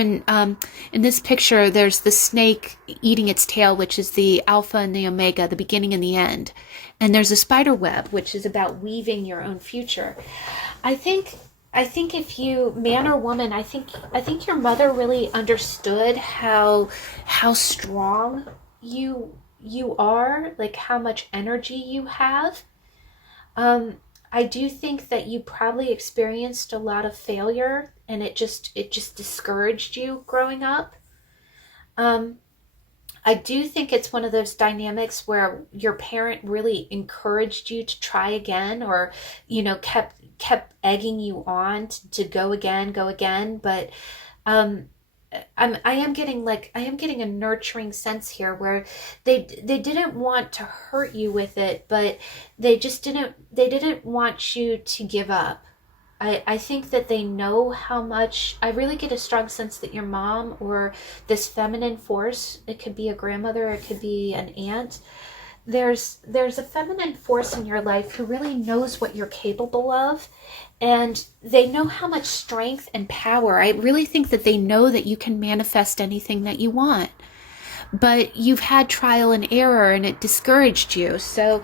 picture, there's the snake eating its tail, which is the alpha and the omega, the beginning and the end. And there's a spider web, which is about weaving your own future. I think if you, man or woman, I think your mother really understood how strong you are, like how much energy you have. I do think that you probably experienced a lot of failure, and it just discouraged you growing up. I do think it's one of those dynamics where your parent really encouraged you to try again, or kept egging you on to go again, but I am getting a nurturing sense here where they didn't want to hurt you with it, but they didn't want you to give up. I think that they know how much. I really get a strong sense that your mom, or this feminine force, it could be a grandmother, it could be an aunt, there's a feminine force in your life who really knows what you're capable of, and they know how much strength and power. I really think that they know that you can manifest anything that you want, but you've had trial and error and it discouraged you. So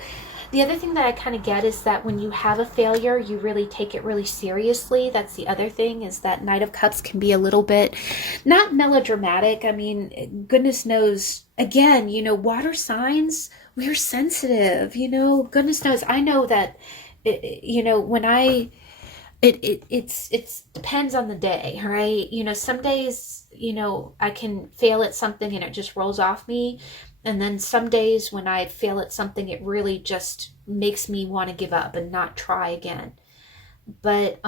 the other thing that I kind of get is that when you have a failure, you really take it really seriously. That's the other thing, is that Knight of Cups can be a little bit, not melodramatic. I mean, goodness knows, again, water signs, we're sensitive, goodness knows. I know that, when it depends on the day, right? Some days, I can fail at something and it just rolls off me. And then some days when I fail at something, it really just makes me want to give up and not try again. But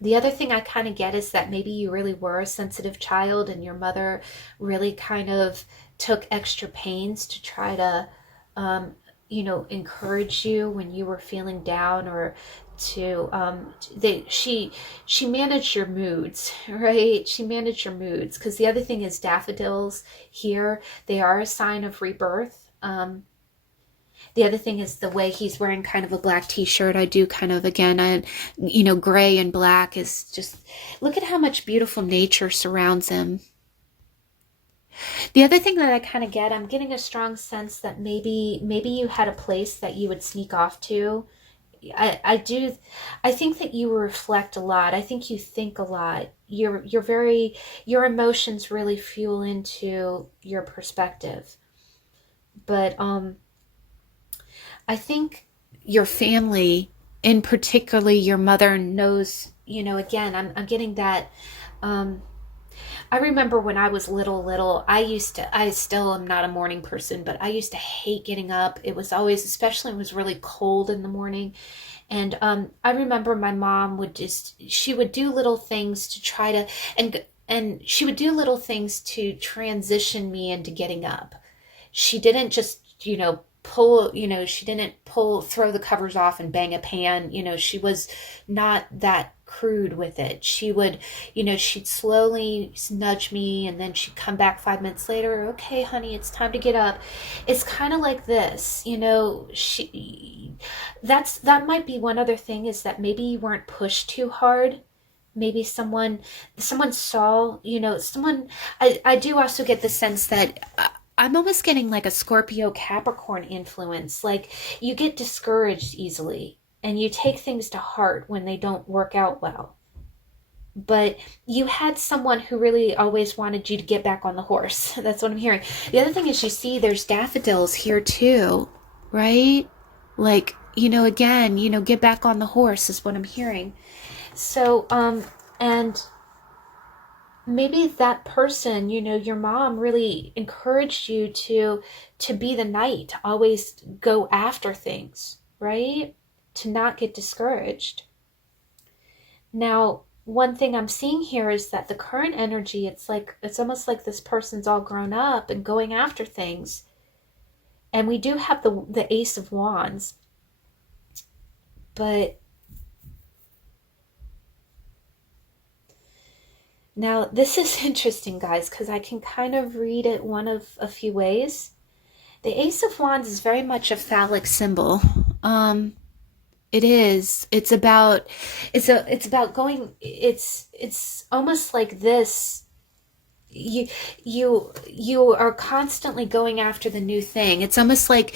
the other thing I kind of get is that maybe you really were a sensitive child, and your mother really kind of took extra pains to try to, encourage you when you were feeling down, or she managed your moods, right? She managed your moods, because the other thing is daffodils here, they are a sign of rebirth. The other thing is the way he's wearing kind of a black t-shirt. I do kind of, again, gray and black is just, look at how much beautiful nature surrounds him. The other thing that I kind of get, I'm getting a strong sense that maybe you had a place that you would sneak off to. I think that you reflect a lot. I think you think a lot. Your emotions really fuel into your perspective. But I think your family, in particularly your mother, knows, again, I'm getting that. I remember when I was little, I still am not a morning person, but I used to hate getting up. It was always, especially when it was really cold in the morning. And I remember my mom she would do little things to try to, and she would do little things to transition me into getting up. She didn't just, throw the covers off and bang a pan. She was not that crude with it. She would, she'd slowly nudge me, and then she'd come back 5 minutes later. Okay, honey, it's time to get up. It's kind of like this, that might be one other thing, is that maybe you weren't pushed too hard. Maybe someone saw, I do also get the sense that I'm almost getting like a Scorpio Capricorn influence. Like, you get discouraged easily and you take things to heart when they don't work out well. But you had someone who really always wanted you to get back on the horse. That's what I'm hearing. The other thing is, you see there's daffodils here too, right? Like, again, get back on the horse is what I'm hearing. So, and maybe that person, your mom really encouraged you to be the knight, to always go after things, right? To not get discouraged. Now, one thing I'm seeing here is that the current energy, it's almost like this person's all grown up and going after things. And we do have the Ace of Wands. But now this is interesting, guys, because I can kind of read it one of a few ways. The Ace of Wands is very much a phallic symbol. It is. It's about going. It's almost like this. You are constantly going after the new thing. It's almost like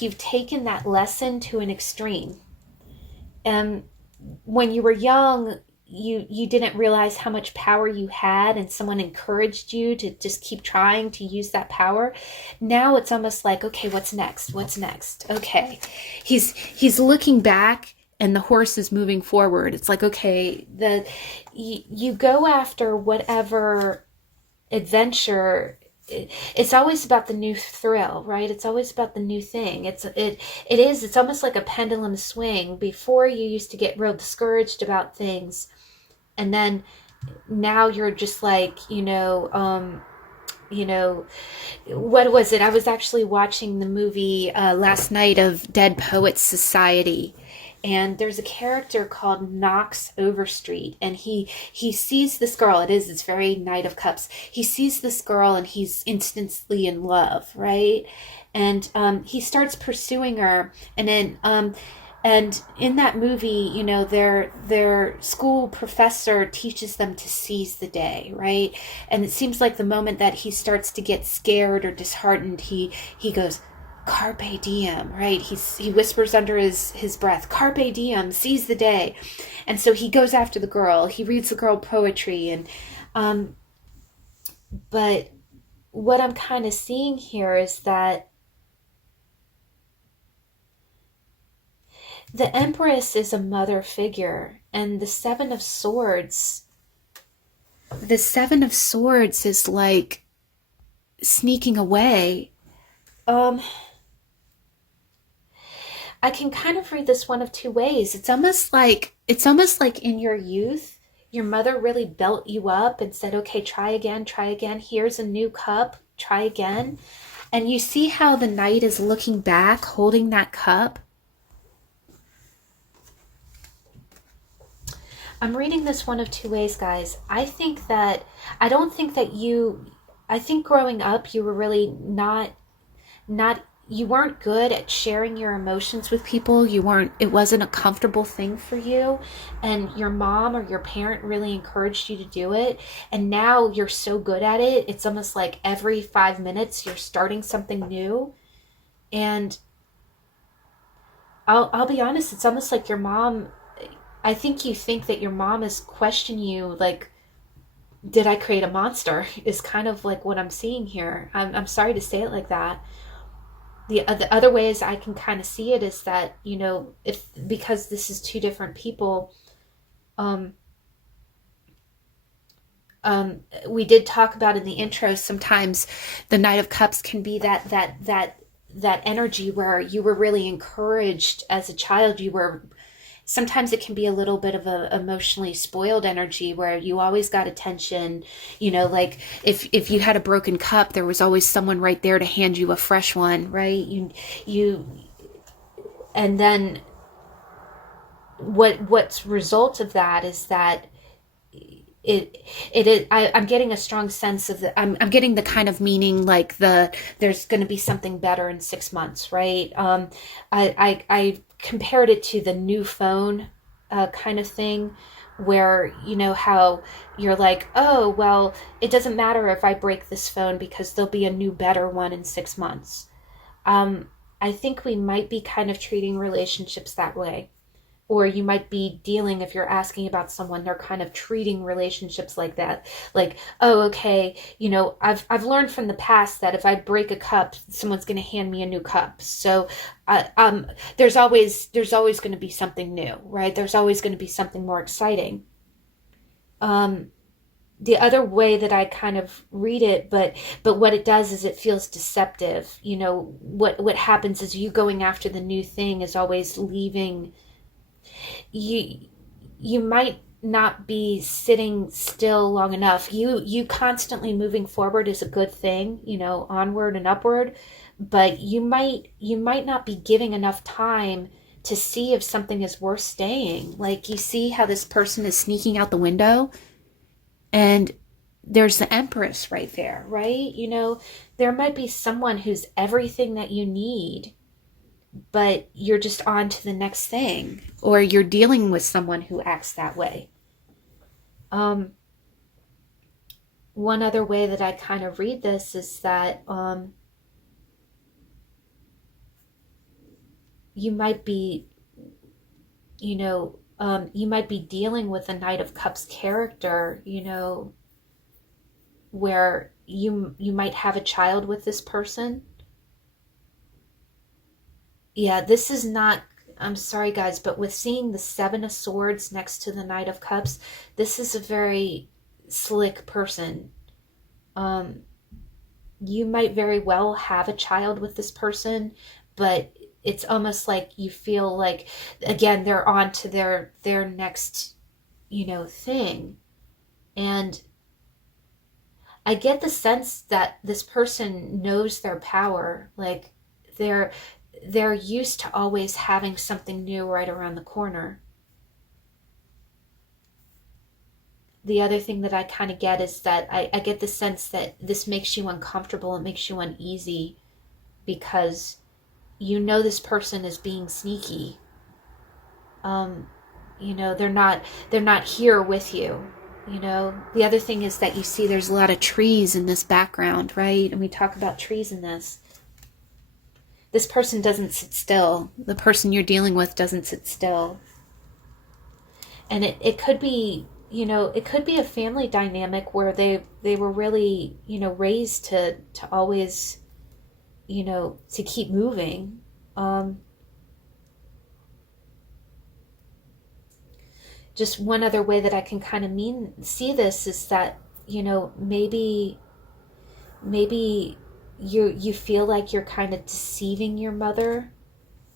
you've taken that lesson to an extreme. And when you were young, you didn't realize how much power you had, and someone encouraged you to just keep trying to use that power. Now it's almost like, okay, what's next? Okay. He's looking back and the horse is moving forward. It's like, okay, you go after whatever adventure. It's always about the new thrill, right? It's always about the new thing. It's almost like a pendulum swing. Before, you used to get real discouraged about things, and then now you're just like, what was it? I was actually watching the movie last night of Dead Poets Society. And there's a character called Knox Overstreet, and he sees this girl. It's very Knight of Cups. He sees this girl and he's instantly in love, right? And he starts pursuing her, and then and in that movie, their school professor teaches them to seize the day, right? And it seems like the moment that he starts to get scared or disheartened, he goes, carpe diem, right? He whispers under his breath, carpe diem, seize the day. And so he goes after the girl. He reads the girl poetry. And but what I'm kind of seeing here is that the Empress is a mother figure, and the Seven of Swords is like sneaking away. I can kind of read this one of two ways. It's almost like in your youth, your mother really built you up and said, okay, try again. Here's a new cup, try again. And you see how the knight is looking back, holding that cup. I'm reading this one of two ways, guys. I think growing up, you were really not you weren't good at sharing your emotions with people. It wasn't a comfortable thing for you, and your mom or your parent really encouraged you to do it. And now you're so good at it. It's almost like every 5 minutes you're starting something new. And I'll be honest, it's almost like your mom, I think you think that your mom is questioning you, like, did I create a monster? Is kind of like what I'm seeing here. I'm sorry to say it like that. The other ways I can kind of see it is that, because this is two different people, we did talk about in the intro, sometimes the Knight of Cups can be that energy where you were really encouraged as a child. Sometimes it can be a little bit of a emotionally spoiled energy where you always got attention. Like if you had a broken cup, there was always someone right there to hand you a fresh one, right? And then what's result of that is that I'm getting a strong sense of I'm getting the kind of meaning like there's going to be something better in 6 months, right? I compared it to the new phone kind of thing, where how you're like, oh well, it doesn't matter if I break this phone because there'll be a new better one in 6 months. I think we might be kind of treating relationships that way. Or you might be dealing, if you're asking about someone, they're kind of treating relationships like that. Like, oh, okay, I've learned from the past that if I break a cup, someone's going to hand me a new cup. So there's always going to be something new, right? There's always going to be something more exciting. The other way that I kind of read it, but what it does is it feels deceptive. What happens is you going after the new thing is always leaving. You might not be sitting still long enough. You constantly moving forward is a good thing, you know, onward and upward, but you might not be giving enough time to see if something is worth staying. Like, you see how this person is sneaking out the window, and there's the Empress right there, right? You know, there might be someone who's everything that you need, but you're just on to the next thing, or you're dealing with someone who acts that way. One other way that I kind of read this is that you might be, you know, you might be dealing with a Knight of Cups character, you know, where you might have a child with this person. Yeah, this is not, I'm sorry guys, but with seeing the Seven of Swords next to the Knight of Cups, this is a very slick person. You might very well have a child with this person, but it's almost like you feel like, again, they're on to their next, you know, thing. And I get the sense that this person knows their power. Like, they're used to always having something new right around the corner. The other thing that I kind of get is that I get the sense that this makes you uncomfortable. It makes you uneasy because you know this person is being sneaky. You know, they're not here with you. You know, the other thing is that you see there's a lot of trees in this background, right? And we talk about trees in this. This person doesn't sit still. The person you're dealing with doesn't sit still. And it could be, you know, it could be a family dynamic where they were really, you know, raised to always, you know, to keep moving. Just one other way that I can kind of see this is that, you know, maybe you feel like you're kind of deceiving your mother.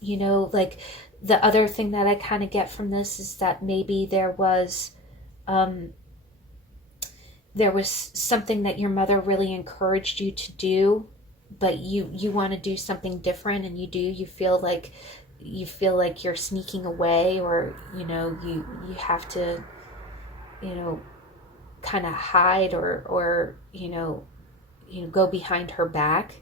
You know, like, the other thing that I kind of get from this is that maybe there was something that your mother really encouraged you to do, but you want to do something different, and you feel like you're sneaking away, or, you know, you have to, you know, kind of hide, or you know, go behind her back.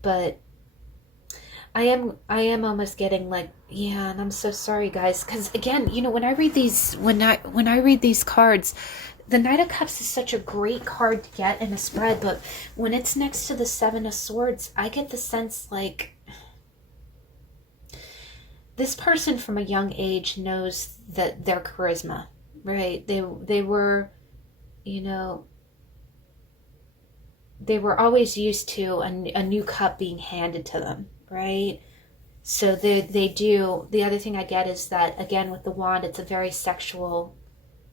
But I am almost getting like, yeah, and I'm so sorry guys, because again, you know, when I read these cards, the Knight of Cups is such a great card to get in a spread, but when it's next to the Seven of Swords, I get the sense like this person from a young age knows that their charisma, right? They were, you know, they were always used to a new cup being handed to them, right? So they do. The other thing I get is that, again, with the wand, it's a very sexual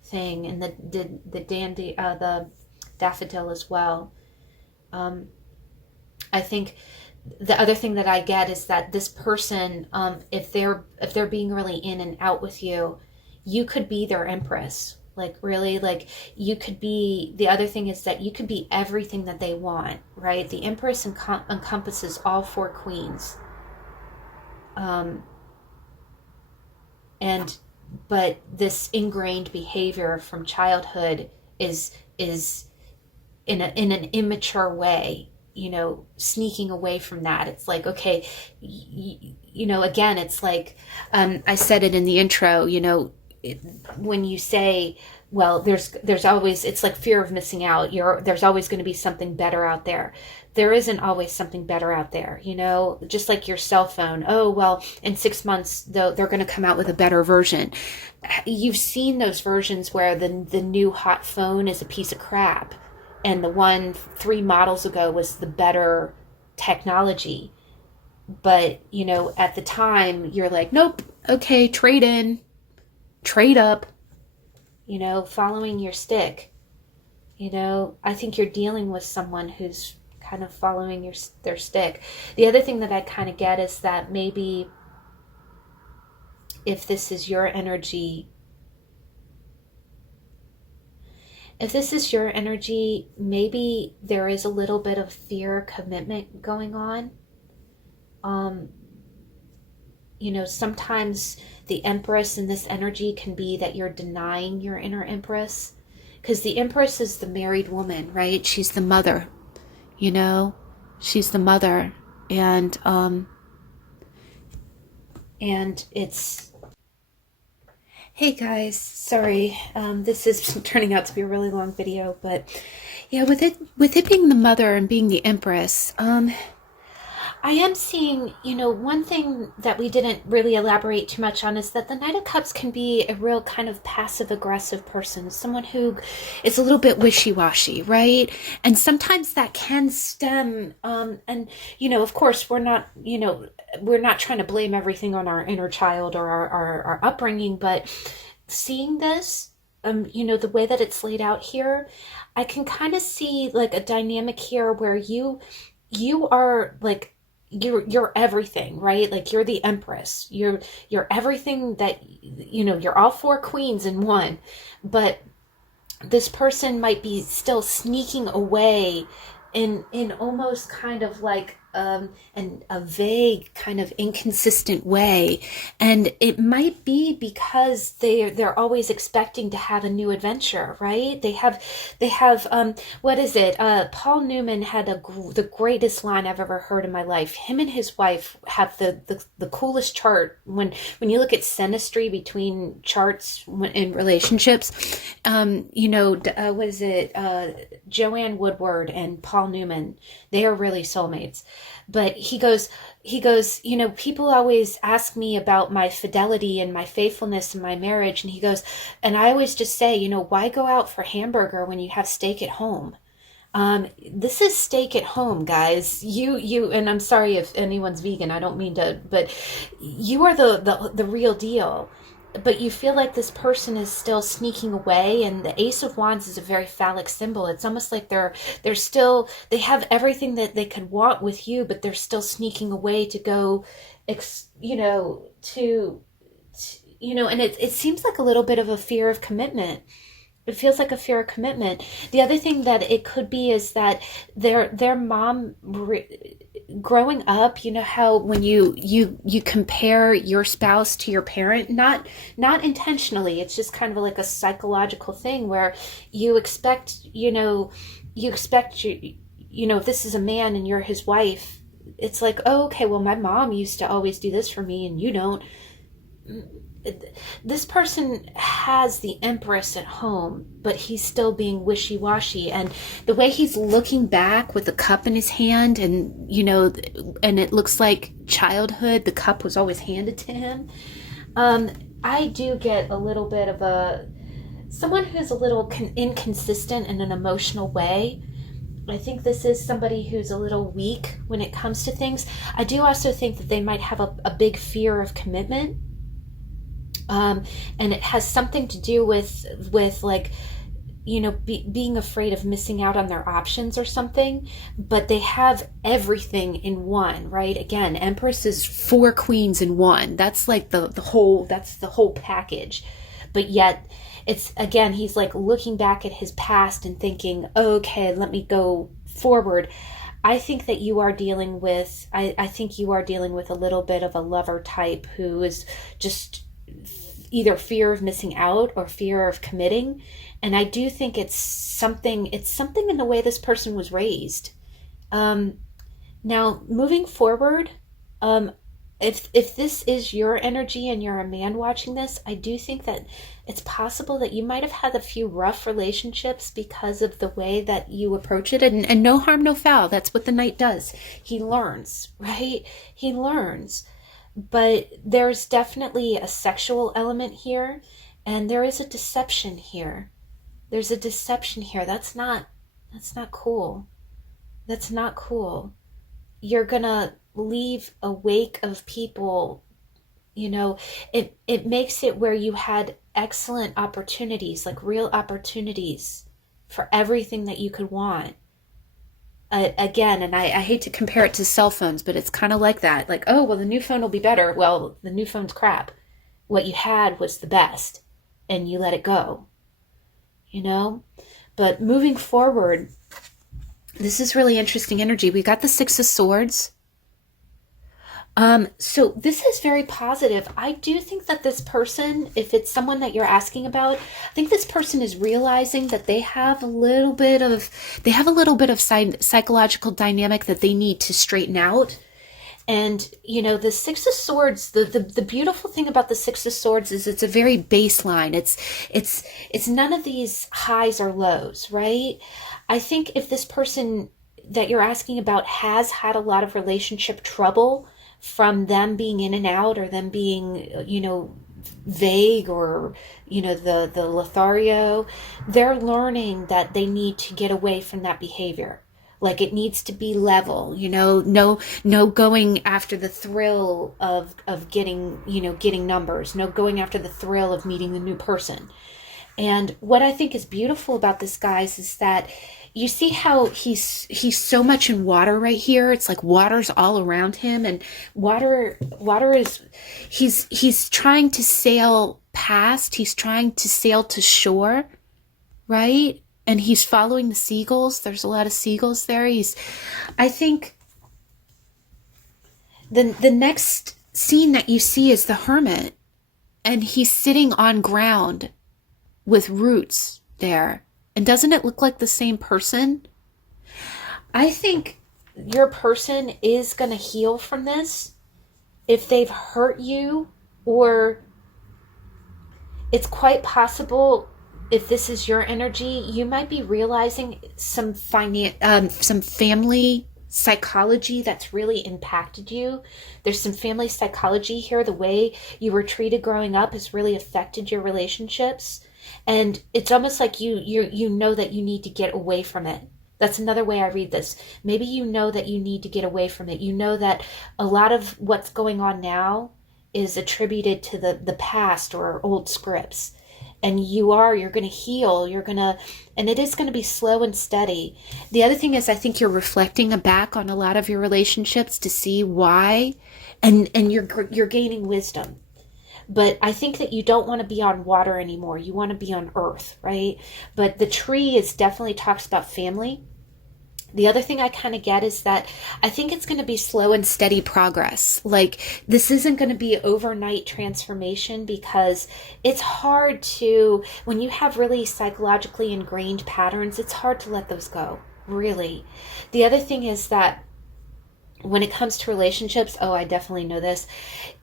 thing, and the daffodil as well. I think the other thing that I get is that this person, if they're being really in and out with you, you could be their empress. Like, really, like, you could be, the other thing is that you could be everything that they want, right? The Empress encompasses all four queens. But this ingrained behavior from childhood is in an immature way, you know, sneaking away from that. It's like, okay, you know, again, it's like, I said it in the intro, you know, when you say, well, there's always, it's like fear of missing out. There's always going to be something better out there. There isn't always something better out there, you know, just like your cell phone. Oh, well, in 6 months, they're going to come out with a better version. You've seen those versions where the new hot phone is a piece of crap, and the one 3 models ago was the better technology. But, you know, at the time, you're like, nope, okay, trade in. Trade up, you know, following your stick. You know, I think you're dealing with someone who's kind of following their stick. The other thing that I kind of get is that maybe if this is your energy, maybe there is a little bit of fear commitment going on. You know, sometimes the Empress in this energy can be that you're denying your inner Empress, because the Empress is the married woman, right? She's the mother, you know, she's the mother, and it's, hey guys, sorry, this is turning out to be a really long video, but yeah, with it being the mother and being the Empress, I am seeing, you know, one thing that we didn't really elaborate too much on is that the Knight of Cups can be a real kind of passive-aggressive person, someone who is a little bit wishy-washy, right? And sometimes that can stem, and, you know, of course, we're not trying to blame everything on our inner child or our upbringing, but seeing this, you know, the way that it's laid out here, I can kind of see, like, a dynamic here where you are, like, you're everything, right? Like, you're the Empress, you're everything that, you know, you're all four queens in one, but this person might be still sneaking away in almost kind of like a vague kind of inconsistent way, and it might be because they're always expecting to have a new adventure, right? They have what is it, Paul Newman had the greatest line I've ever heard in my life. Him and his wife have the coolest chart when you look at synastry between charts in relationships. You know, what is it, Joanne Woodward and Paul Newman, they are really soulmates. But he goes, you know, people always ask me about my fidelity and my faithfulness in my marriage. And he goes, and I always just say, you know, why go out for hamburger when you have steak at home? This is steak at home, guys. You, and I'm sorry if anyone's vegan, I don't mean to, but you are the real deal. But you feel like this person is still sneaking away, and the Ace of Wands is a very phallic symbol. It's almost like they're still, they have everything that they could want with you, but they're still sneaking away to go, you know, and it seems like a little bit of a fear of commitment. It feels like a fear of commitment. The other thing that it could be is that their mom, growing up, you know how when you compare your spouse to your parent, not intentionally, it's just kind of like a psychological thing where you expect, you know, if this is a man and you're his wife, it's like, oh, okay, well, my mom used to always do this for me and you don't. This person has the Empress at home, but he's still being wishy-washy, and the way he's looking back with the cup in his hand, and, you know, and it looks like childhood, the cup was always handed to him. I do get a little bit of someone who's a little inconsistent in an emotional way. I think this is somebody who's a little weak when it comes to things. I do also think that they might have a big fear of commitment. And it has something to do with like, you know, being afraid of missing out on their options or something, but they have everything in one, right? Again, Empress is four queens in one. That's like the whole package. But yet it's, again, he's like looking back at his past and thinking, okay, let me go forward. I think that you are dealing with, I think you are dealing with a little bit of a lover type who is just either fear of missing out or fear of committing. And I do think it's something in the way this person was raised. Now, moving forward, if this is your energy and you're a man watching this, I do think that it's possible that you might have had a few rough relationships because of the way that you approach it. And no harm, no foul. That's what the Knight does. He learns, right? He learns. But there's definitely a sexual element here, and there is a deception here. There's a deception here. That's not cool. That's not cool. You're gonna leave a wake of people, you know, it makes it where you had excellent opportunities, like real opportunities for everything that you could want. again, and I hate to compare it to cell phones, but it's kind of like that. Like, oh, well, the new phone will be better. Well, the new phone's crap. What you had was the best, and you let it go, you know? But moving forward, this is really interesting energy. We got the Six of Swords. So this is very positive. I do think that this person, if it's someone that you're asking about, I think this person is realizing that they have a little bit of psychological dynamic that they need to straighten out. And, you know, the Six of Swords, the beautiful thing about the Six of Swords is it's a very baseline. It's none of these highs or lows, right? I think if this person that you're asking about has had a lot of relationship trouble from them being in and out, or them being, you know, vague, or, you know, the Lothario, they're learning that they need to get away from that behavior. Like, it needs to be level, you know, no going after the thrill of getting, you know, getting numbers, no going after the thrill of meeting the new person. And what I think is beautiful about this, guys, is that you see how he's so much in water right here. It's like water's all around him, and water is, he's trying to sail past, he's trying to sail to shore, right? And he's following the seagulls. There's a lot of seagulls there. I think the next scene that you see is the Hermit, and he's sitting on ground with roots there. And doesn't it look like the same person? I think your person is going to heal from this. If they've hurt you, or it's quite possible, if this is your energy, you might be realizing some family psychology that's really impacted you. There's some family psychology here. The way you were treated growing up has really affected your relationships. And it's almost like you know that you need to get away from it. That's another way I read this. Maybe you know that you need to get away from it. You know that a lot of what's going on now is attributed to the past or old scripts. And you're going to heal. And it is going to be slow and steady. The other thing is, I think you're reflecting back on a lot of your relationships to see why, and you're gaining wisdom. But I think that you don't want to be on water anymore. You want to be on earth, right? But the tree definitely talks about family. The other thing I kind of get is that I think it's going to be slow and steady progress. Like, this isn't going to be overnight transformation, because it's hard to, when you have really psychologically ingrained patterns, it's hard to let those go, really. The other thing is that when it comes to relationships, I definitely know this,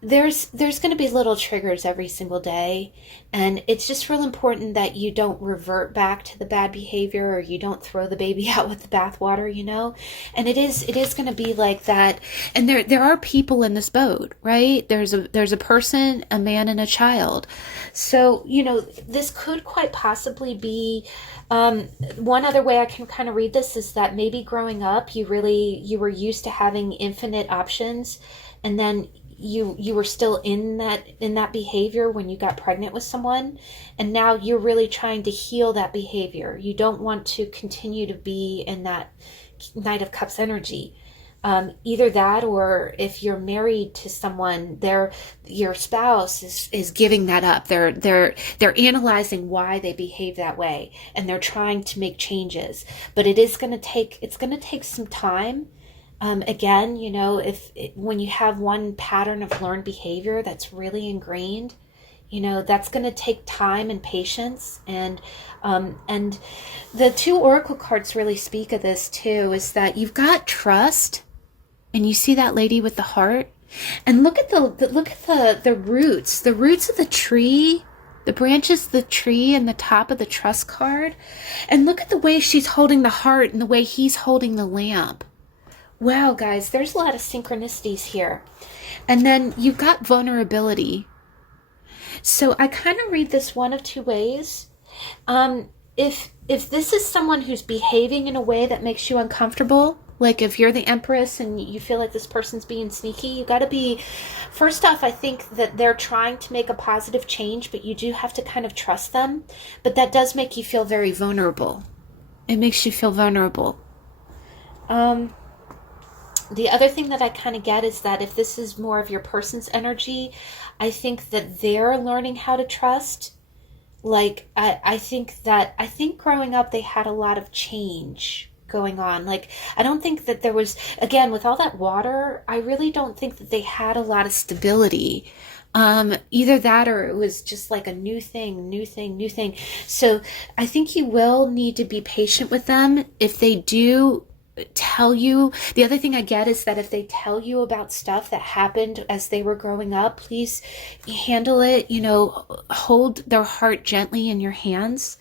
there's going to be little triggers every single day, and it's just real important that you don't revert back to the bad behavior, or you don't throw the baby out with the bathwater, you know. And it is going to be like that. And there are people in this boat, right? There's a person, a man, and a child. So, you know, this could quite possibly be one other way I can kind of read this is that maybe growing up you were used to having infinite options, and then you were still in that behavior when you got pregnant with someone, and now you're really trying to heal that behavior. You don't want to continue to be in that Knight of Cups energy. Either that, or if you're married to someone, your spouse is giving that up. They're analyzing why they behave that way, and they're trying to make changes. But it's going to take some time. Again, you know, when you have one pattern of learned behavior that's really ingrained, you know, that's going to take time and patience. And the two oracle cards really speak of this too, is that you've got trust. And you see that lady with the heart, and look at the roots of the tree, the branches of the tree, and the top of the trust card, and look at the way she's holding the heart and the way he's holding the lamp. Wow, guys, there's a lot of synchronicities here. And then you've got vulnerability. So I kind of read this one of two ways. If this is someone who's behaving in a way that makes you uncomfortable, like if you're the Empress and you feel like this person's being sneaky, you got to be, first off, I think that they're trying to make a positive change, but you do have to kind of trust them. But that does make you feel very vulnerable. It makes you feel vulnerable. The other thing that I kind of get is that if this is more of your person's energy, I think that they're learning how to trust. Like, I think growing up they had a lot of change going on. Like, I don't think that there was, again, with all that water, I really don't think that they had a lot of stability. Either that or it was just like a new thing. So I think you will need to be patient with them if they do tell you. The other thing I get is that if they tell you about stuff that happened as they were growing up, please handle it, hold their heart gently in your hands,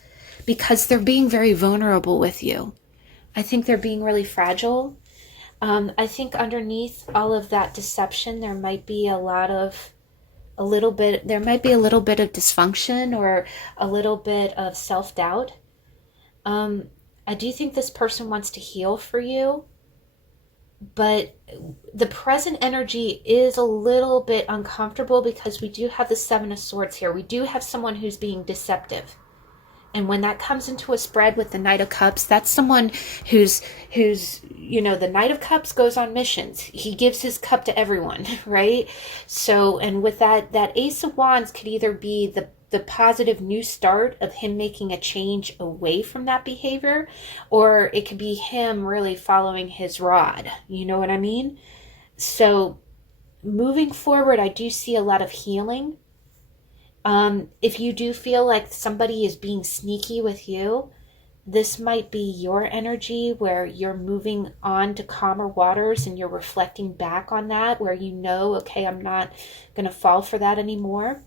because they're being very vulnerable with you. I think they're being really fragile. I think underneath all of that deception, there might be a little bit of dysfunction or a little bit of self-doubt. I do think this person wants to heal for you, but the present energy is a little bit uncomfortable because we do have the Seven of Swords here. We do have someone who's being deceptive. And when that comes into a spread with the Knight of Cups, that's someone who's the Knight of Cups goes on missions. He gives his cup to everyone, right? So, and with that Ace of Wands could either be the positive new start of him making a change away from that behavior, or it could be him really following his rod. You know what I mean? So moving forward, I do see a lot of healing. If you do feel like somebody is being sneaky with you, this might be your energy where you're moving on to calmer waters and you're reflecting back on that, where okay, I'm not going to fall for that anymore.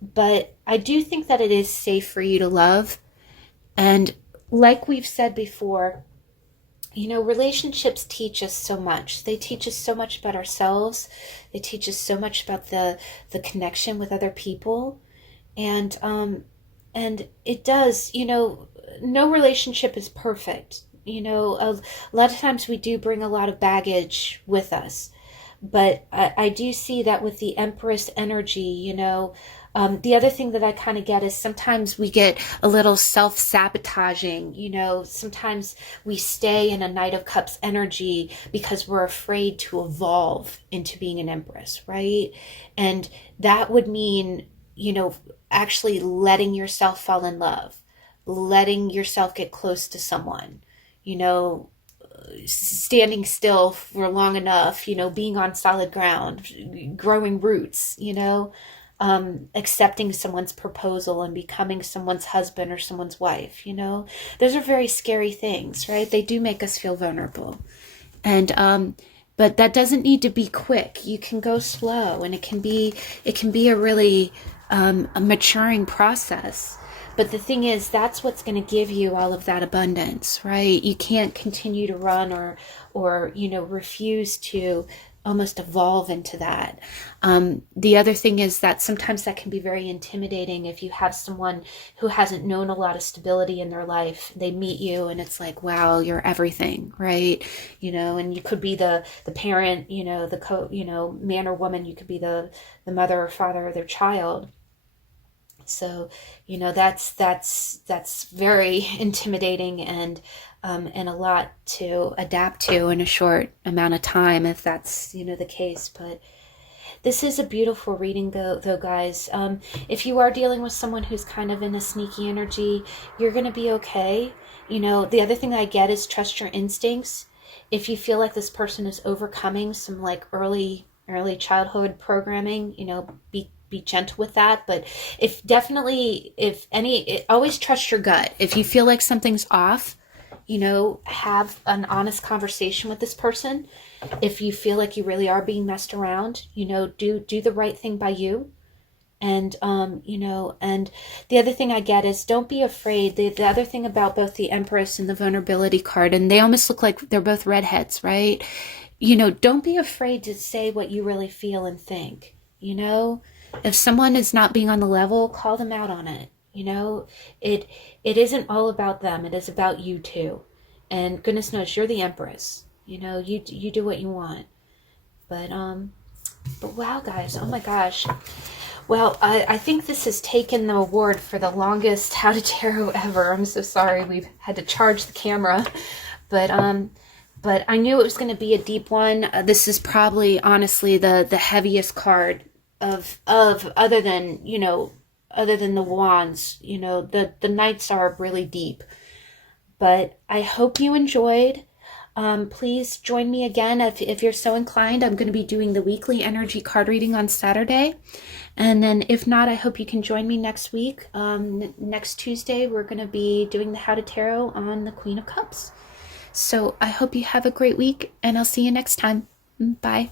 But I do think that it is safe for you to love. And like we've said before, relationships teach us so much. They teach us so much about ourselves. They teach us so much about the connection with other people. And it does, no relationship is perfect. A lot of times we do bring a lot of baggage with us. But I do see that with the Empress energy, the other thing that I kind of get is sometimes we get a little self-sabotaging, sometimes we stay in a Knight of Cups energy because we're afraid to evolve into being an Empress, right? And that would mean, actually letting yourself fall in love, letting yourself get close to someone, standing still for long enough, being on solid ground, growing roots, accepting someone's proposal and becoming someone's husband or someone's wife, those are very scary things, right? They do make us feel vulnerable. And, but that doesn't need to be quick. You can go slow, and it can be a really, a maturing process. But the thing is, that's what's going to give you all of that abundance, right? You can't continue to run or refuse to almost evolve into that. The other thing is that sometimes that can be very intimidating if you have someone who hasn't known a lot of stability in their life. They meet you and it's like, wow, you're everything, right? And you could be the parent, the man or woman. You could be the mother or father of their child. So, that's very intimidating and a lot to adapt to in a short amount of time, if that's, the case. But this is a beautiful reading though, guys. If you are dealing with someone who's kind of in a sneaky energy, you're going to be okay. The other thing I get is trust your instincts. If you feel like this person is overcoming some like early childhood programming, be gentle with that. But always trust your gut. If you feel like something's off, have an honest conversation with this person. If you feel like you really are being messed around, do the right thing by you. And, and the other thing I get is don't be afraid. The other thing about both the Empress and the vulnerability card, and they almost look like they're both redheads, right? Don't be afraid to say what you really feel and think, If someone is not being on the level, call them out on it. It isn't all about them. It is about you too. And goodness knows you're the Empress. You do what you want. But wow, guys, oh my gosh. Well, I think this has taken the award for the longest How to Tarot ever. I'm so sorry we've had to charge the camera. But but I knew it was going to be a deep one. This is probably, honestly, the heaviest card of other than, other than the wands. The knights are really deep. But I hope you enjoyed. Please join me again if you're so inclined. I'm going to be doing the weekly energy card reading on Saturday. And then if not, I hope you can join me next week. Next Tuesday, we're going to be doing the How to Tarot on the Queen of Cups. So I hope you have a great week, and I'll see you next time. Bye.